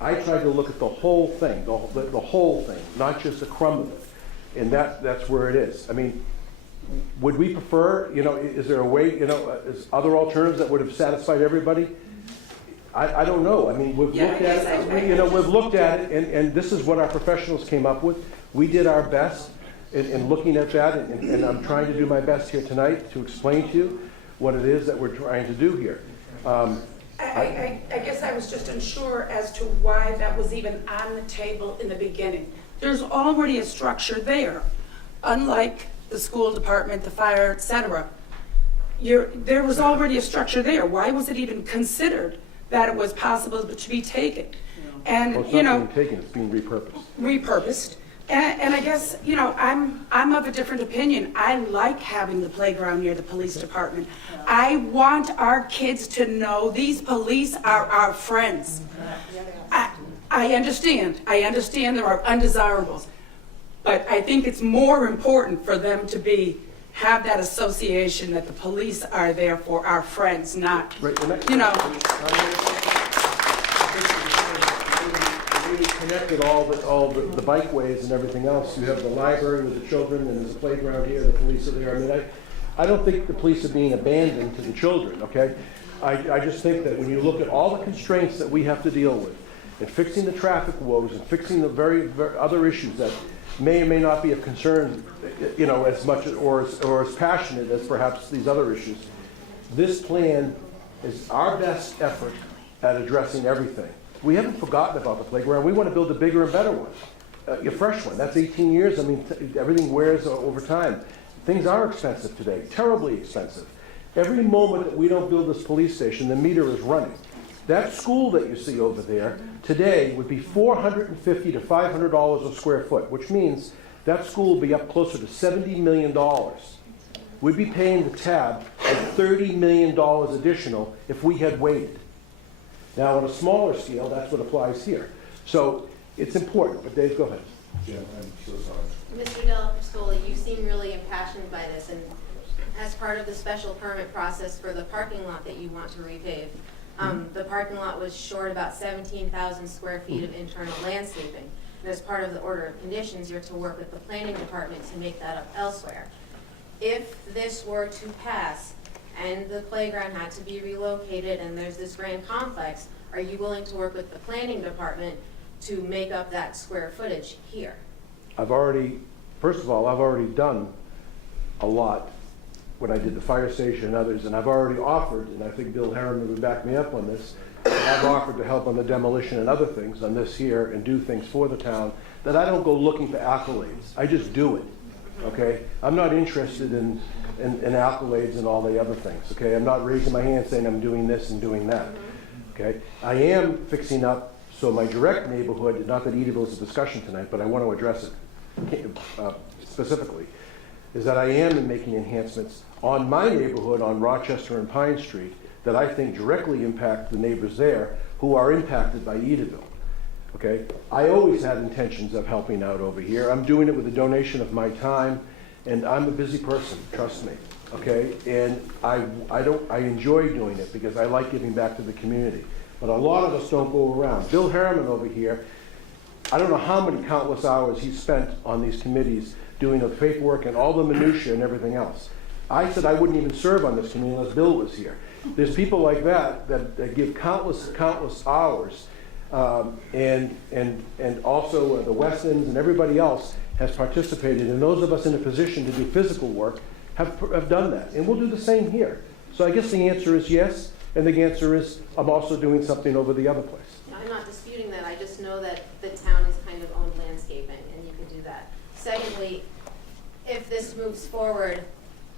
I tried to look at the whole thing, the whole thing, not just a crumb of it. And that's where it is. I mean, would we prefer, is there a way, is other alternatives that would have satisfied everybody? I don't know. I mean, we've looked at it, we've looked at it, and this is what our professionals came up with. We did our best in looking at that, and I'm trying to do my best here tonight to explain to you what it is that we're trying to do here. I guess I was just unsure as to why that was even on the table in the beginning. There's already a structure there, unlike the school department, the fire, etc. There was already a structure there. Why was it even considered that it was possible to be taken? And, well, it's not being taken, it's being repurposed. Repurposed. And I guess, I'm of a different opinion. I like having the playground near the police department. I want our kids to know these police are our friends. I understand. I understand there are undesirables. But I think it's more important for them to have that association that the police are there for our friends, not, We connected all the bikeways and everything else. You have the library with the children, and there's a playground here, the police are there. I mean, I don't think the police are being abandoned to the children, okay? I just think that when you look at all the constraints that we have to deal with, and fixing the traffic woes, and fixing the very other issues that may or may not be of concern, as much or as passionate as perhaps these other issues, this plan is our best effort at addressing everything. We haven't forgotten about the playground. We want to build a bigger and better one, a fresh one. That's 18 years. I mean, everything wears over time. Things are expensive today, terribly expensive. Every moment that we don't build this police station, the meter is running. That school that you see over there today would be $450 to $500 a square foot, which means that school will be up closer to $70 million. We'd be paying the tab at $30 million additional if we had waited. Now, on a smaller scale, that's what applies here. So it's important, but Dave, go ahead. Yeah, I'm so sorry. Mr. Della Pascola, you seem really impassioned by this, and as part of the special permit process for the parking lot that you want to repave, the parking lot was short about 17,000 square feet of internal landscaping. And as part of the order of conditions, you're to work with the planning department to make that up elsewhere. If this were to pass and the playground had to be relocated and there's this grand complex, are you willing to work with the planning department to make up that square footage here? First of all, I've already done a lot when I did the fire station and others, and I've already offered, and I think Bill Harriman would back me up on this, I've offered to help on the demolition and other things on this here and do things for the town that I don't go looking for accolades. I just do it, okay? I'm not interested in accolades and all the other things, okay? I'm not raising my hand saying I'm doing this and doing that, okay? I am fixing up, so my direct neighborhood, not that Edaville is a discussion tonight, but I want to address it specifically, is that I am making enhancements on my neighborhood on Rochester and Pine Street that I think directly impact the neighbors there who are impacted by Edaville. Okay? I always had intentions of helping out over here. I'm doing it with a donation of my time, and I'm a busy person, trust me. Okay? And I enjoy doing it because I like giving back to the community. But a lot of us don't go around. Bill Harriman over here, I don't know how many countless hours he's spent on these committees doing the paperwork and all the minutia and everything else. I said I wouldn't even serve on this committee unless Bill was here. There's people like that give countless hours, and also the Westons and everybody else has participated, and those of us in a position to do physical work have done that, and we'll do the same here. So I guess the answer is yes, and the answer is I'm also doing something over the other place. I'm not disputing that. I just know that the town is kind of owned landscaping, and you could do that. Secondly, if this moves forward,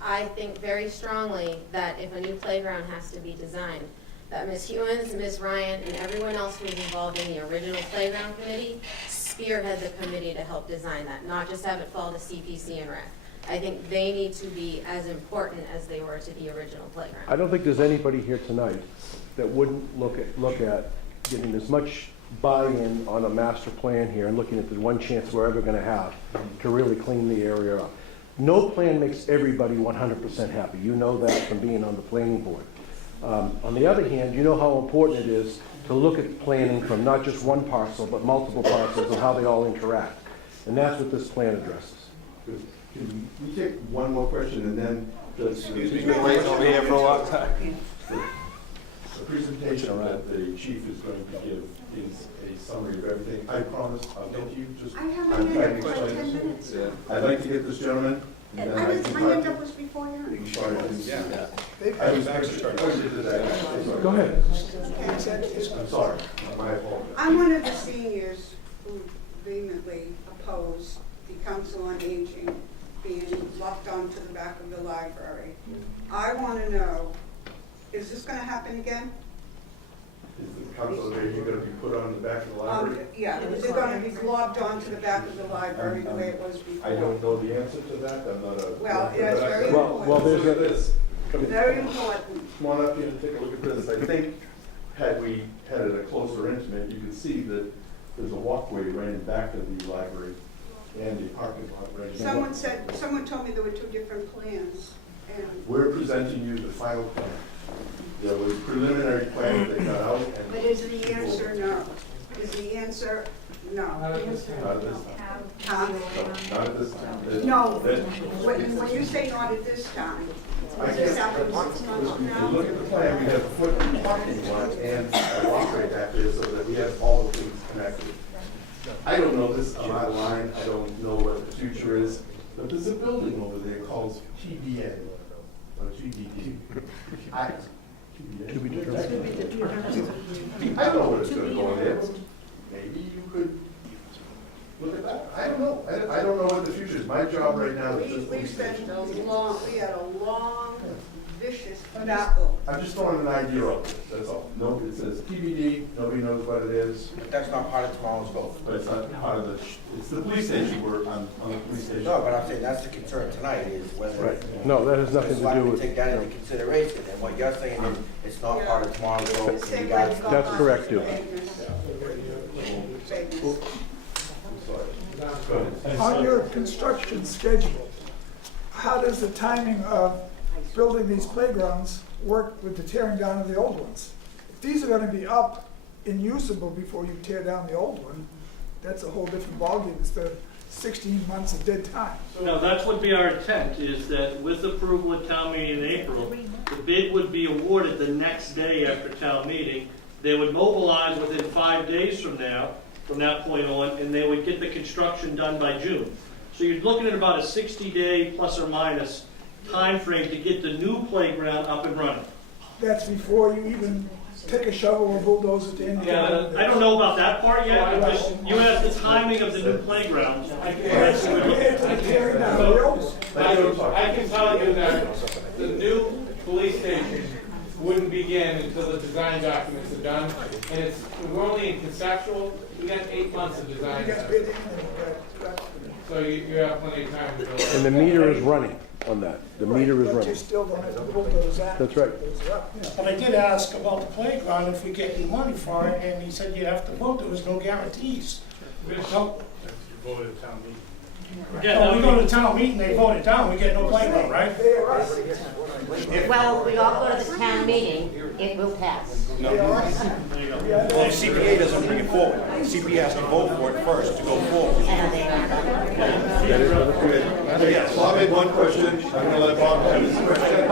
I think very strongly that if a new playground has to be designed, that Ms. Hewins, Ms. Ryan, and everyone else who was involved in the original playground committee spearhead the committee to help design that, not just have it fall to CPC and rec. I think they need to be as important as they were to the original playground. I don't think there's anybody here tonight that wouldn't look at getting as much buy-in on a master plan here and looking at the one chance we're ever gonna have to really clean the area up. No plan makes everybody 100% happy. You know that from being on the planning board. On the other hand, you know how important it is to look at planning from not just one parcel, but multiple parcels and how they all interact. And that's what this plan addresses. Can we take one more question and then? Excuse me, we'll wait over here for a long time. The presentation that the chief is going to give is a summary of everything. I promise I'll get you just. I have my I'm trying hand to up for explain 10 this. minutes. I'd like to get this gentleman. And then I can My hand up was before you. I was actually trying. Go ahead. I'm sorry, my fault. I'm one of the seniors who vehemently oppose the Council on Aging being locked onto the back of the library. I want to know, is this going to happen again? Is the council of aging going to be put on the back of the library? Yeah, is it going to be globbed onto the back of the library the way it was before? I don't know the answer to that. I'm not a. Well, it's very important. Well, there's this. Very important. Come on up here and take a look at this. I think had we had it a closer intimate, you can see that there's a walkway running back of the library and the parking lot right here. Someone told me there were two different plans. And We're presenting you the final plan. There was preliminary plan that got out and. but is the answer no? Is the answer no? Not at this time. Huh? Not at this time. No, That- when you say not at this time, I this can't, happened 6 months from if you now? look at the plan, we have a foot parking lot and a walkway back there so that we have all the things connected. I don't know this out of line, I don't know what the future is, but there's a building over there called TBA, or GDD. To be determined. I don't know what it's gonna go in there. Maybe you could look at that. I don't know. I don't know what the future is. My job right now is just. We had a long, vicious battle. I'm just throwing an idea out there, that's all. No, it says TBD, nobody knows what it is. But that's not part of tomorrow's vote. But it's not part of the, it's the police station, we're on the police station. No, but I'm saying that's the concern tonight is whether. Right. No, that has nothing to do with. Take that into consideration, and what you're saying is it's not part of tomorrow's vote. and you guys- That's correct, too. On your construction schedule, how does the timing of building these playgrounds work with the tearing down of the old ones? If these are gonna be up and usable before you tear down the old one, that's a whole different ballgame. It's the 16 months of dead time. No, that's would be our intent, is that with approval at town meeting in April, the bid would be awarded the next day after town meeting. They would mobilize within 5 days from now, from that point on, and they would get the construction done by June. So you're looking at about a 60-day plus or minus time frame to get the new playground up and running. That's before you even take a shovel or bulldozer to indicate. Yeah, I don't know about that part yet, but just, you asked the timing of the new playground. I can tell you that the new police station wouldn't begin until the design documents are done, and we're only in conceptual, we got 8 months of design. So you have plenty of time to build. And the meter is running on that. The meter is But you running. still don't have to bulldoze that. That's right. But I did ask about the playground, if we get any money for it, and he said you have to vote, there was no guarantees. No. Voted at town meeting. So we go to town meeting, they vote it down, we get no playground, right? Well, we all go to the town meeting, it will pass. No. Well, the CPA doesn't bring it forward. CPA has to vote for it first to go forward. Yeah, so I made one question. I'm gonna let Bob have his question.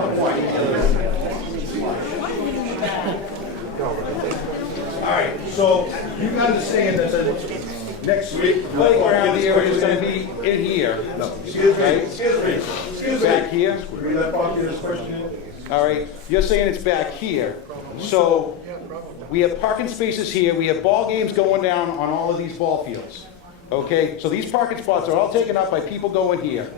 All right, so you guys are saying that the next week, playground here is gonna be in here. Excuse me, right? excuse me. Back here? Can we let Bob get his question in? All right, you're saying it's back here. So we have parking spaces here, we have ball games going down on all of these ball fields. Okay, so these parking spots are all taken up by people going here.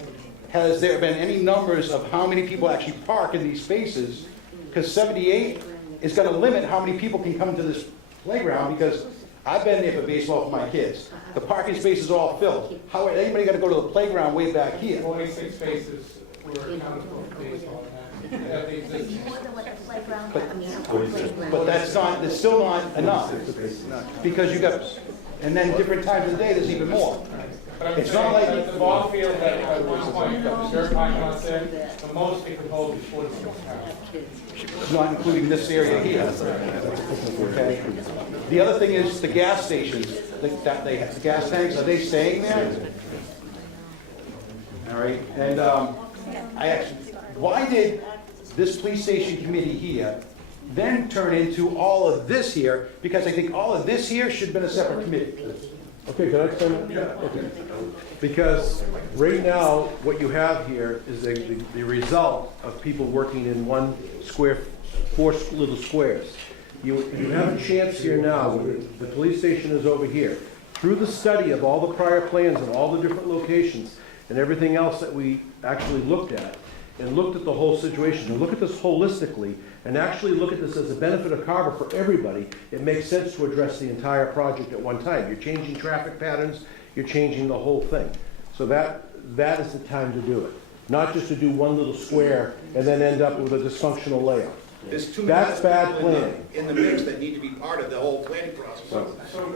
Has there been any numbers of how many people actually park in these spaces? Because 78 is gonna limit how many people can come to this playground, because I've been there for baseball for my kids. The parking spaces are all filled. How are anybody gonna go to the playground way back here? 26 spaces were accounted for based on that. playground? But that's still not enough, because you got, and then different times of the day, there's even more. But I'm It's not like- saying that the ball field that at one point that the dirt parking lot said, the most it could hold is 46,000. Not including this area here. Okay? The other thing is the gas stations, the gas tanks, are they staying there? All right, and why did this police station committee here then turn into all of this here? Because I think all of this here should have been a separate committee. Okay, can I explain? Okay. Because right now, what you have here is the result of people working in one square, 4 little squares. You have a chance here now, the police station is over here. Through the study of all the prior plans and all the different locations and everything else that we actually looked at, and looked at the whole situation, and look at this holistically, and actually look at this as a benefit of Carver for everybody, it makes sense to address the entire project at one time. You're changing traffic patterns, you're changing the whole thing. So that is the time to do it. Not just to do one little square and then end up with a dysfunctional layout. There's too That's bad planning. in the mix that need to be part of the whole planning process. So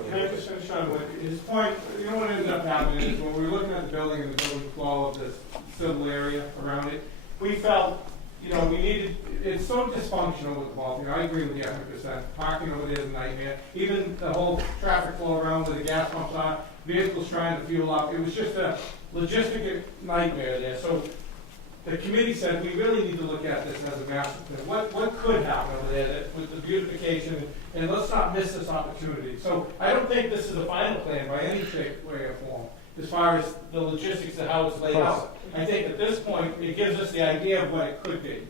can I just finish on what his point, you know what ended up happening is when we were looking at the building and the building flow of this civil area around it, we felt, you know, we needed, it's so dysfunctional with the ball field. I agree with you 100%. Parking over there is a nightmare. Even the whole traffic flow around where the gas pumps are, vehicles trying to fuel up. It was just a logistic nightmare there. So the committee said, we really need to look at this as a master plan. What could happen over there with the beautification, and let's not miss this opportunity. So I don't think this is a final plan by any shape, way, or form, as far as the logistics of how it's laid out. I think at this point, it gives us the idea of what it could be.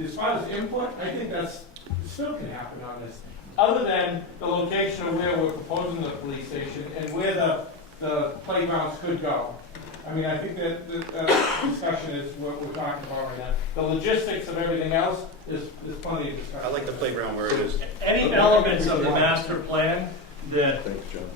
As far as input, I think that's, it still can happen on this. Other than the location of where we're proposing the police station and where the playgrounds could go. I mean, I think that the discussion is what we're talking about right now. The logistics of everything else is plenty of discussion. I like the playground where it is. Any elements of the master plan that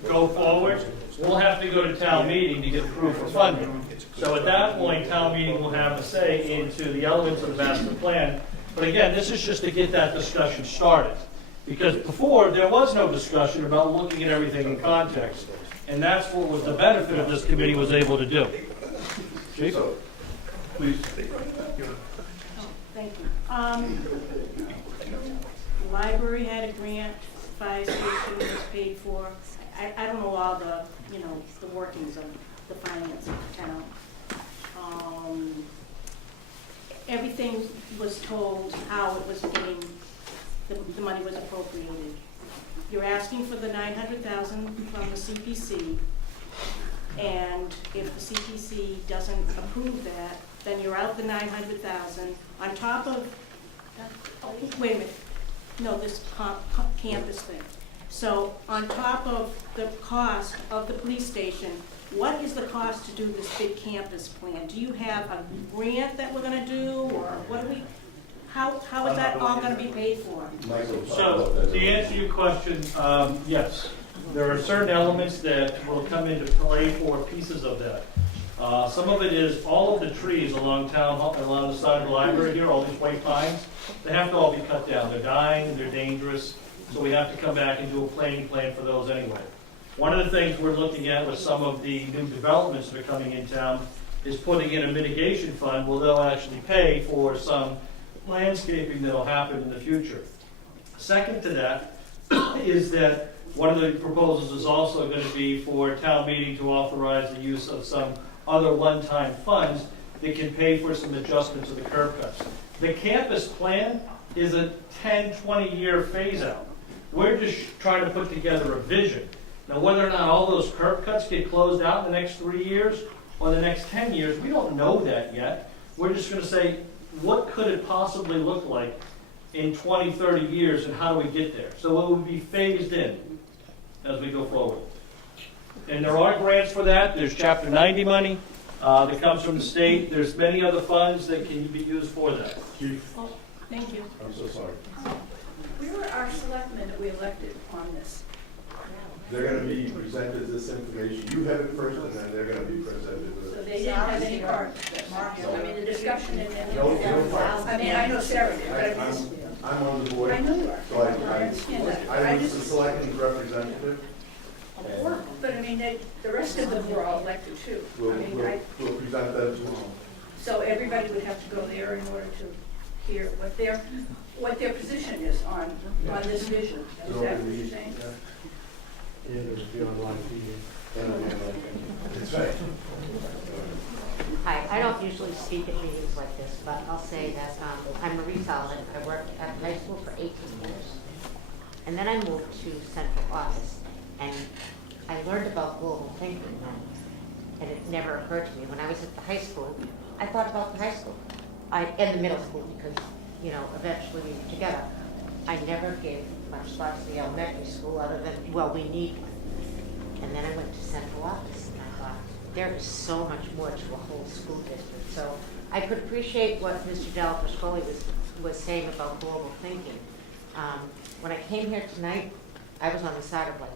go forward, we'll have to go to town meeting to get approved for funding. So at that point, town meeting will have a say into the elements of the master plan. But again, this is just to get that discussion started. Because before, there was no discussion about looking at everything in context. And that's what was the benefit of this committee was able to do. Chief? Please. Thank you. The library had a grant, fire station was paid for. I don't know all the, you know, the workings of the finance of the town. Everything was told how it was getting, the money was appropriated. You're asking for the $900,000 from the CPC, and if the CPC doesn't approve that, then you're out the $900,000 on top of, wait a minute, no, this campus thing. So on top of the cost of the police station, what is the cost to do this big campus plan? Do you have a grant that we're gonna do, or what do we, how is that all gonna be paid for? So, to answer your question, yes. There are certain elements that will come into play for pieces of that. Some of it is all of the trees along along the side of the library here, all these white pines, they have to all be cut down. They're dying, they're dangerous, so we have to come back and do a planning plan for those anyway. One of the things we're looking at with some of the new developments that are coming in town is putting in a mitigation fund where they'll actually pay for some landscaping that'll happen in the future. Second to that is that one of the proposals is also going to be for town meeting to authorize the use of some other one-time funds that can pay for some adjustments of the curb cuts. The campus plan is a 10, 20-year phase out. We're just trying to put together a vision. Now, whether or not all those curb cuts get closed out in the next 3 years or the next 10 years, we don't know that yet. We're just going to say, what could it possibly look like in 20, 30 years, and how do we get there? So it would be phased in as we go forward. And there are grants for that. There's Chapter 90 money that comes from the state. There's many other funds that can be used for that. Oh, thank you. I'm so sorry. Where are our selectmen that we elected on this? They're gonna be presented this information. You have it first, and then they're gonna be presented with So it. they didn't have any part of this. I mean, the discussion and then. No part. I mean, I know Sarah did, but I mean, I'm on the board. I know you are. So I understand that. I was just- the selectmen's representative. But I mean, the rest of them were all elected too. We'll, I mean, we'll present them tomorrow. so everybody would have to go there in order to hear what their position is on this vision. Is that what you're saying? That's right. Hi, I don't usually speak at meetings like this, but I'll say that I'm Marie Solomon. I worked at high school for 18 years. And then I moved to central office, and I learned about global thinking then. And it never occurred to me. When I was at the high school, I thought about the high school. And the middle school, because, you know, eventually we were together. I never gave much thought to the elementary school other than, well, we need one. And then I went to central office, and I thought, there is so much more to a whole school district. So I could appreciate what Mr. Della Pasquale was saying about global thinking. When I came here tonight, I was on the side of like,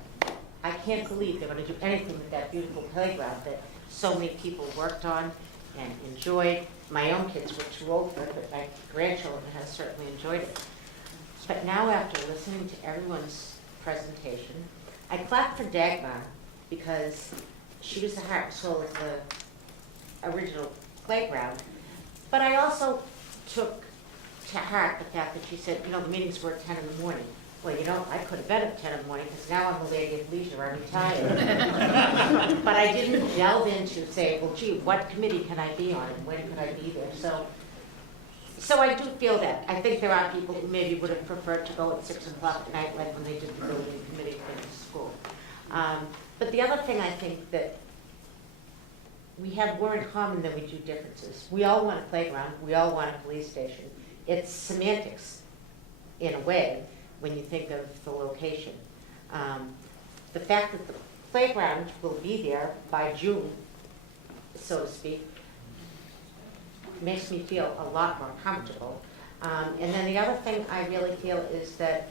I can't believe they're going to do anything with that beautiful playground that so many people worked on and enjoyed. My own kids were too old for it, but my grandchildren have certainly enjoyed it. But now, after listening to everyone's presentation, I clapped for Dagmar because she was the heart and soul of the original playground. But I also took to heart the fact that she said, you know, the meetings were at 10 in the morning. Well, you know, I could have been at 10 in the morning because now I'm a lady of leisure, I'm retired. But I didn't delve into say, well, gee, what committee can I be on and when could I be there? So I do feel that. I think there are people who maybe would have preferred to go at 6 o'clock at night, like when they did the building committee thing at school. But the other thing I think that we have more in common than we do differences. We all want a playground. We all want a police station. It's semantics, in a way, when you think of the location. The fact that the playground will be there by June, so to speak, makes me feel a lot more comfortable. And then the other thing I really feel is that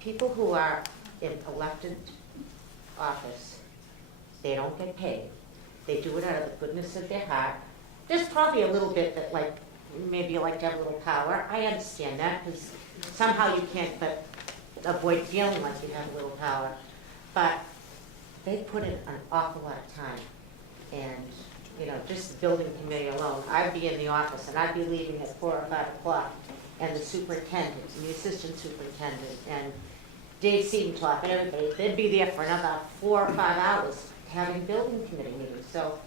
people who are in elected office, they don't get paid. They do it out of the goodness of their heart. There's probably a little bit that, like, maybe you like to have a little power. I understand that, because somehow you can't but avoid feeling like you have a little power. But they put in an awful lot of time. And, you know, just the building committee alone, I'd be in the office and I'd be leaving at 4 or 5 o'clock, and the superintendent, and the assistant superintendent, and Dave Siedentop, and everybody, they'd be there for another 4 or 5 hours having building committee meetings. So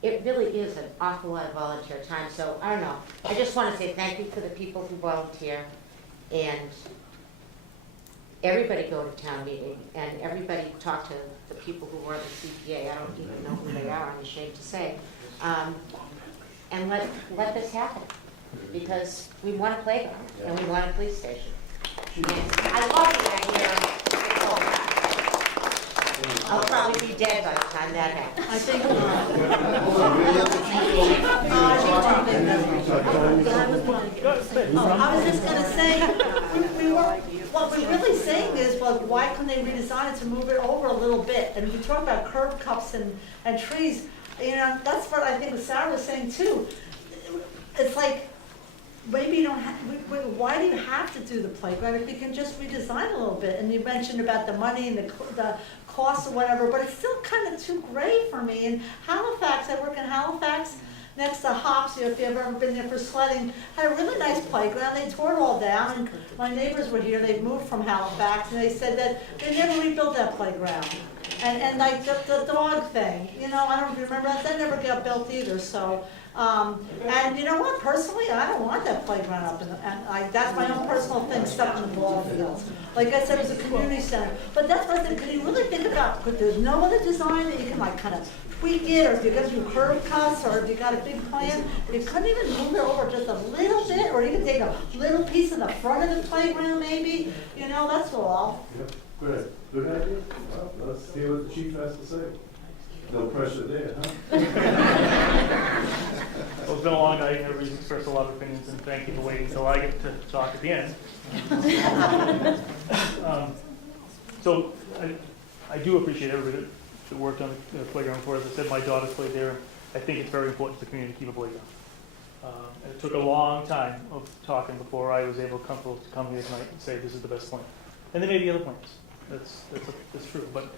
it really is an awful lot of volunteer time. So I don't know. I just want to say thank you for the people who volunteer, and everybody go to town meeting, and everybody talk to the people who are the CPA. I don't even know who they are, I'm ashamed to say. And let this happen, because we want a playground and we want a police station. And I love the idea. I'll probably be dead by the time that happens. I think. I was just gonna say, what we're really saying is, well, why couldn't they redesign it to move it over a little bit? And we talk about curb cuts and trees, you know, that's what I think Sarah was saying too. It's like, maybe you don't have, why do you have to do the playground if you can just redesign a little bit? And you mentioned about the money and the cost or whatever, but it's still kind of too gray for me. In Halifax, I work in Halifax, next to Hops, if you've ever been there for sledding, had a really nice playground. They tore it all down, and my neighbors were here, they moved from Halifax, and they said that they never rebuilt that playground. And like the dog thing, you know, I don't know if you remember that never got built either, so. And you know what, personally, I don't want that playground up in the, and that's my own personal thing, stuck in the ball fields. Like I said, it was a community center, but that's what I said, could you really think about, could there's no other design that you can like kind of tweak it, or if you're gonna do curb cuts, or if you got a big plan, you couldn't even move it over just a little bit, or you could take a little piece of the front of the playground maybe, you know, that's all. Yep, good. Good idea. Well, let's hear what the chief has to say. No pressure there, huh? Well, it's been a long night, and everybody's expressed a lot of opinions, and thank you for waiting until I get to talk at the end. So I do appreciate everybody that worked on the playground for us. As I said, my daughters played there. I think it's very important to the community to keep a playground. And it took a long time of talking before I was able comfortable to come here tonight and say this is the best plan. And there may be other plans. That's true. But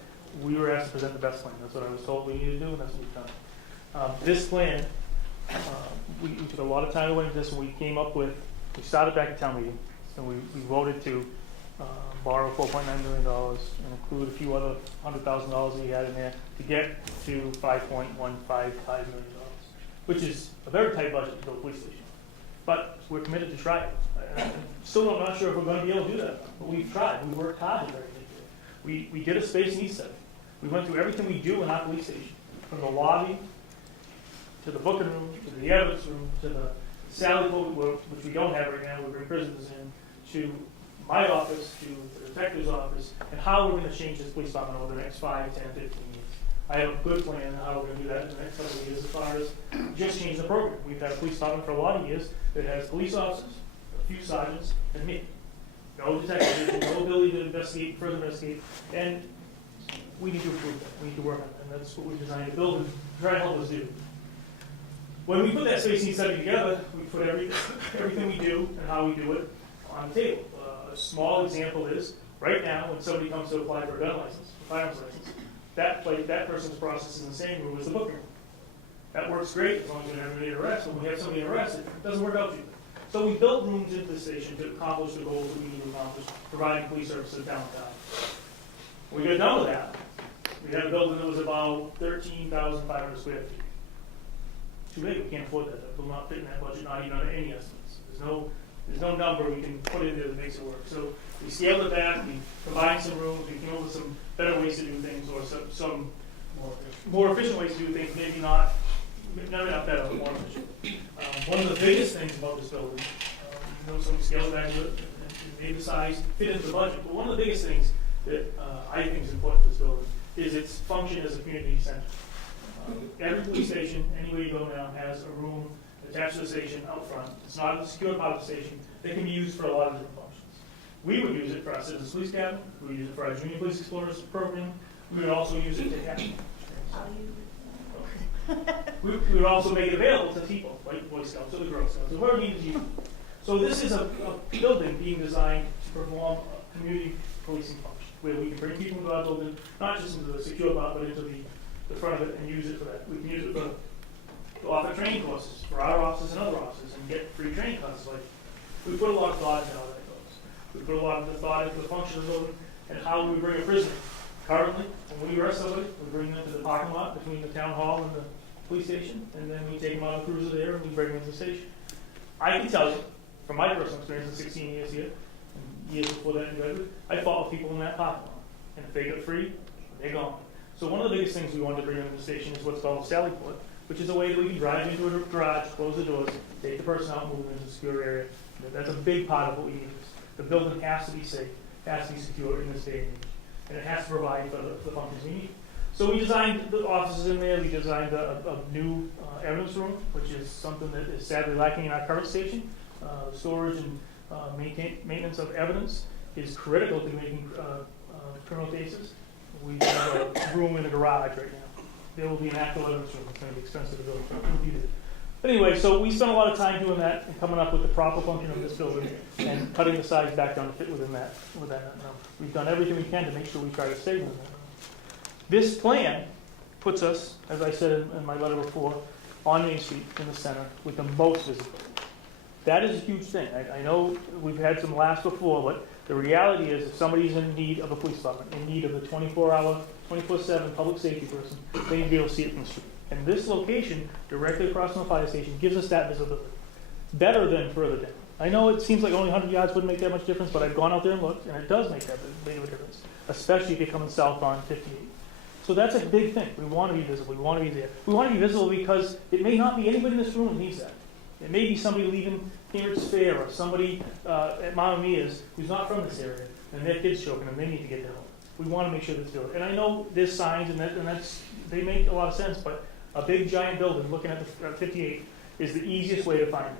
we were asked to present the best plan. That's what I was told we needed to do, and that's what we've done. This plan, we took a lot of time to into this, and we came up with, we started back at town meeting, and we voted to borrow $4.9 million and include a few other $100,000 that we had in there to get to $5.155 million, which is a very tight budget to build a police station. But we're committed to try it. I'm still not sure if we're going to be able to do that, but we've tried. We worked hard to do it. We did a space needs study. We went through everything we do in our police station, from the lobby to the booking room, to the evidence room, to the Sally Boat, which we don't have right now, we bring prisoners in, to my office, to the detective's office, and how we're going to change this police department over the next 5, 10, 15 years. I have a good plan on how we're going to do that in the next couple of years as far as just change the program. We've had a police department for a lot of years that has police officers, a few sergeants, and me. No detectives, no ability to investigate, further investigate, and we need to improve that. We need to work on that, and that's what we're designed to build and try to help us do. When we put that space needs study together, we put everything we do and how we do it on the table. A small example is, right now, when somebody comes to apply for a gun license, a firearms license, that person's process is in the same room as the booking room. That works great as long as we never need an arrest. When we have somebody arrested, it doesn't work out too good. So we built rooms into the station to accomplish the goals that we need to accomplish, providing police services downtown. When we got done with that, we had a building that was about 13,500 square feet. Too big, we can't afford that. That will not fit in that budget, not even under any estimates. There's no number we can put in there that makes it work. So we scaled it back, we combined some rooms, we came up with some better ways to do things, or some more efficient ways to do things, maybe not better, but more efficient. One of the biggest things about this building, some scaled it back a little, and made the size fit into the budget, but one of the biggest things that I think is important to this building is its function as a community center. Every police station, anywhere you go now, has a room attached to the station out front. It's not a secure part of the station. They can be used for a lot of different functions. We would use it for our Citizens Police Academy. We would use it for our Junior Police Explorers program. We would also use it to have. We would also make it available to people, like Boy Scouts or the Girl Scouts, whoever needs you. So this is a building being designed to perform a community policing function, where we can bring people into our building, not just into the secure part, but into the front of it, and use it for that. We can use it for to offer training courses for our officers and other officers and get free training classes. Like, we put a lot of thought into how that goes. We put a lot of thought into the function of the building and how we bring a prisoner. Currently, when we arrest somebody, we bring them to the parking lot between the town hall and the police station, and then we take them on a cruiser there and we bring them into the station. I can tell you, from my personal experience in 16 years here, and years before that in Redwood, I fought with people in that parking lot. And if they get free, they're gone. So one of the biggest things we wanted to bring into the station is what's called a Sally Port, which is a way that we can drive into a garage, close the doors, take the person out, move them into a secure area. That's a big part of what we need. The building has to be safe, has to be secure in this day and age, and it has to provide for the functions we need. So we designed the offices in there. We designed a new evidence room, which is something that is sadly lacking in our current station. Storage and maintenance of evidence is critical to making criminal cases. We have a room in the garage right now. There will be an actual evidence room. It's going to be expensive to build. But anyway, so we spent a lot of time doing that and coming up with the proper function of this building and cutting the size back down to fit within that number. We've done everything we can to make sure we try to stay within that number. This plan puts us, as I said in my letter before, on Main Street in the center with the most visibility. That is a huge thing. I know we've had some laughs before, but the reality is if somebody's in need of a police department, in need of a 24-hour, 24/7 public safety person, they need to be able to see it from the street. And this location, directly across from the fire station, gives us that visibility. Better than further down. I know it seems like only 100 yards wouldn't make that much difference, but I've gone out there and looked, and it does make that big of a difference, especially if you're coming south on 58. So that's a big thing. We want to be visible. We want to be there. We want to be visible because it may not be anybody in this room who needs that. It may be somebody leaving Cambridge Fair or somebody at Mamma Mia's who's not from this area, and their kid's choking and they need to get their home. We want to make sure that's built. And I know there's signs, and that's they make a lot of sense, but a big giant building looking at the 58 is the easiest way to find it.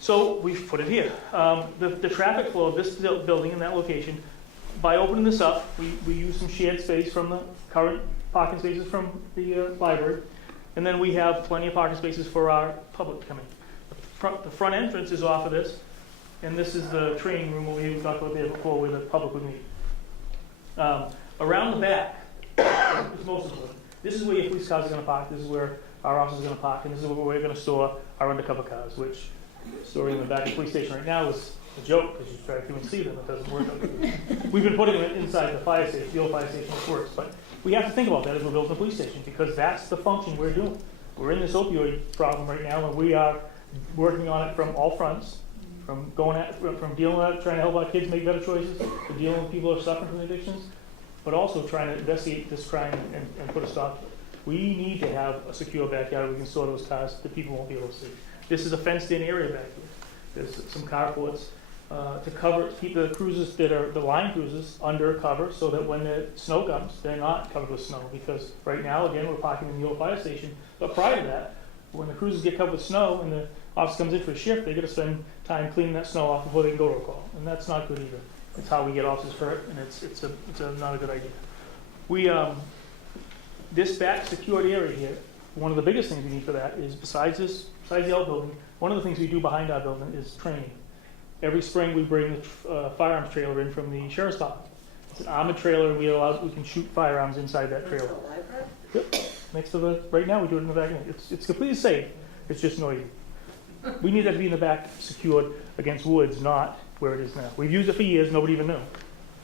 So we've put it here. The traffic flow of this building in that location, by opening this up, we use some shared space from the current parking spaces from the library, and then we have plenty of parking spaces for our public coming. The the front entrance is off of this, and this is the training room we talked about there before where the public would meet. Around the back, is most important. This is where your police cars are going to park, this is where our officers are going to park, and this is where we're going to store our undercover cars, which storing in the back of the police station right now is a joke, because you try to even see them, it doesn't work. We've been putting them inside the fire station, the old fire station, which works, but we have to think about that as we're building the police station, because that's the function we're doing. We're in this opioid problem right now, and we are working on it from all fronts, from dealing with it, trying to help our kids make better choices, to dealing with people who are suffering from addictions, but also trying to investigate this crime and put a stop to it. We need to have a secure backyard where we can store those cars that people won't be able to see. This is a fenced-in area back here. There's some carports to keep the cruisers that are the line cruisers under cover, so that when the snow comes, they're not covered with snow. Because right now, again, we're parking in the old fire station. But prior to that, when the cruisers get covered with snow and the officer comes in for a shift, they got to spend time cleaning that snow off before they can go to a call, and that's not good either. It's how we get officers hurt, and it's not a good idea. We this back secured area here, one of the biggest things we need for that is besides the outbuilding, one of the things we do behind our building is training. Every spring we bring the firearms trailer in from the sheriff's department. It's an armored trailer, and we can shoot firearms inside that trailer. Yep. Next to the right now we do it in the back. It's completely safe. It's just noisy. We need that to be in the back, secured against woods, not where it is now. We've used it for years. Nobody even knew.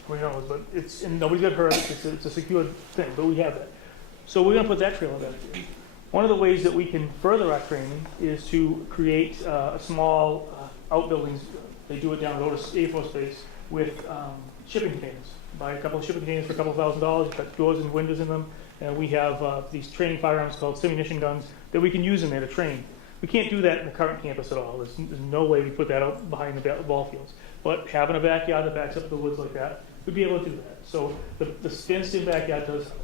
Nobody knows, but and nobody got hurt. It's a secured thing, but we have that. So we're going to put that trailer back here. One of the ways that we can further our training is to create a small outbuildings. They do it down at Otis Air Force Base with shipping containers. Buy a couple of shipping containers for a couple of $1,000, put doors and windows in them, and we have these training firearms called simunition guns that we can use in there to train. We can't do that in the current campus at all. There's no way we put that out behind the ball fields. But having a backyard that backs up the woods like that, we'd be able to do that. So the fenced-in backyard does help.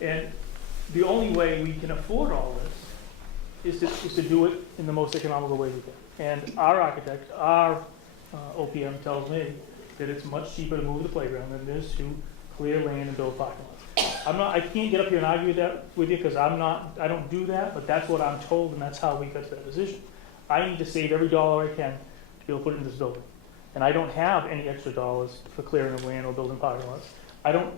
And the only way we can afford all this is to do it in the most economical way we can. And our architect, our OPM tells me that it's much cheaper to move the playground than it is to clear land and build parking lots. I can't get up here and argue that with you because I don't do that, but that's what I'm told, and that's how we got to that decision. I need to save every dollar I can to be able to put it in this building. And I don't have any extra dollars for clearing of land or building parking lots. I don't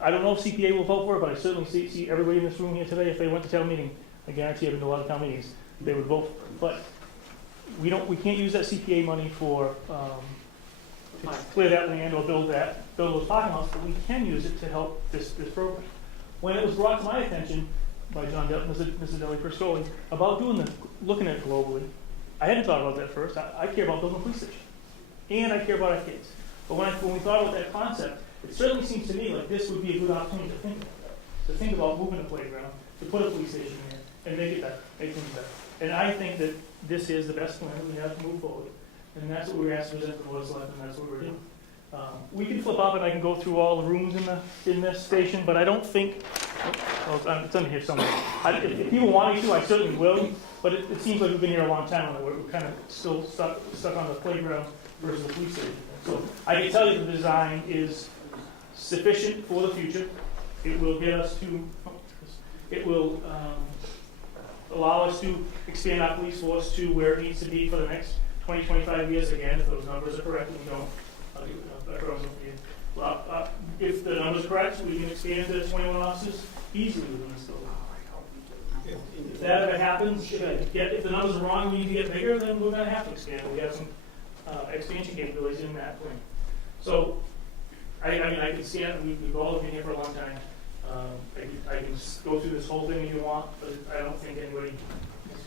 know if CPA will vote for it, but I certainly see everybody in this room here today, if they went to town meeting, I guarantee I've been to a lot of town meetings, they would vote for it. But we can't use that CPA money for to clear that land or build those parking lots, but we can use it to help this program. When it was brought to my attention by John Depp and Mrs. Deli Perscoli about looking at it globally, I hadn't thought about that first. I care about building a police station, and I care about our kids. But when we thought about that concept, it certainly seems to me like this would be a good opportunity to think about that. To think about moving a playground, to put a police station in, and make it better, make things better. And I think that this is the best plan that we have to move forward. And that's what we were asked to present to the Board of Selectmen, and that's what we're doing. We can flip up and I can go through all the rooms in this station, but I don't think, well, it's under here somewhere. If people want me to, I certainly will, but it seems like we've been here a long time, and we're kind of still stuck on the playground versus the police station. So I can tell you the design is sufficient for the future. It will get us to, it will allow us to expand our police force to where it needs to be for the next 20, 25 years. Again, if those numbers are correct, we don't. If the numbers are correct, we can expand to 21 officers easily within this building. If that ever happens, if the numbers are wrong, we need to get bigger, then we're going to have to expand. We have some expansion capabilities in that plan. So, I mean, I can stand, we've all been here for a long time. I can go through this whole thing if you want, but I don't think anybody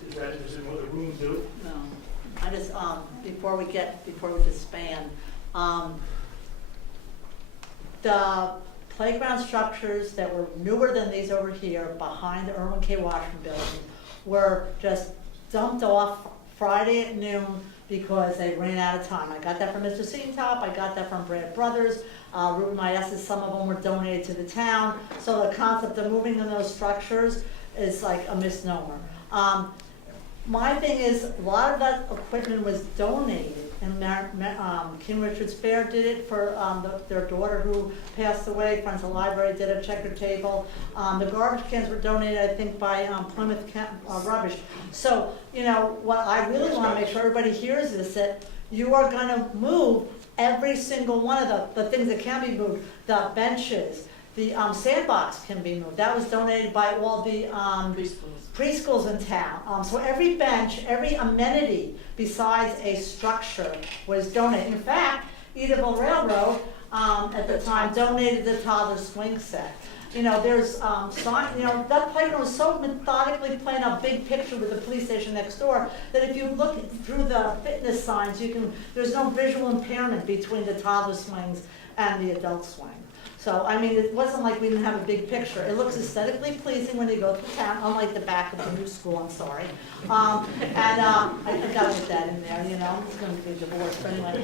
is that interested in what the rooms do. No, I just, before we disband, the playground structures that were newer than these over here behind the Irwin K. Washington building were just dumped off Friday at noon because they ran out of time. I got that from Mr. Seatop, I got that from Brad Brothers, Ruben Myesses, some of them were donated to the town. So the concept of moving in those structures is like a misnomer. My thing is, a lot of that equipment was donated and King Richard's Fair did it for their daughter who passed away. Friends of the Library did a checker table. The garbage cans were donated, I think, by Plymouth Rubbish. So, you know, what I really want to make sure everybody hears is that you are going to move every single one of the things that can be moved. The benches, the sandbox can be moved. That was donated by all the preschools in town. So every bench, every amenity besides a structure was donated. In fact, Edaville Railroad at the time donated the toddler swing set. You know, there's that playground was so methodically planned, a big picture with the police station next door, that if you look through the fitness signs, there's no visual impairment between the toddler swings and the adult swing. So, I mean, it wasn't like we didn't have a big picture. It looks aesthetically pleasing when you go through town, unlike the back of the new school, I'm sorry. I gotta put that in there, you know, it's gonna be a divorce, but anyway.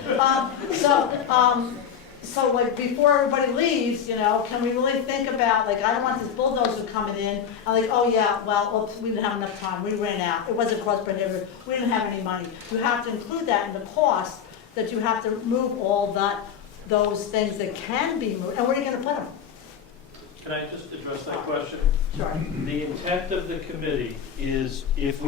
So like before everybody leaves, you know, can we really think about, like, I don't want this bulldozer coming in, I'm like, oh yeah, well, oops, we didn't have enough time, we ran out, it wasn't cost prohibitive, we didn't have any money. You have to include that in the cost, that you have to move all those things that can be moved, and where are you gonna put them? Can I just address that question? Sure. The intent of the committee is if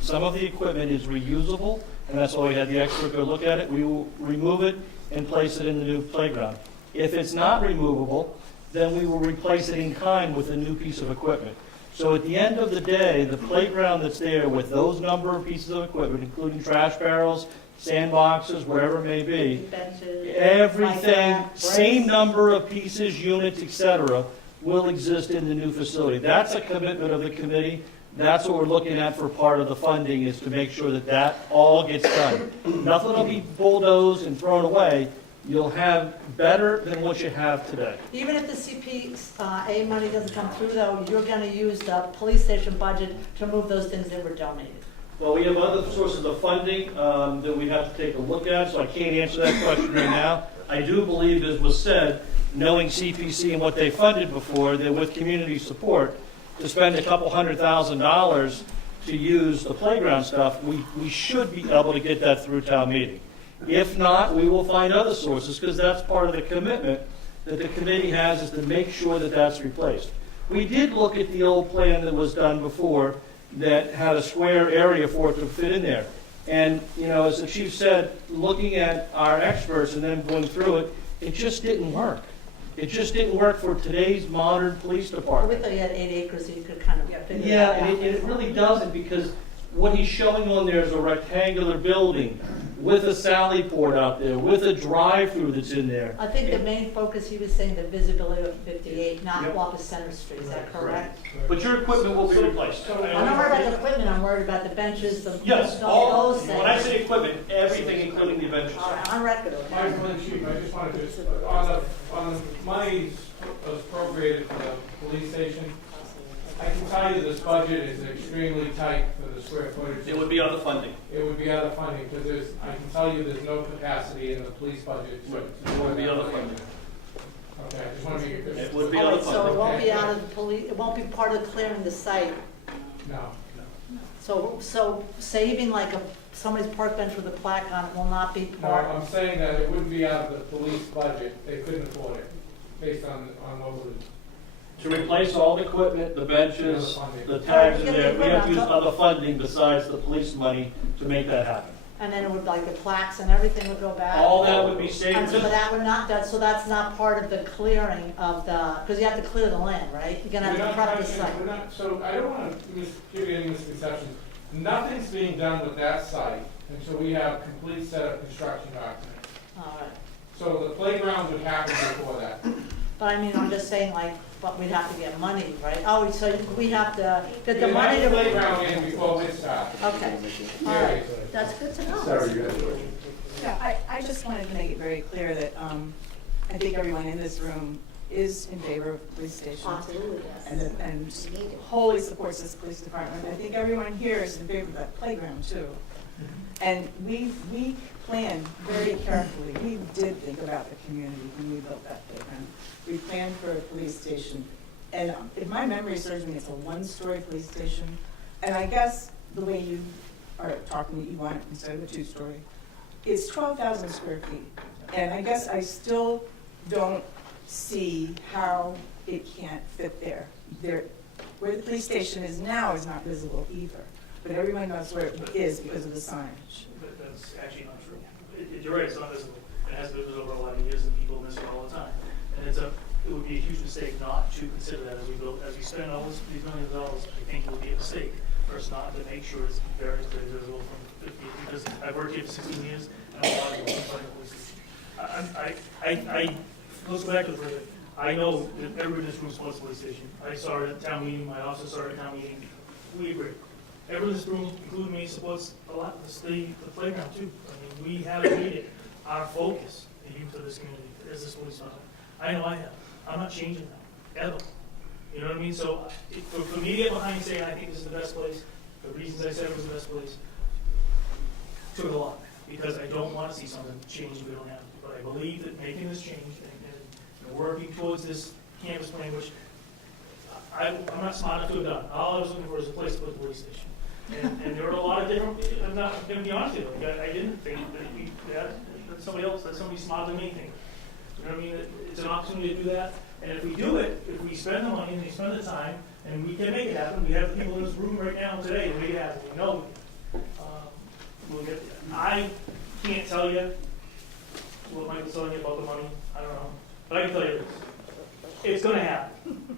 some of the equipment is reusable, and that's why we had the expert go look at it, we will remove it and place it in the new playground. If it's not removable, then we will replace it in kind with a new piece of equipment. So at the end of the day, the playground that's there with those number of pieces of equipment, including trash barrels, sandboxes, wherever it may be, everything, same number of pieces, units, etc., will exist in the new facility. That's a commitment of the committee. That's what we're looking at for part of the funding, is to make sure that that all gets done. Nothing will be bulldozed and thrown away. You'll have better than what you have today. Even if the CPA money doesn't come through, though, you're gonna use the police station budget to move those things that were donated. Well, we have other sources of funding that we have to take a look at, so I can't answer that question right now. I do believe, as was said, knowing CPC and what they funded before, that with community support, to spend a couple $100,000 to use the playground stuff, we should be able to get that through town meeting. If not, we will find other sources, because that's part of the commitment that the committee has, is to make sure that that's replaced. We did look at the old plan that was done before that had a square area for it to fit in there. And, you know, as the chief said, looking at our experts and then going through it, it just didn't work. It just didn't work for today's modern police department. We thought you had 8 acres, so you could kind of figure Yeah, that out. and it really doesn't, because what he's showing on there is a rectangular building with a sally port out there, with a drive-through that's in there. I think the main focus, he was saying the visibility of 58, not walk of Center Street, is that correct? But your equipment will be replaced. I'm not worried about the equipment, I'm worried about the benches, Yes, all those things. when I say equipment, everything including the benches. All right, on record. Michael and Chief, I just wanted to, on the money that was appropriated for the police station, I can tell you this budget is extremely tight for the square footage. It would be other funding. It would be other funding, because I can tell you there's no capacity in the police budget. It would be other funding. Okay, I just want to make it clear. It would be All other right, so it funding. won't be out of the police, it won't be part of clearing the site. No. So saving like somebody's park bench with a plaque on it will not be No, part. I'm saying that it wouldn't be out of the police budget. They couldn't afford it, based on what was. To replace all the equipment, the benches, the tags in there, we have to use other funding besides the police money to make that happen. And then it would, like, the plaques and everything would go back? All that would be saved. And so that would not, so that's not part of the clearing of the, because you have to clear the land, right? You're gonna have to prep the site. So I don't want to give you any misconceptions. Nothing's being done with that site until we have complete set of construction documents. All right. So the playground would happen before that. But I mean, I'm just saying, like, but we'd have to get money, right? Oh, so we have to get the money to. Playground in before we start. Okay, all right, that's good to know. Sarah, you had a question. Yeah, I just wanted to make it very clear that I think everyone in this room is in favor of police stations. Absolutely, yes. And wholly supports this police department. I think everyone here is in favor of that playground too. And we planned very carefully. We did think about the community when we built that playground. We planned for a police station. And if my memory serves me, it's a 1-story police station. And I guess the way you are talking, you want it instead of a 2-story. is 12,000 square feet. And I guess I still don't see how it can't fit there. Where the police station is now is not visible either, but everyone knows where it is because of the signage. That's actually not true. You're right, it's not visible. It has been visible over a lot of years, and people miss it all the time. And it would be a huge mistake not to consider that as we build, as we spend all these millions of dollars. I think it would be a mistake for us not to make sure it's very visible from 50, because I've worked here for 16 years, and I'm a lot of people in front of the police station. Let's go back to the project. I know that everyone in this room supports the police station. I saw it at town meeting, my office saw it at town meeting. We agree. Everyone in this room, including me, supports a lot the playground too. I mean, we have made it our focus, the youth of this community, as this police officer. I know I have. I'm not changing that, ever. You know what I mean? So for me to get behind saying I think this is the best place, the reasons I said it was the best place, took a lot. Because I don't want to see something change we don't have. But I believe that making this change and working towards this campus plan, which I'm not smart enough to have done. All I was looking for is a place to put the police station. And there were a lot of different, I'm not going to be honest with you, I didn't think that somebody smarter than me think. You know what I mean? It's an opportunity to do that. And if we do it, if we spend the money and we spend the time, and we can make it happen, we have the people in this room right now today to make it happen. We know we'll get there. I can't tell you what Michael's telling you about the money. I don't know. But I can tell you this. It's going to happen.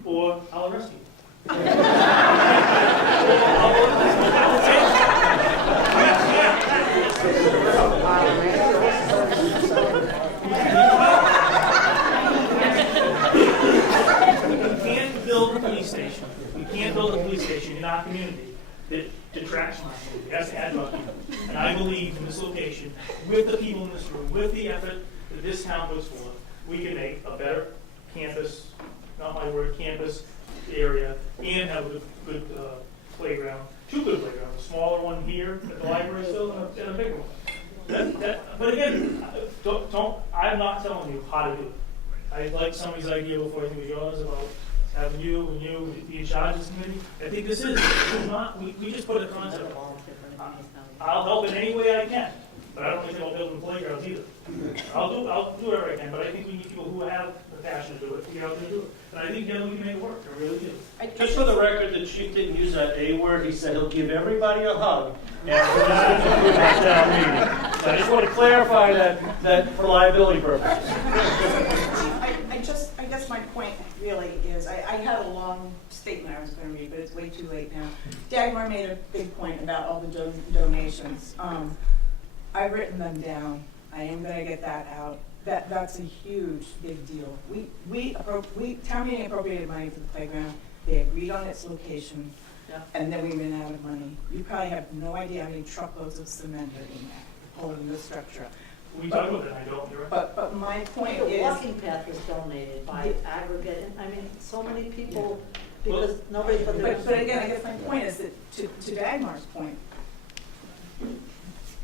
Or I'll arrest you. We can't build a police station. We can't build a police station in our community that detracts from our community. That's ad hoc. And I believe in this location, with the people in this room, with the effort that this town puts forth, we can make a better campus, not my word, campus area, and have a good playground. Two good playgrounds, a smaller one here at the library still, and a bigger one. But again, I'm not telling you how to do it. I like somebody's idea before I think it was yours about having you be in charge of this committee. I think this is not, we just put a concept on. I'll help in any way I can, but I don't think about building playgrounds either. I'll do whatever I can, but I think we need people who have the passion to do it, to get out there and do it. And I think together we can make it work, I really do. Just for the record, the chief didn't use that A word. He said he'll give everybody a hug after this town meeting. So I just want to clarify that for liability purposes. I guess my point really is, I had a long statement I was going to read, but it's way too late now. Dagmar made a big point about all the donations. I've written them down. I am going to get that out. That's a huge, big deal. Town meeting appropriated money for the playground. They agreed on its location, and then we ran out of money. You probably have no idea how many truckloads of cement are in there, holding the structure. We talk about that, I don't, you're right. But my point The is, walking path was donated by aggregate, I mean, so many people, because nobody put their. but again, I guess my point is that, to Dagmar's point,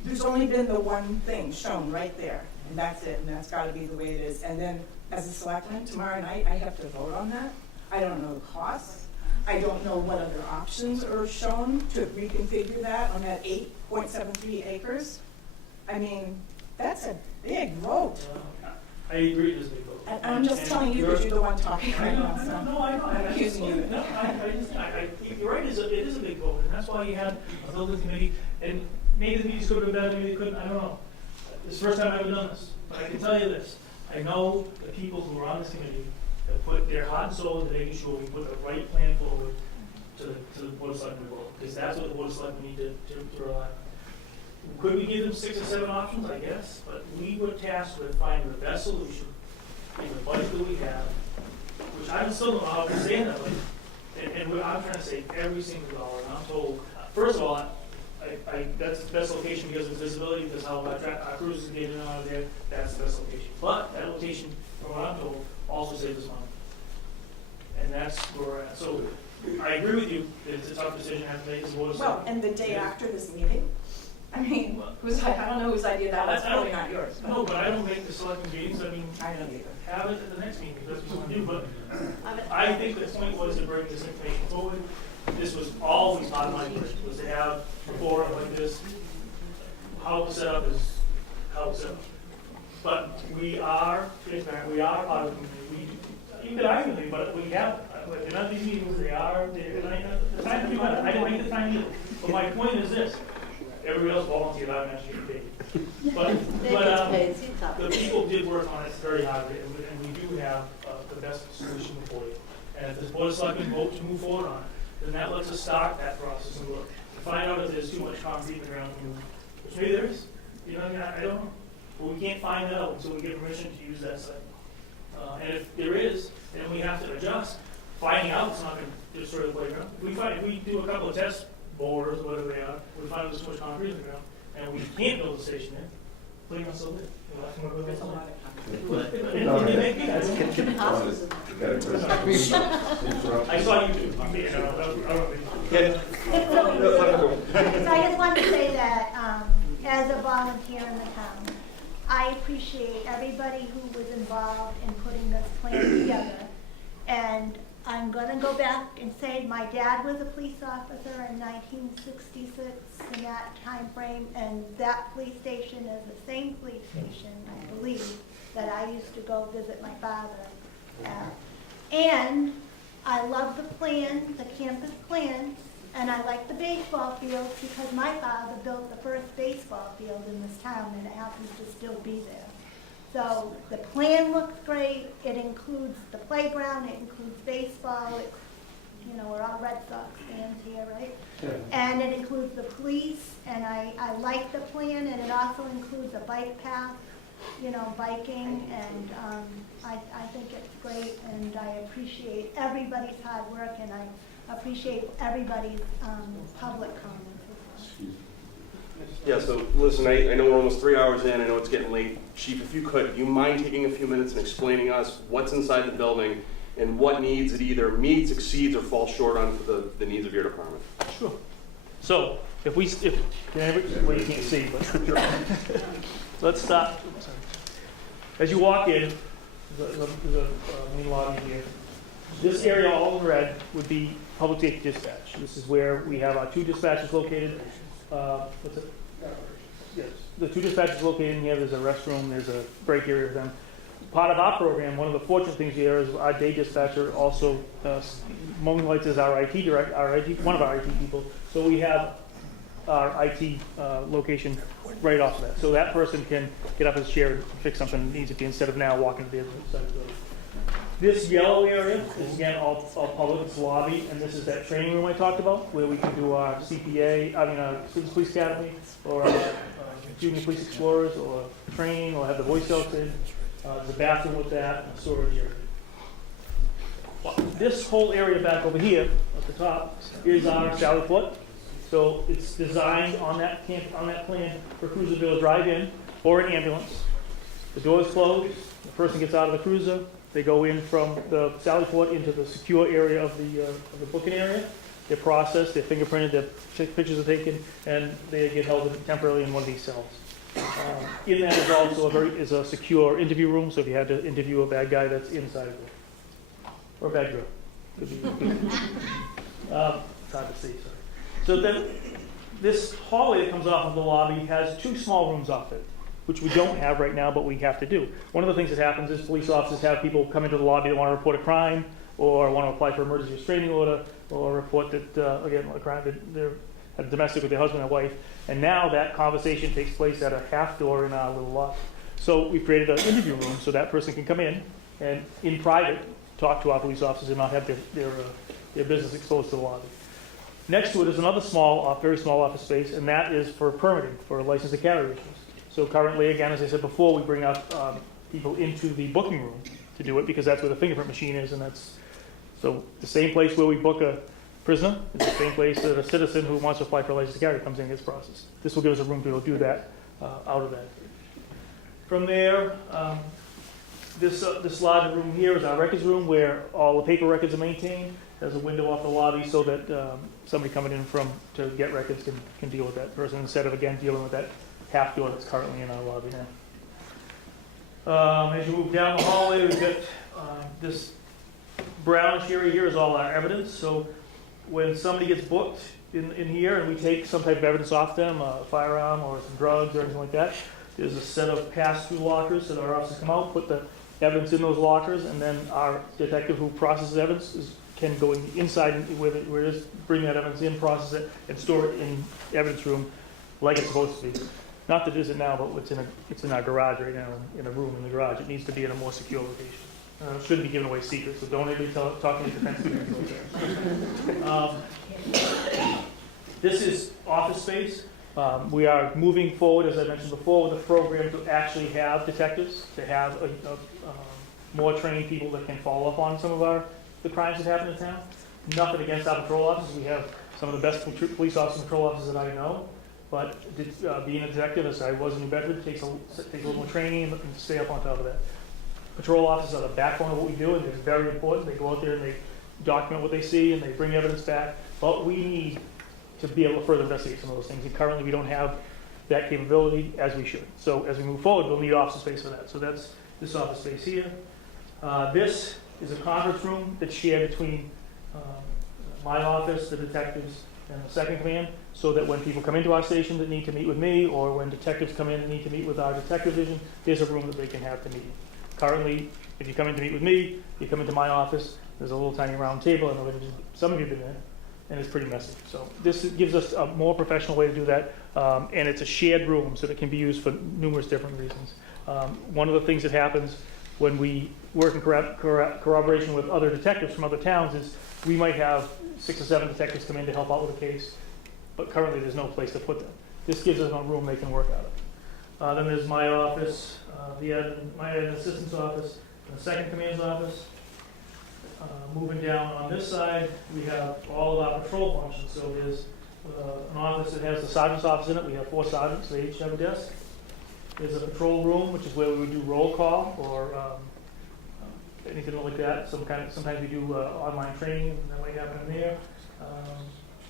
there's only been the one thing shown right there, and that's it, and that's gotta be the way it is. And then, as a selectman, tomorrow night, I have to vote on that. I don't know the costs. I don't know what other options are shown to reconfigure that on that 8.73 acres. I mean, that's a big vote. I agree it is a big vote. And I'm just telling you because you're the one talking right now, so No, I know. I'm accusing you. No, you're right, it is a big vote, and that's why you had a building committee, and maybe the meetings could have been better, maybe they couldn't, I don't know. This is the first time I've ever done this, but I can tell you this, I know the people who are on this committee have put their heart and soul into making sure we put the right plan forward to the Board of Selectmen vote, because that's what the Board of Selectmen need to rely on. Could we give them 6 or 7 options? I guess, but we were tasked with finding the best solution in the budget that we have, which I still don't know how to say that, and I'm trying to save every single dollar, and I'm told, first of all, that's the best location because of visibility, because how our cruisers get in and out of there, that's the best location. But that location, from what I'm told, also saves us money. And that's where we're at. So I agree with you that it's a tough decision to have to make as well. Well, and the day after this meeting, I mean, I don't know whose idea that was, probably not yours. No, but I don't make the selecting meetings. I mean, I don't either. Have it at the next meeting, if that's what you want to do. But I think the point was to bring this information forward. This was always part of my push, was to have a forum like this. How it was set up is how We are transparent, we are part of the community. You could argue with me, but we have, but none of these meetings, the time to be better, I didn't make the time either. But my point is this, everybody else volunteered, I'm actually getting paid. But the people did work on it very hard, and we do have the best solution for you. And if the board of selectmen vote to move forward on it, then that lets us start that process and look. To find out if there's too much concrete in the ground, which maybe there is. You know, I don't know. But we can't find that out until we get permission to use that site. And if there is, then we have to adjust. Finding out is not going to destroy the playground. If we do a couple of test boulders, whatever they are, we find there's too much concrete in the ground, and we can't build a station there, playground's still there. There's a lot of I saw you too. So I just wanted to say that as a volunteer in the town, I appreciate everybody who was involved in putting this plan together. And I'm going to go back and say my dad was a police officer in 1966 in that time frame, and that police station is the same police station, I believe, that I used to go visit my father at. And I love the plan, the campus plan, and I like the baseball field because my father built the first baseball field in this town, and it happens to still be there. So the plan looks great. It includes the playground. It includes baseball. You know, we're all Red Sox fans here, right? Yeah. And it includes the police, and I like the plan, and it also includes a bike path, you know, biking, and I think it's great, and I appreciate everybody's hard work, and I appreciate everybody's public comments. Yeah, so listen, I know we're almost 3 hours in, I know it's getting late. Chief, if you could, do you mind taking a few minutes and explaining us what's inside the building and what needs it either meets, exceeds, or falls short on for the needs of your department? Sure. So, well, you can't see, but let's start. As you walk in, the main lobby here, this area all in red would be public safety dispatch. This is where we have our 2 dispatchers located. What's it? Yes, the 2 dispatchers located in here. There's a restroom. There's a break area for them. Part of our program, one of the fortunate things here is our day dispatcher also, Mowing Lights is our IT director, one of our IT people. So we have our IT location right off of that. So that person can get up his chair and fix something that needs to be instead of now walking to the other side of the building. This yellow area is, again, all public. It's lobby, and this is that training room I talked about, where we can do our CPA, Students Police Academy, or Junior Police Explorers, or training, or have the Boy Scouts in. The bathroom with that, and the storage area. This whole area back over here, at the top, is our Sally Foot. So it's designed on that plan for a cruiser to be able to drive in, or an ambulance. The doors close, the person gets out of the cruiser, they go in from the Sally Port into the secure area of the booking area. They're processed, they're fingerprinted, their pictures are taken, and they get held temporarily in one of these cells. In that is also a secure interview room, so if you had to interview a bad guy, that's inside of it. Or a bad girl. Could be. It's hard to see, sorry. So then, this hallway that comes off of the lobby has 2 small rooms off it, which we don't have right now, but we have to do. One of the things that happens is police officers have people come into the lobby that want to report a crime, or want to apply for emergency restraining order, or report that, again, a crime that they're had domestic with their husband and wife. And now that conversation takes place at a half door in our little lobby. So we created an interview room so that person can come in and, in private, talk to our police officers and not have their business exposed to the lobby. Next to it is another very small office space, and that is for permitting, for license to carry issues. So currently, again, as I said before, we bring out people into the booking room to do it because that's where the fingerprint machine is, and so the same place where we book a prisoner is the same place that a citizen who wants to apply for a license to carry comes in and gets processed. This will give us a room to be able to do that out of that. From there, this larger room here is our records room where all the paper records are maintained. There's a window off the lobby so that somebody coming in to get records can deal with that person instead of, again, dealing with that half door that's currently in our lobby now. As you move down the hallway, we've got this brownish area here is all our evidence. So when somebody gets booked in here and we take some type of evidence off them, a firearm or some drugs or anything like that, There's a set of pass-through lockers that our officers come out, put the evidence in those lockers, and then our detective who processes evidence can go inside where it is, bring that evidence in, process it, and store it in evidence room like it's supposed to be. Not that it isn't now, but it's in our garage right now, in a room in the garage. It needs to be in a more secure location. It shouldn't be giving away secrets, so don't anybody talk to defense attorneys. This is office space. We are moving forward, as I mentioned before, with a program to actually have detectives, to have more trained people that can follow up on some of the crimes that happen in town. Nothing against our patrol officers. We have some of the best police officers and patrol officers that I know. But being a detective, as I was in New Bedford, takes a little more training and stay up on top of that. Patrol officers are the backbone of what we do, and it's very important. They go out there and they document what they see and they bring evidence back. But we need to be able to further investigate some of those things. And currently we don't have that capability as we should. So as we move forward, we'll need office space for that. So that's this office space here. This is a conference room that's shared between my office, the detectives, and the second command, so that when people come into our station that need to meet with me, or when detectives come in and need to meet with our detective division, there's a room that they can have to meet. Currently, if you come in to meet with me, you come into my office, there's a little tiny round table, I know that some of you have been there, and it's pretty messy. So this gives us a more professional way to do that, and it's a shared room, so that it can be used for numerous different reasons. One of the things that happens when we work in corroboration with other detectives from other towns is we might have 6 or 7 detectives come in to help out with a case, but currently there's no place to put them. This gives us a room they can work out of. Then there's my office, my assistant's office, and the second command's office. Moving down on this side, we have all of our patrol functions. So there's an office that has the sergeant's office in it. We have 4 sergeants. They each have a desk. There's a patrol room, which is where we would do roll call or anything like that. Sometimes we do online training. That might happen in there.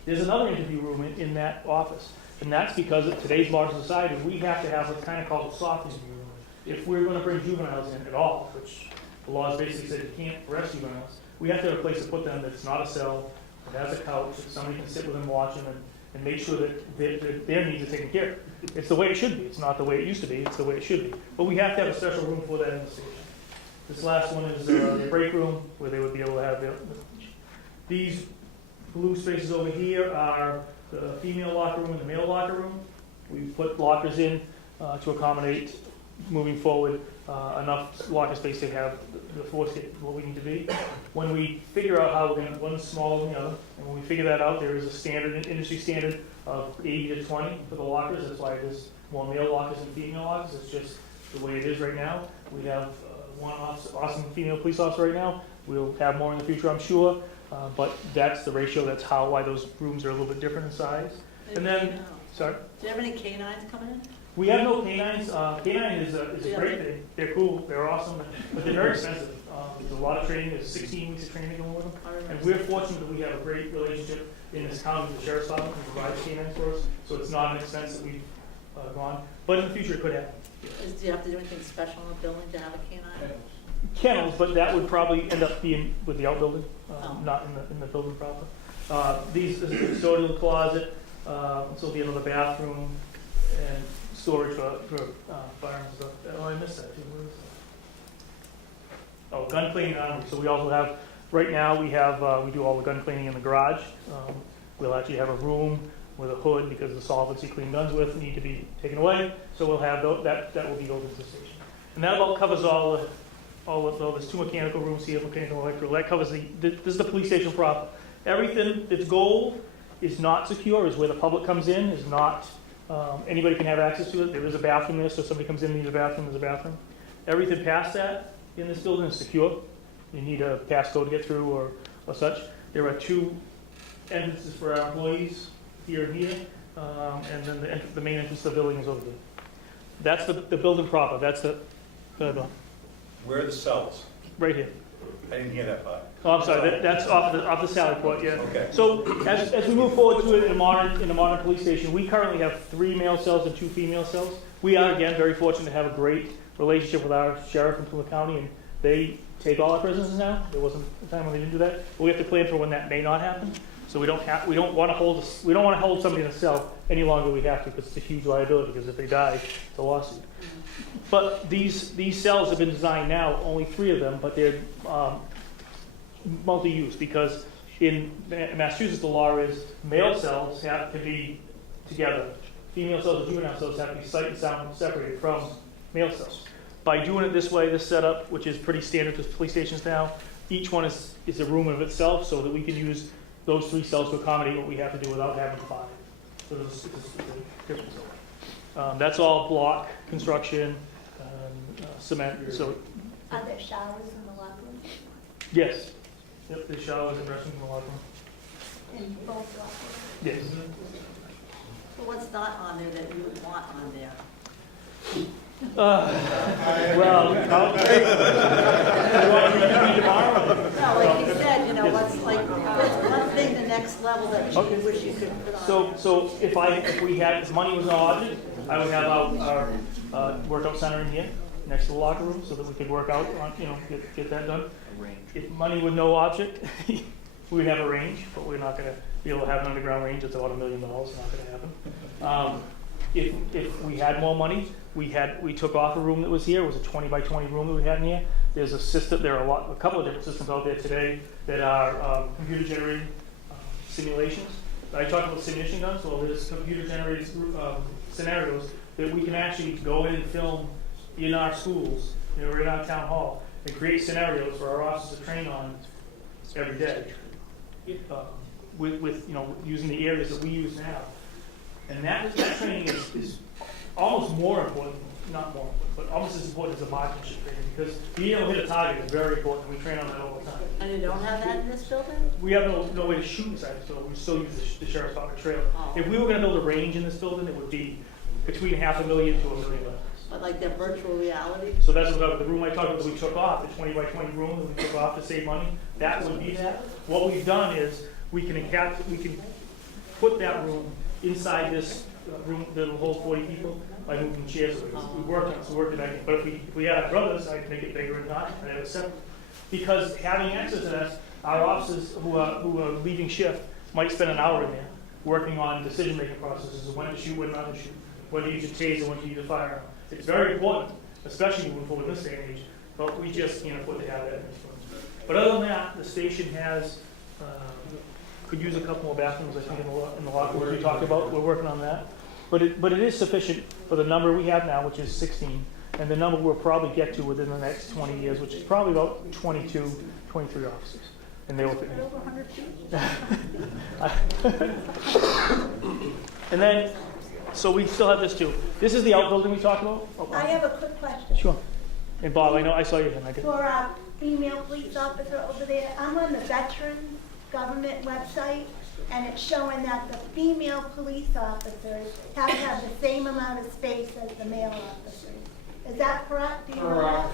There's another interview room in that office, and that's because of today's modern society. We have to have what's kind of called a soft interview room. If we're going to bring juveniles in at all, which the laws basically say you can't arrest juveniles, we have to have a place to put them that's not a cell, that has a couch, that somebody can sit with them, watch them, and make sure that their needs are taken care of. It's the way it should be. It's not the way it used to be. It's the way it should be. But we have to have a special room for that in the station. This last one is the break room, where they would be able to have these blue spaces over here are the female locker room and the male locker room. We put lockers in to accommodate, moving forward, enough locker space to have the force get what we need to be. When we figure out how we're going to, one is smaller than the other, and when we figure that out, there is a standard, industry standard of 80 to 20 for the lockers. That's why there's more male lockers than female lockers. It's just the way it is right now. We have one awesome female police officer right now. We'll have more in the future, I'm sure. But that's the ratio. That's why those rooms are a little bit different in size. And then, sorry? Do you have any canines coming in? We have no canines. Canine is a great thing. They're cool. They're awesome. But they're very expensive. There's a lot of training. There's 16 weeks of training going with them. And we're fortunate that we have a great relationship in this town with the sheriff's department who provides canines for us. So it's not an expense that we've gone. But in the future, it could happen. Do you have to do anything special in the building to have a canine? Kennels, but that would probably end up being with the outbuilding, not in the building proper. This is a custodial closet. This will be another bathroom and storage for firearms and stuff. Oh, I missed that too. Where is that? Oh, gun cleaning armory. So we also have, right now we do all the gun cleaning in the garage. We'll actually have a room with a hood because the solvents you clean guns with need to be taken away. So we'll have that will be open to the station. And that about covers there's 2 mechanical rooms here, mechanical and electrical. That covers this is the police station proper. Everything that's gold is not secure, is where the public comes in, is not, anybody can have access to it. There is a bathroom there, so if somebody comes in and needs a bathroom, there's a bathroom. Everything past that in this building is secure. You need a passcode to get through or such. There are 2 entrances for our employees, here and here, and then the main entrance to the building is over there. That's the building proper. That's Where are the cells? right here. I didn't hear that part. Oh, I'm sorry. That's off the Sally Port. Yeah. Okay. So as we move forward to it in a modern police station, we currently have 3 male cells and 2 female cells. We are again very fortunate to have a great relationship with our sheriff in Plymouth County, and they take all our prisoners now. There wasn't a time when they didn't do that. But we have to plan for when that may not happen. So we don't want to hold somebody in a cell any longer than we have to, because it's a huge liability, because if they die, it's a lawsuit. But these cells have been designed now, only 3 of them, but they're multi-use, because in Massachusetts the law is male cells have to be together. Female cells and juvenile cells have to be sight and sound separated from male cells. By doing it this way, this setup, which is pretty standard to police stations now, each one is a room of itself, so that we can use those 3 cells to accommodate what we have to do without having 5. So it's a difference. That's all block construction, cement. So Are there showers in the locker room? yes, yep, there's showers and restrooms in the locker room. In both locker rooms? Yes. So what's not on there that you would want on there? Well, No, like you said, you know, what's like, one thing, the next level that you wish you could put on. So if money was no object, I would have our workout center in here, next to the locker room, so that we could work out on, get that done. If money was no object, we would have a range, but we're not gonna be able to have an underground range. It's about $1 million, not gonna happen. If we had more money, we took off a room that was here. It was a 20 by 20 room that we had in here. There's a system. There are a couple of different systems out there today that are computer generated simulations. I talked about simulation guns. Well, there's computer generated scenarios that we can actually go in and film in our schools, or in our town hall, and create scenarios for our officers to train on every day, with using the areas that we use now. And that training is almost more important, not more important, but almost as important as the marksmanship training, because being able to hit a target is very important. We train on that all the time. And you don't have that in this building? We have no way to shoot inside the building. We still use the sheriff's pocket trailer. If we were going to build a range in this building, it would be between $500,000 to $1 million. But like the virtual reality? So that's what the room I talked about that we took off, the 20 by 20 room that we took off to save money. That would be that. What we've done is we can put that room inside this room that will hold 40 people by moving chairs. We worked on it, so we worked it out. But if we had our brothers, I'd make it bigger and not, and have it separate. Because having access to that, our officers who are leaving shift might spend an hour in there working on decision-making processes of when to shoot, when not to shoot, when to use a taser, when to use a firearm. It's very important, especially moving forward in this day and age, but we just can't afford to have that. But other than that, the station has, could use a couple more bathrooms, I think, in the locker room we talked about. We're working on that. But it is sufficient for the number we have now, which is 16, and the number we'll probably get to within the next 20 years, which is probably about 22, 23 officers. And they will fit in. Over 100 feet? And then, so we still have this too. This is the outbuilding we talked about? I have a quick question. Sure. And Bob, I saw you then. For our female police officer over there, I'm on the veteran government website, and it's showing that the female police officers have to have the same amount of space as the male officers. Is that correct? Do you know that?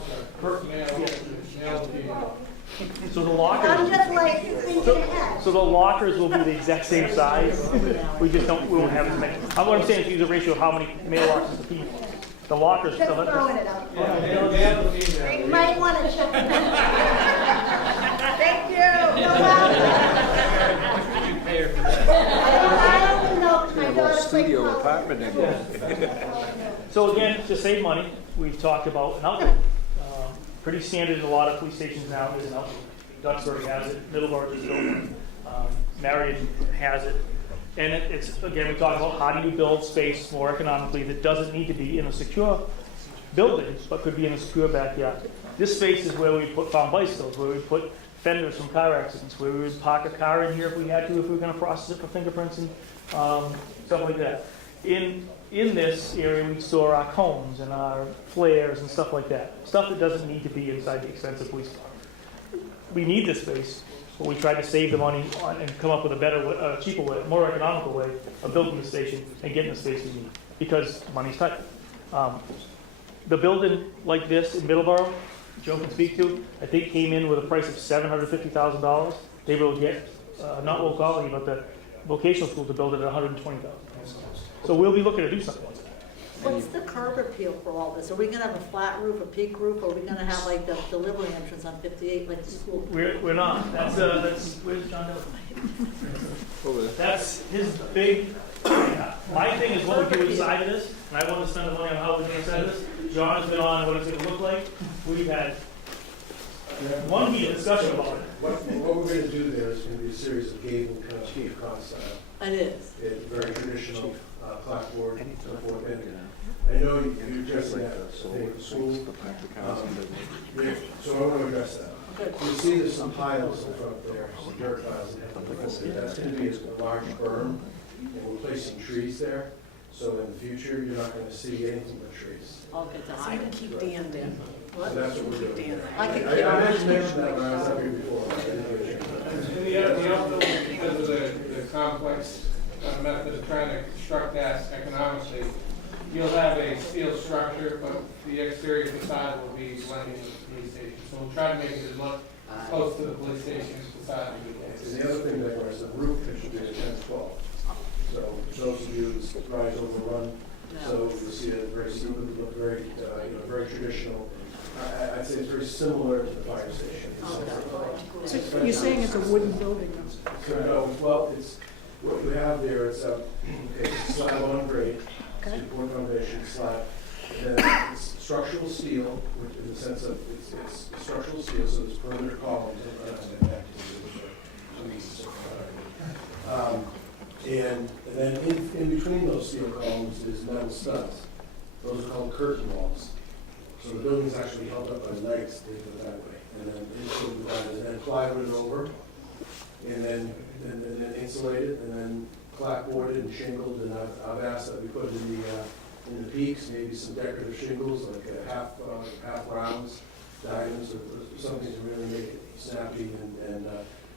So the lockers. I'm just like thinking ahead. So the lockers will be the exact same size. We won't have as many. What I'm saying is use a ratio of how many male officers to female. The lockers. Just throwing it out. You might want to check. Thank you. You're welcome. Studio apartment again. So again, to save money, we've talked about an outbuilding. Pretty standard in a lot of police stations now is an outbuilding. Duxbury has it, Middleborough is building, Marion has it. And it's, again, we talk about how do you build space more economically that doesn't need to be in a secure building, but could be in a secure backyard. This space is where we found bicycles, where we put fenders from car accidents, where we would park a car in here if we had to, if we were going to process it for fingerprints and stuff like that. In this area, we store our cones and our flares and stuff like that. Stuff that doesn't need to be inside the expensive police car. We need this space, but we tried to save the money and come up with a better, cheaper way, more economical way of building the station and getting the space we need, because money's tight. The building like this in Middleborough, Joe can speak to, I think came in with a price of $750,000. They will get, not local quality, but the vocational school to build it at $120,000. So we'll be looking to do something like that. What's the curb appeal for all this? Are we gonna have a flat roof, a peak roof, or are we gonna have like the delivery entrance on 58, like the school? We're not. That's where's John Dillon? That's his big. My thing is what we do inside of this, and I want to spend the money on how we're doing inside of this. John's been on what it's going to look like. We've had one heated discussion about it. What we're going to do there is going to be a series of gable kind of Cape Cod style. It is. It's very traditional clapboard. I know you're addressing that, I think, at the school. So I want to address that. You see there's some piles in front there, some dirt piles. That's going to be a large berm, and we're placing trees there. So in the future, you're not going to see anything but trees. I'll get to So you can keep Dan there. So that's what we're doing. I can keep. I mentioned that when I was up here before. In the outbuilding, because of the complex method of trying to construct that economically, you'll have a steel structure, but the exterior facade will be blending with the police station. So we'll try to make it look close to the police station facade as we can. And the other thing that was the roof should be a 10-12. So those of you that rise overrun, so you'll see it very similar, look very, very traditional. I'd say it's very similar to the fire station. So you're saying it's a wooden building though? No, well, it's, what you have there, it's a slab on grade, support foundation slab. Then it's structural steel, which in the sense of, it's structural steel, so there's perimeter columns. And then in between those steel columns is metal studs. Those are called curtain walls. So the building's actually held up by legs, think of it that way. And then insulated, and then plywooded over, and then insulated, and then clapboarded and shingled. And I've asked that we put in the peaks, maybe some decorative shingles, like half rounds, diamonds, or something to really make it snappy and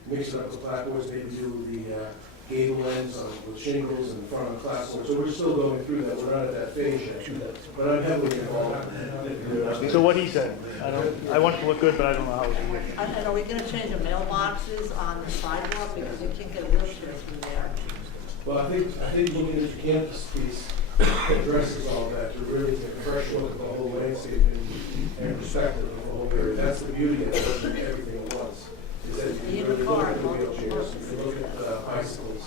mix it up with clapboards. Maybe do the gable ends with shingles in front of the clapboard. So we're still going through that. We're not at that phase yet, but I'm heavily involved. So what he said, I want it to look good, but I don't know how it will. And are we gonna change the mailboxes on the sidewalk, because you can't get a wheelchair through there? Well, I think looking at the campus piece addresses all that, to really take a fresh look at the whole landscape and perspective of the whole area. That's the beauty of everything at once. Is that you can really look at the wheelchairs, you can look at bicycles.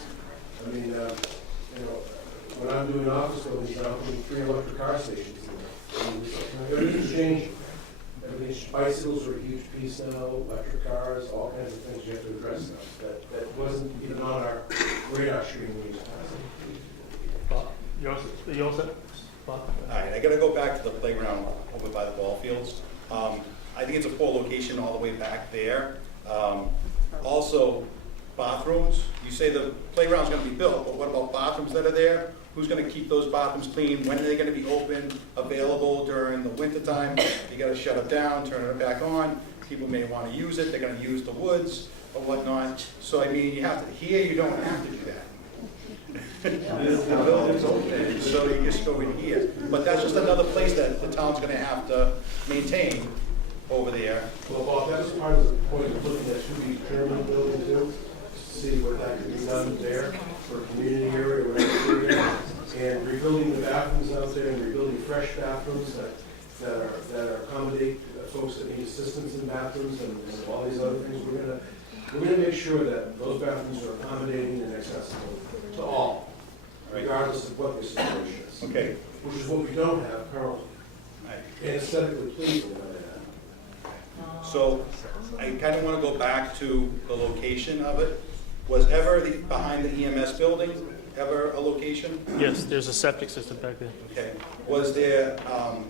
I mean, when I'm doing office buildings, I'm putting 3 electric car stations in there. I mean, everything's changing. Bicycles are a huge piece now, electric cars, all kinds of things you have to address now. That wasn't even on our radar screen when we used to pass it. You all set? All right, I gotta go back to the playground over by the ball fields. I think it's a poor location all the way back there. Also, bathrooms, you say the playground's gonna be built, but what about bathrooms that are there? Who's gonna keep those bathrooms clean? When are they gonna be open, available during the winter time? You gotta shut it down, turn it back on. People may wanna use it, they're gonna use the woods or whatnot. So I mean, you have to, here you don't have to do that. The building's open, so you just go in here. But that's just another place that the town's gonna have to maintain over there. Well, Bob, that was part of the point of looking at who we determine the building to see what that could be done there for a community area or whatever area. And rebuilding the bathrooms out there and rebuilding fresh bathrooms that accommodate folks that need assistance in bathrooms and all these other things. We're gonna make sure that those bathrooms are accommodating and accessible to all, regardless of what the situation is. Okay. Which is what we don't have currently. And aesthetically pleasing. So I kind of want to go back to the location of it. Was ever behind the EMS building ever a location? Yes, there's a septic system back there. Okay. Was there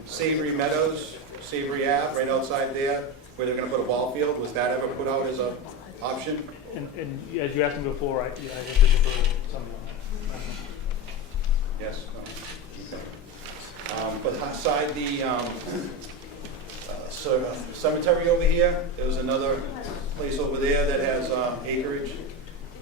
Savory Meadows, Savory Ave, right outside there, where they're going to put a ball field? Was that ever put out as an option? And as you asked me before, I guess there's something on that. Yes. Okay. But outside the cemetery over here, there's another place over there that has acreage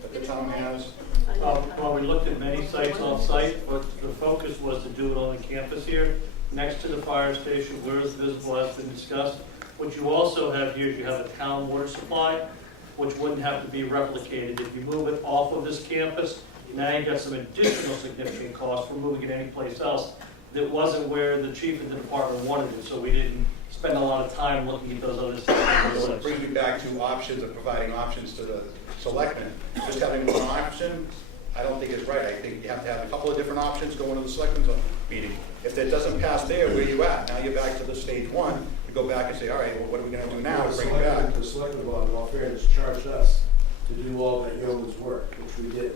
that the town has. Well, we looked at many sites off-site, but the focus was to do it on the campus here, next to the fire station, where it's visible has been discussed. What you also have here is you have a town water supply, which wouldn't have to be replicated. If you move it off of this campus, now you've got some additional significant costs for moving it anyplace else that wasn't where the chief of the department wanted it, so we didn't spend a lot of time looking at those other So it things. brings me back to options of providing options to the selectmen. Just having one option, I don't think is right. I think you have to have a couple of different options going to the selectmen's meeting. If that doesn't pass there, where you at? Now you're back to the stage one. You go back and say, all right, well, what are we gonna do now to bring it back? The selectmen, in all fairness, charged us to do all that yeoman's work, which we did.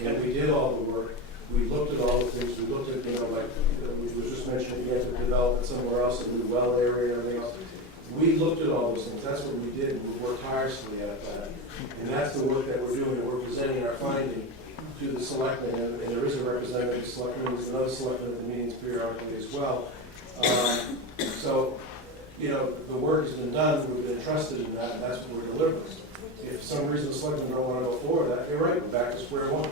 And we did all the work. We looked at all the things. We looked at, like, we was just mentioning, again, the development somewhere else, in the well area and everything else. We looked at all those things. That's what we did. We worked tirelessly at that. And that's the work that we're doing, and we're presenting our finding to the selectmen, and there is a representative of the selectmen, there's another selectman at the meetings periodically as well. So, the work has been done, we've been entrusted in that, and that's what we're delivering. If for some reason the selectmen don't want to go forward, that, you're right, we're back to square one,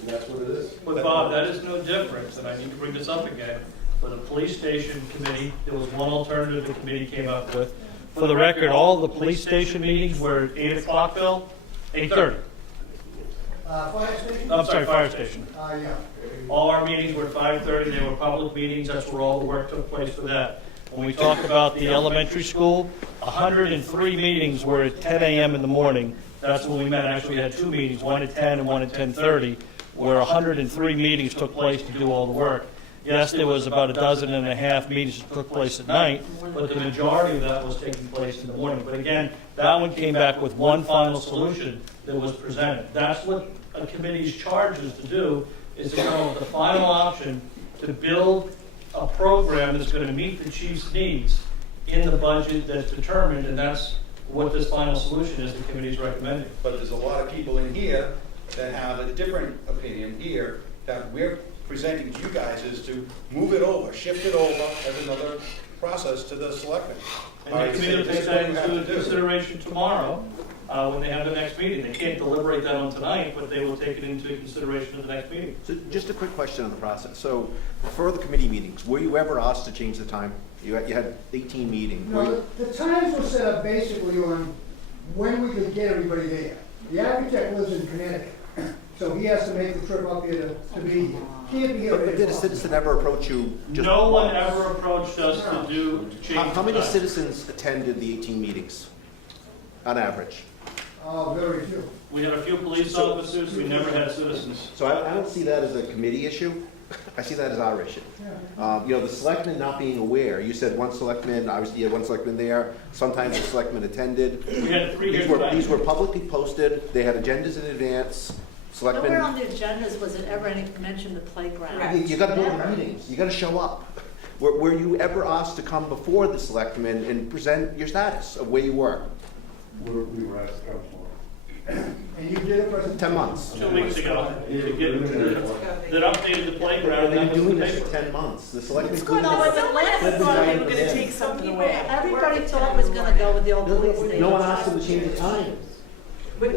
and that's what it is. But Bob, that is no different, and I need to bring this up again. For the police station committee, there was one alternative the committee came up with. For the record, all the police station meetings were at 8 o'clock, Bill? 8:30. Fire station? I'm sorry, fire station. Yeah. All our meetings were at 5:30, they were public meetings, that's where all the work took place for that. When we talk about the elementary school, 103 meetings were at 10 a.m. in the morning. That's when we met, actually we had two meetings, one at 10 and one at 10:30, where 103 meetings took place to do all the work. Yes, there was about 12.5 meetings that took place at night, but the majority of that was taking place in the morning. But again, that one came back with one final solution that was presented. That's what a committee's charge is to do, is to come up with the final option to build a program that's going to meet the chief's needs in the budget that's determined, and that's what this final solution is the committee's recommending. But there's a lot of people in here that have a different opinion here that we're presenting to you guys is to move it over, shift it over as another process to the selectmen. And the committee will take that into consideration tomorrow when they have the next meeting. They can't deliberate that on tonight, but they will take it into consideration at the next meeting. So just a quick question on the process. So for the committee meetings, were you ever asked to change the time? You had 18 meetings. Were No, you- the times were set up basically on when we could get everybody there. The architect lives in Connecticut, so he has to make the trip up here to be here. Can't be here. But did a citizen ever approach you? Just No one once? ever approached us to change How many the time. citizens attended the 18 meetings on average? Very few. We had a few police officers, we never had citizens. So I don't see that as a committee issue. I see that as our issue. The selectmen not being aware, you said one selectman, obviously you had one selectman there, sometimes the selectmen attended. We had 3 These different. these were publicly posted, they had agendas in advance, selectmen. Nowhere on the agendas was it ever any mention of the playground. You gotta go to the meetings, you gotta show up. Were you ever asked to come before the selectmen and present your status of where you were? We were asked to come forward. And you did a presentation. 10 months. 2 weeks ago, that updated the playground. They've That been was doing the this paper. for 10 months. The selectmen. What's going on with the last They've been one? trying to We're gonna take something away. Everybody thought it was gonna go with the old police station. No one asked them to change the time. But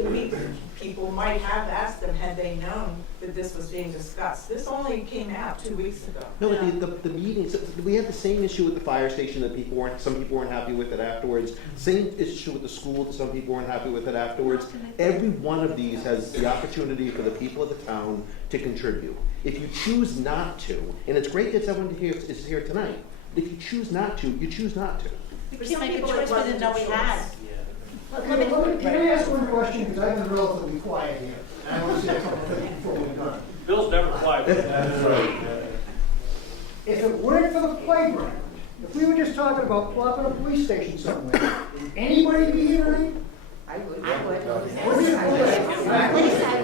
people might have asked them had they known that this was being discussed. This only came out 2 weeks ago. No, but the meetings, we had the same issue with the fire station that some people weren't happy with it afterwards. Same issue with the school that some people weren't happy with it afterwards. Every one of these has the opportunity for the people of the town to contribute. If you choose not to, and it's great that someone here is here tonight, but if you choose not to, you choose not to. We can't make a choice we didn't know we had. Can I ask one question, because I've been relatively quiet here, and I want to say a couple of things before we're done. Bill's never quiet. If it weren't for the playground, if we were just talking about plopping a police station somewhere, would anybody be here tonight? I would.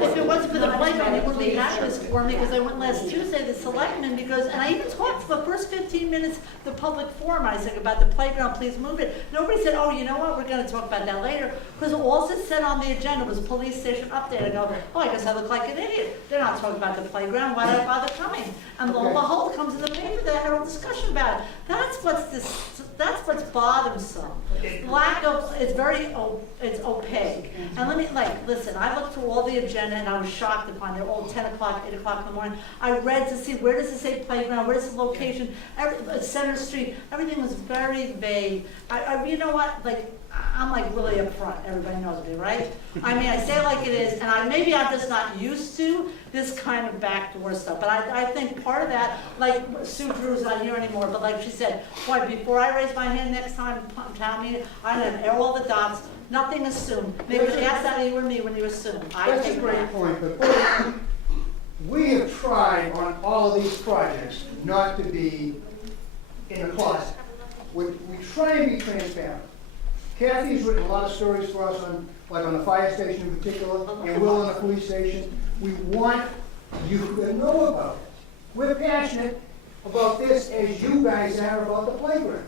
If it wasn't for the playground, they wouldn't be having this for me, because I went last Tuesday, the selectmen, and I even talked for the first 15 minutes, the public forum, I said about the playground, please move it. Nobody said, oh, you know what, we're gonna talk about that later, because all it said on the agenda was police station update. I go, oh, I guess I look like an idiot. They're not talking about the playground, why did I bother coming? And lo and behold, it comes in the paper, they had a whole discussion about it. That's what's bothersome. Lack of, it's opaque. And let me, listen, I looked through all the agenda and I was shocked upon it, all 10 o'clock, 8 o'clock in the morning. I read to see, where does it say playground, where's the location, Center Street, everything was very vague. You know what, I'm like really upfront, everybody knows me, right? I mean, I say it like it is, and maybe I'm just not used to this kind of backdoor stuff, but I think part of that, like Sue Drew's not here anymore, but like she said, boy, before I raise my hand next time, town meeting, I'm gonna air all the dots, nothing assumed. Maybe they asked that you or me when you assume. That's a great point, but we have tried on all of these projects not to be in a closet. We try and be transparent. Kathy's written a lot of stories for us on, like on the fire station in particular, and Will on the police station. We want you to know about it. We're passionate about this as you guys are about the playground.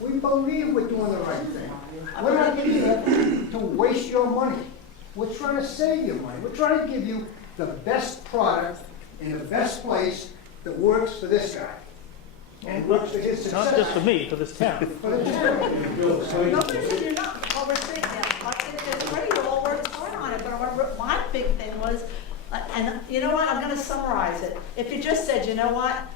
We believe we're doing the right thing. We're not here to waste your money. We're trying to save you money. We're trying to give you the best product in the best place that works for this guy. And works for his success. Not just for me, for this town. For the town. Nobody said you're not, well, we're saying that, I think it's great, you all worked hard on it, but my big thing was, and you know what, I'm gonna summarize it. If you just said, you know what,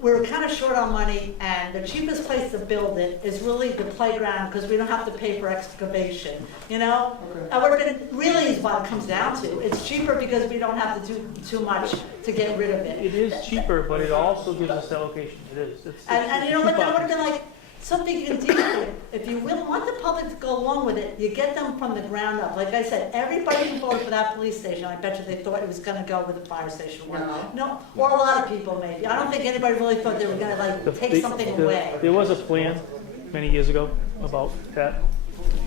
we're kind of short on money, and the cheapest place to build it is really the playground, because we don't have to pay for excavation, you know? And we're gonna, really is what it comes down to. It's cheaper because we don't have to do too much to get rid of it. It is cheaper, but it also gives us the location. It is. And you know what, that would have been like, something you can deal with. If you really want the public to go along with it, you get them from the ground up. Like I said, everybody who voted for that police station, I bet you they thought it was gonna go with the fire station. No, or a lot of people maybe. I don't think anybody really thought they were gonna like take something away. There was a plan many years ago about that.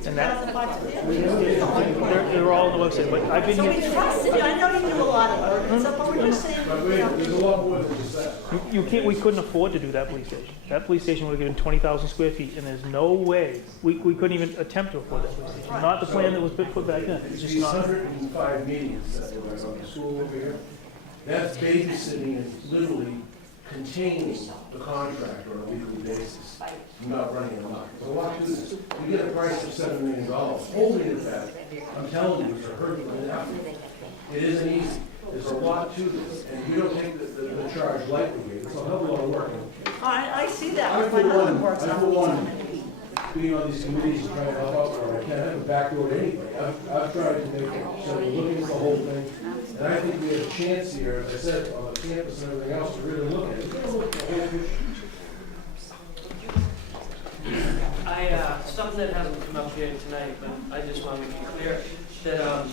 And that, they're all on the website, but I've been So we here. trusted you, I know you do a lot of work, and stuff, but we're just saying, you know. There's a lot more than just that. You can't, we couldn't afford to do that police station. That police station would have given 20,000 square feet, and there's no way, we couldn't even attempt to afford that police station. Not the plan that was put back then, it's just These not. 105 meetings that were on the school over here, that's babysitting and literally containing the contractor on a weekly basis, not running a lot. So watch this, we get a price of $7 million, holding it back, I'm telling you, it's a Herculean effort. It isn't easy, there's a lot to this, and we don't take the charge lightly here, it's a hell of a lot of work. I see that, I with my for husband one, works I on for it. one, being on these committees and trying to help out where I can, I have a back door to anybody. I've tried to make it, so we're looking at the whole thing. And I think we have a chance here, as I said, on the campus and everything else, to really look at it. We're gonna look at the whole picture. Something that hasn't come up here tonight, but I just want to make it clear that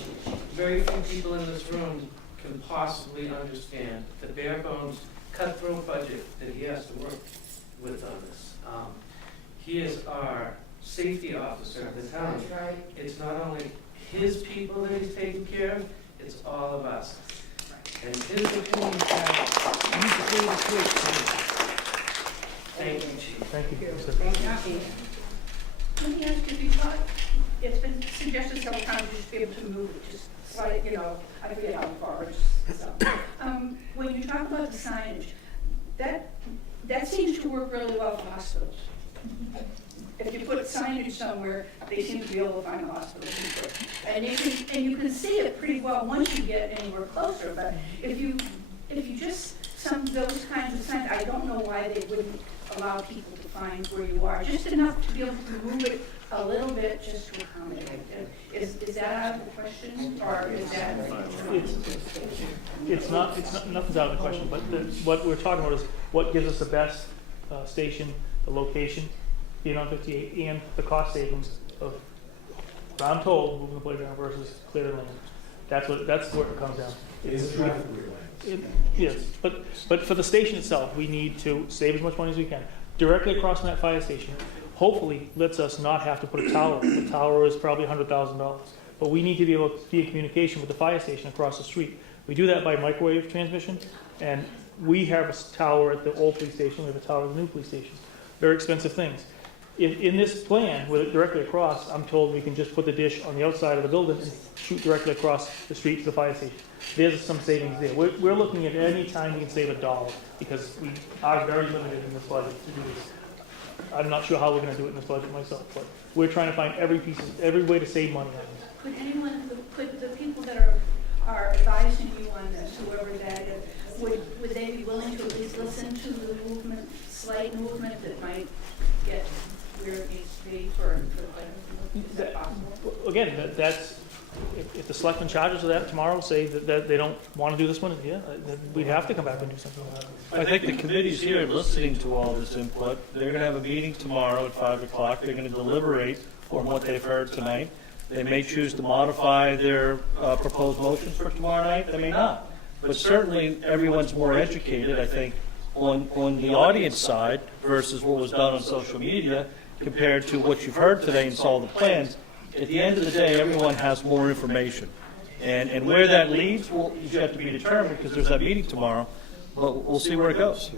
very few people in this room can possibly understand the bare bones cutthroat budget that he has to work with on this. He is our safety officer of the town. That's right. It's not only his people that he's taking care of, it's all of us. And his opinion Thank you, Chief. Thank you. Thank you. Let me ask you, if you thought, it's been suggested several times you should be able to move it, just slight, you know, I forget how far, just so. When you talk about the signage, that seems to work really well for hospitals. If you put signage somewhere, they seem to be able to find a hospital. And you can see it pretty well once you get anywhere closer, but if you just, those kinds of signs, I don't know why they wouldn't allow people to find where you are, just enough to be able to move it a little bit just to accommodate it. Is that out of the question, or is that? It's not, nothing's out of the question, but what we're talking about is what gives us the best station, the location, being on 58, and the cost savings of, I'm told, moving the playground versus clear land. That's where it comes down. It's traffic relay. Yes, but for the station itself, we need to save as much money as we can. Directly across from that fire station, hopefully lets us not have to put a tower. The tower is probably $100,000. But we need to be able to be in communication with the fire station across the street. We do that by microwave transmission, and we have a tower at the old police station, we have a tower at the new police station. Very expensive things. In this plan, with it directly across, I'm told we can just put the dish on the outside of the building and shoot directly across the street to the fire station. There's some savings there. We're looking at any time we can save $1, because we are very limited in this budget to do this. I'm not sure how we're going to do it in this budget myself, but we're trying to find every way to save money on this. Could the people that are advising you on this, whoever that is, would they be willing to at least listen to the movement, slight movement that might get where it needs to be for the plan? Is that possible? Again, that's, if the selectman charges of that tomorrow, say that they don't want to do this one, yeah, then we'd have to come back and do something about it. I think the committee's here listening to all this input. They're gonna have a meeting tomorrow at 5 o'clock. They're gonna deliberate on what they've heard tonight. They may choose to modify their proposed motions for tomorrow night, they may not. But certainly, everyone's more educated, I think, on the audience side versus what was done on social media compared to what you've heard today and saw the plans. At the end of the day, everyone has more information. And where that leads, well, you have to be determined because there's that meeting tomorrow, but we'll see where it goes.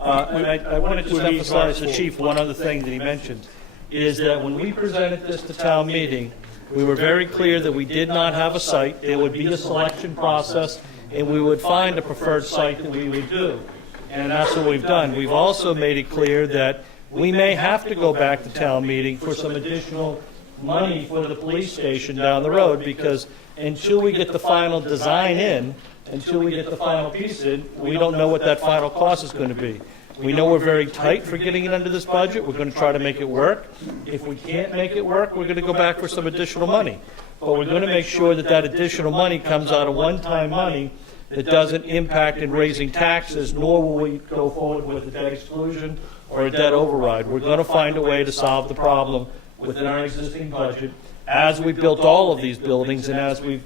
And I want to just emphasize the chief, one other thing that he mentioned, is that when we presented this to town meeting, we were very clear that we did not have a site. There would be a selection process, and we would find a preferred site that we would do. And that's what we've done. We've also made it clear that we may have to go back to town meeting for some additional money for the police station down the road, because until we get the final design in, until we get the final piece in, we don't know what that final cost is going to be. We know we're very tight for getting it under this budget. We're going to try to make it work. If we can't make it work, we're going to go back for some additional money. But we're going to make sure that that additional money comes out of one-time money that doesn't impact in raising taxes, nor will we go forward with a debt exclusion or a debt override. We're going to find a way to solve the problem within our existing budget as we built all of these buildings and as we've,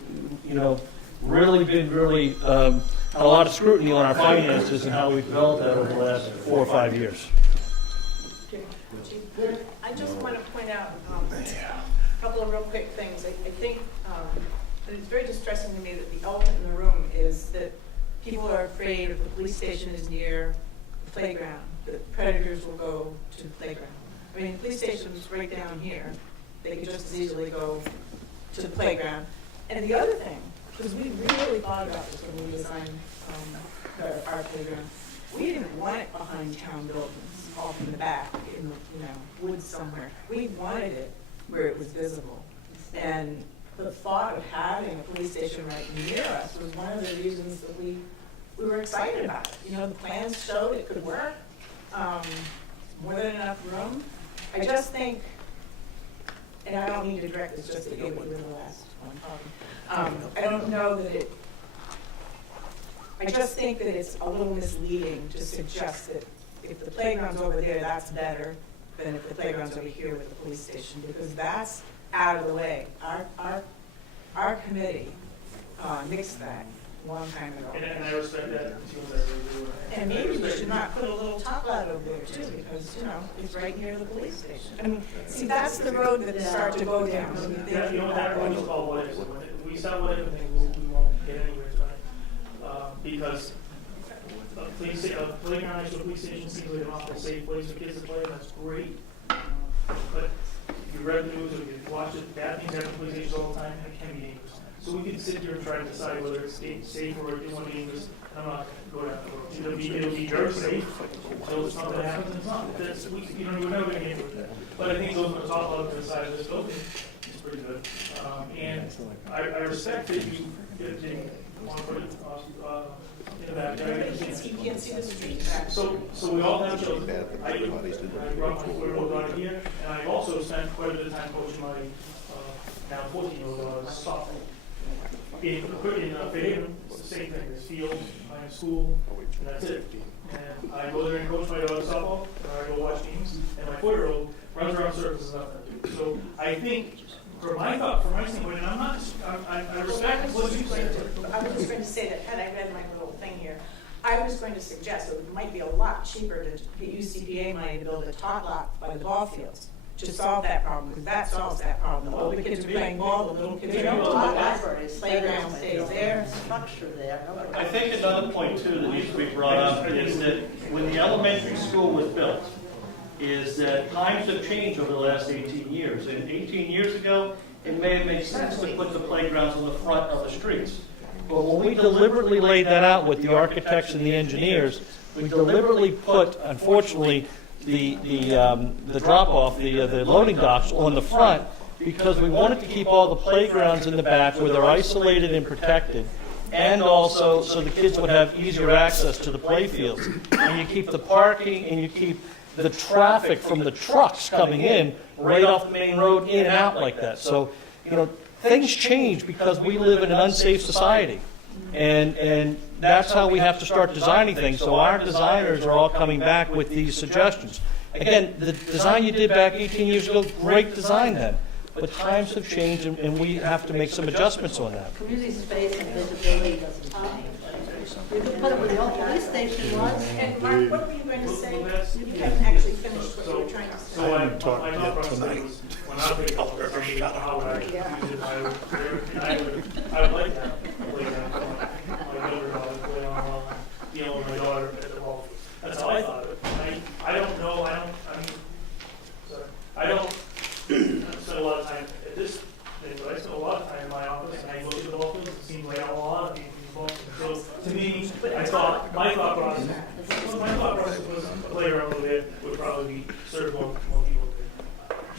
really been had a lot of scrutiny on our finances and how we've developed that over the last 4 or 5 years. I just want to point out a couple of real quick things. I think that it's very distressing to me that the elephant in the room is that people are afraid if the police station is near the playground, that predators will go to the playground. I mean, the police station's right down here. They could just as easily go to the playground. And the other thing, because we really thought about this when we designed our playground, we didn't want it behind town buildings, off in the back, in the woods somewhere. We wanted it where it was visible. And the thought of having a police station right near us was one of the reasons that we were excited about it. The plans showed it could work, more than enough room. I just think, and I don't mean to direct this just to you, but you're the last one talking. I don't know that I just think that it's a little misleading to suggest that if the playground's over there, that's better than if the playground's over here with the police station, because that's out of the way. Our committee nixed that a long time ago. And I respect that. And maybe we should not put a little top lot over there too, because, it's right near the police station. I mean, see, that's the road that starts to go down. That is all what it is. If we start with everything, we won't get anywhere tonight. Because a playground next to a police station seems like an awful safe place for kids to play, and that's great. But if you read the news or you watch it, bad things happen to police stations all the time, and it can be dangerous. So we can sit here and try to decide whether it's safe or it's dangerous. I'm not going to go down that road. It'll be very safe until something happens. It's not. We're never going to get into that. But I think those are top of the side of this building. It's pretty good. And I respect that you didn't want to put it in the backyard. You can't see the street. So we all have children. I brought my 4-year-old daughter here, and I also spent quite a bit of time coaching my now 14-year-old daughter softball. In Fairhaven, it's the same thing. There's field, I have school, and that's it. And I go there and coach my daughter softball, or I go watch games, and my 4-year-old runs around circles and stuff. So I think, from my standpoint, and I respect what you said. I was just going to say that had I read my little thing here, I was going to suggest that it might be a lot cheaper to get UCPA money to build a top lot by the ball fields to solve that problem, because that solves that problem. The older kids are playing ball, the little kids are playing playground stays there. Structure there. I think another point too that needs to be brought up is that when the elementary school was built, is that times have changed over the last 18 years. And 18 years ago, it may have made sense to put the playgrounds on the front of the streets. But when we deliberately laid that out with the architects and the engineers, we deliberately put, unfortunately, the drop-off, the loading docks on the front, because we wanted to keep all the playgrounds in the back where they're isolated and protected, and also so the kids would have easier access to the play fields. And you keep the parking, and you keep the traffic from the trucks coming in right off the main road, in and out like that. So, things change because we live in an unsafe society. And that's how we have to start designing things. So our designers are all coming back with these suggestions. Again, the design you did back 18 years ago, great design then. But times have changed, and we have to make some adjustments on that. Community space and visibility doesn't change. We could put it where the old police station was. And Mark, what were you going to say? You haven't actually finished what you were trying to say. So my thought process was, when I would help her, how would I use it? I would like to have a playground for my younger daughter, play on, my daughter at the ball. That's how I thought of it. I don't know, I don't spend a lot of time at this thing, but I spend a lot of time in my office, and I look at the ball fields, it seems like a lot of people. So to me, my thought process was a playground over there would probably be serve more people.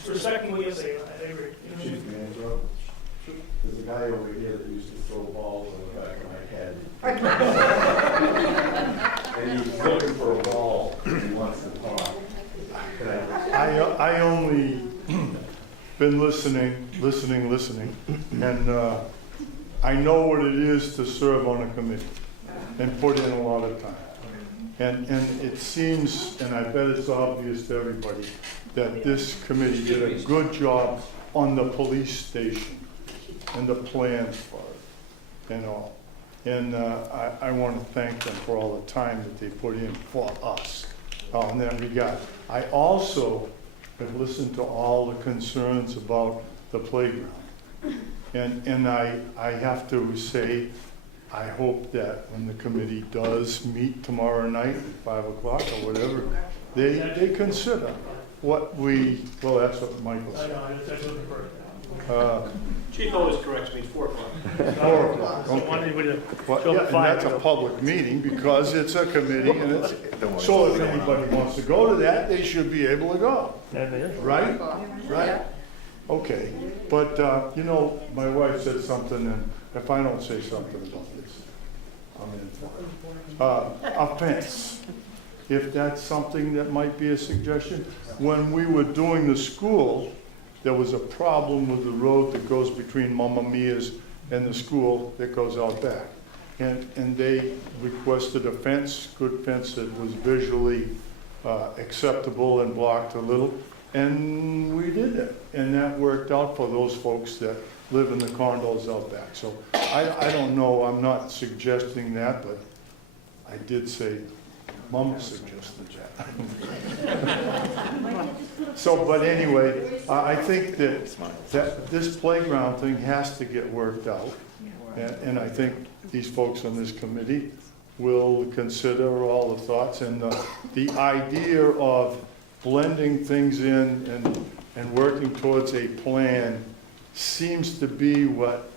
Respecting what you say, I agree. Excuse me, Angelo. There's a guy over here that used to throw balls on the back of my head. And he's looking for a ball, he wants to talk. I only been listening, and I know what it is to serve on a committee and put in a lot of time. And it seems, and I bet it's obvious to everybody, that this committee did a good job on the police station and the plans for it and all. And I want to thank them for all the time that they put in for us in that regard. I also have listened to all the concerns about the playground. And I have to say, I hope that when the committee does meet tomorrow night at 5 o'clock or whatever, they consider what well, that's what Michael I said. know, that's looking for. Chief always corrects me, 4 o'clock. 4 o'clock, So okay. one day we'd Well, show yeah, up and 5. that's a public meeting because it's a committee and it's, so if anybody wants to go to that, they should be able to go. Right? Right? Okay, but, my wife said something, and if I don't say something about this, I'm in for it. A fence, if that's something that might be a suggestion. When we were doing the school, there was a problem with the road that goes between Mamma Mia's and the school that goes out back. And they requested a fence, good fence that was visually acceptable and blocked a little. And we did it, and that worked out for those folks that live in the condos out back. So I don't know, I'm not suggesting that, but I did say, Mama suggested that. So, but anyway, I think that this playground thing has to get worked out. And I think these folks on this committee will consider all the thoughts and the idea of blending things in and working towards a plan seems to be what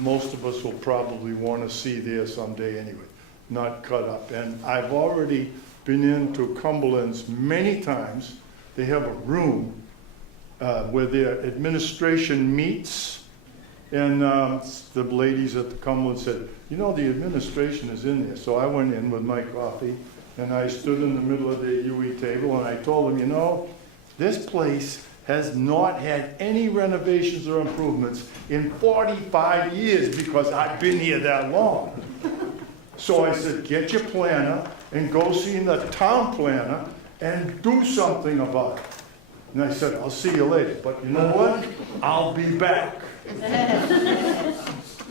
most of us will probably want to see there someday anyway, not cut up. And I've already been into Cumberland's many times. They have a room where their administration meets, and the ladies at the Cumberland said, the administration is in there. So I went in with my coffee, and I stood in the middle of the UE table, and I told them, this place has not had any renovations or improvements in 45 years because I've been here that long. So I said, get your planner and go see the town planner and do something about it. And I said, I'll see you later, but you know what? I'll be back.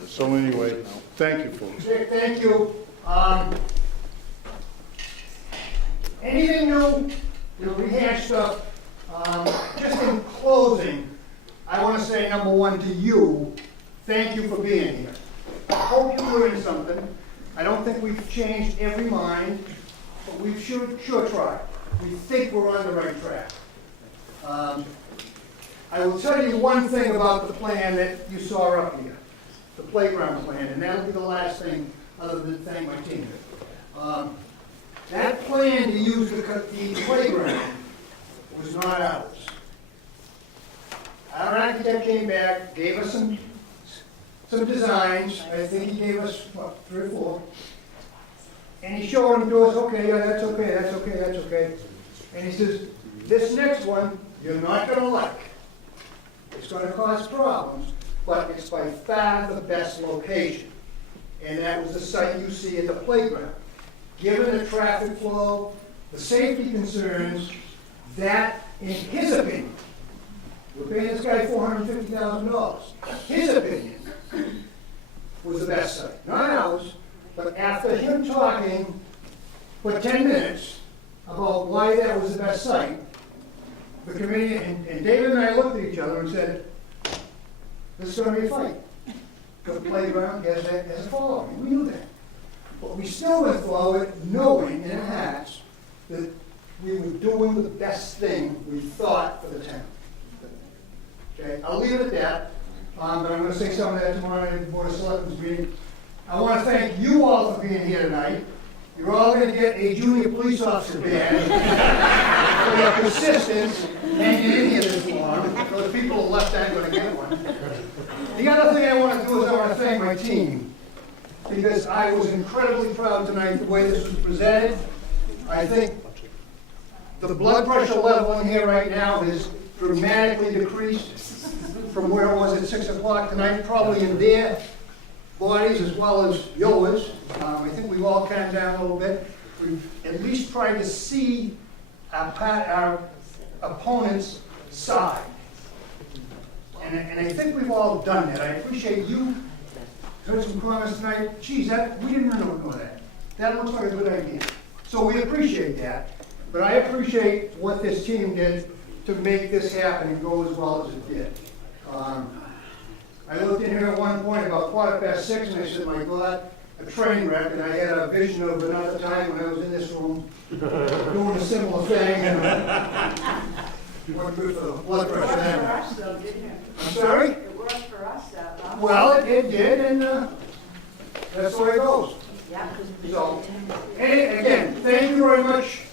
So anyway, thank you, folks. Dick, thank you. Anything new? Rehash stuff. Just in closing, I want to say, number one, to you, thank you for being here. I hope you learned something. I don't think we've changed every mind, but we've sure tried. We think we're on the right track. I will tell you one thing about the plan that you saw up here, the playground plan, and that'll be the last thing other than thank my team. That plan to use the playground was not ours. Our architect came back, gave us some designs. I think he gave us, 3 or 4. And he showed them to us, okay, yeah, that's okay. And he says, this next one, you're not gonna like. It's gonna cause problems, but it's by far the best location. And that was the site you see at the playground. Given the traffic flow, the safety concerns, that, in his opinion, we're paying this guy $450,000. His opinion was the best site, not ours, but after him talking for 10 minutes about why that was the best site, the committee, and David and I looked at each other and said, this is gonna be a fight. The playground has a following, we knew that. But we still went forward knowing in our hearts that we were doing the best thing we thought for the town. Okay, I'll leave it at that, but I'm gonna say some of that tomorrow night at the Board of Selectmen's meeting. I wanna thank you all for being here tonight. You're all gonna get a junior police officer badge for your persistence hanging in here this long. So the people on the left aren't gonna get one. The other thing I wanna do is I wanna thank my team, because I was incredibly proud tonight the way this was presented. I think the blood pressure level in here right now is dramatically decreased from where it was at 6 o'clock tonight, probably in their bodies as well as yours. I think we've all calmed down a little bit. We've at least tried to see our opponent's side. And I think we've all done that. I appreciate you. Heard some comments tonight. Geez, we didn't really know that. That looks like a good idea. So we appreciate that. But I appreciate what this team did to make this happen and go as well as it did. I looked in here at one point about 6:15 and I said, my God, a train wreck, and I had a vision of another time when I was in this room doing a similar thing. What good for the blood pressure then? I'm sorry? It worked for us, though. Well, it did, and that's the way it goes. Yeah. So, and again, thank you very much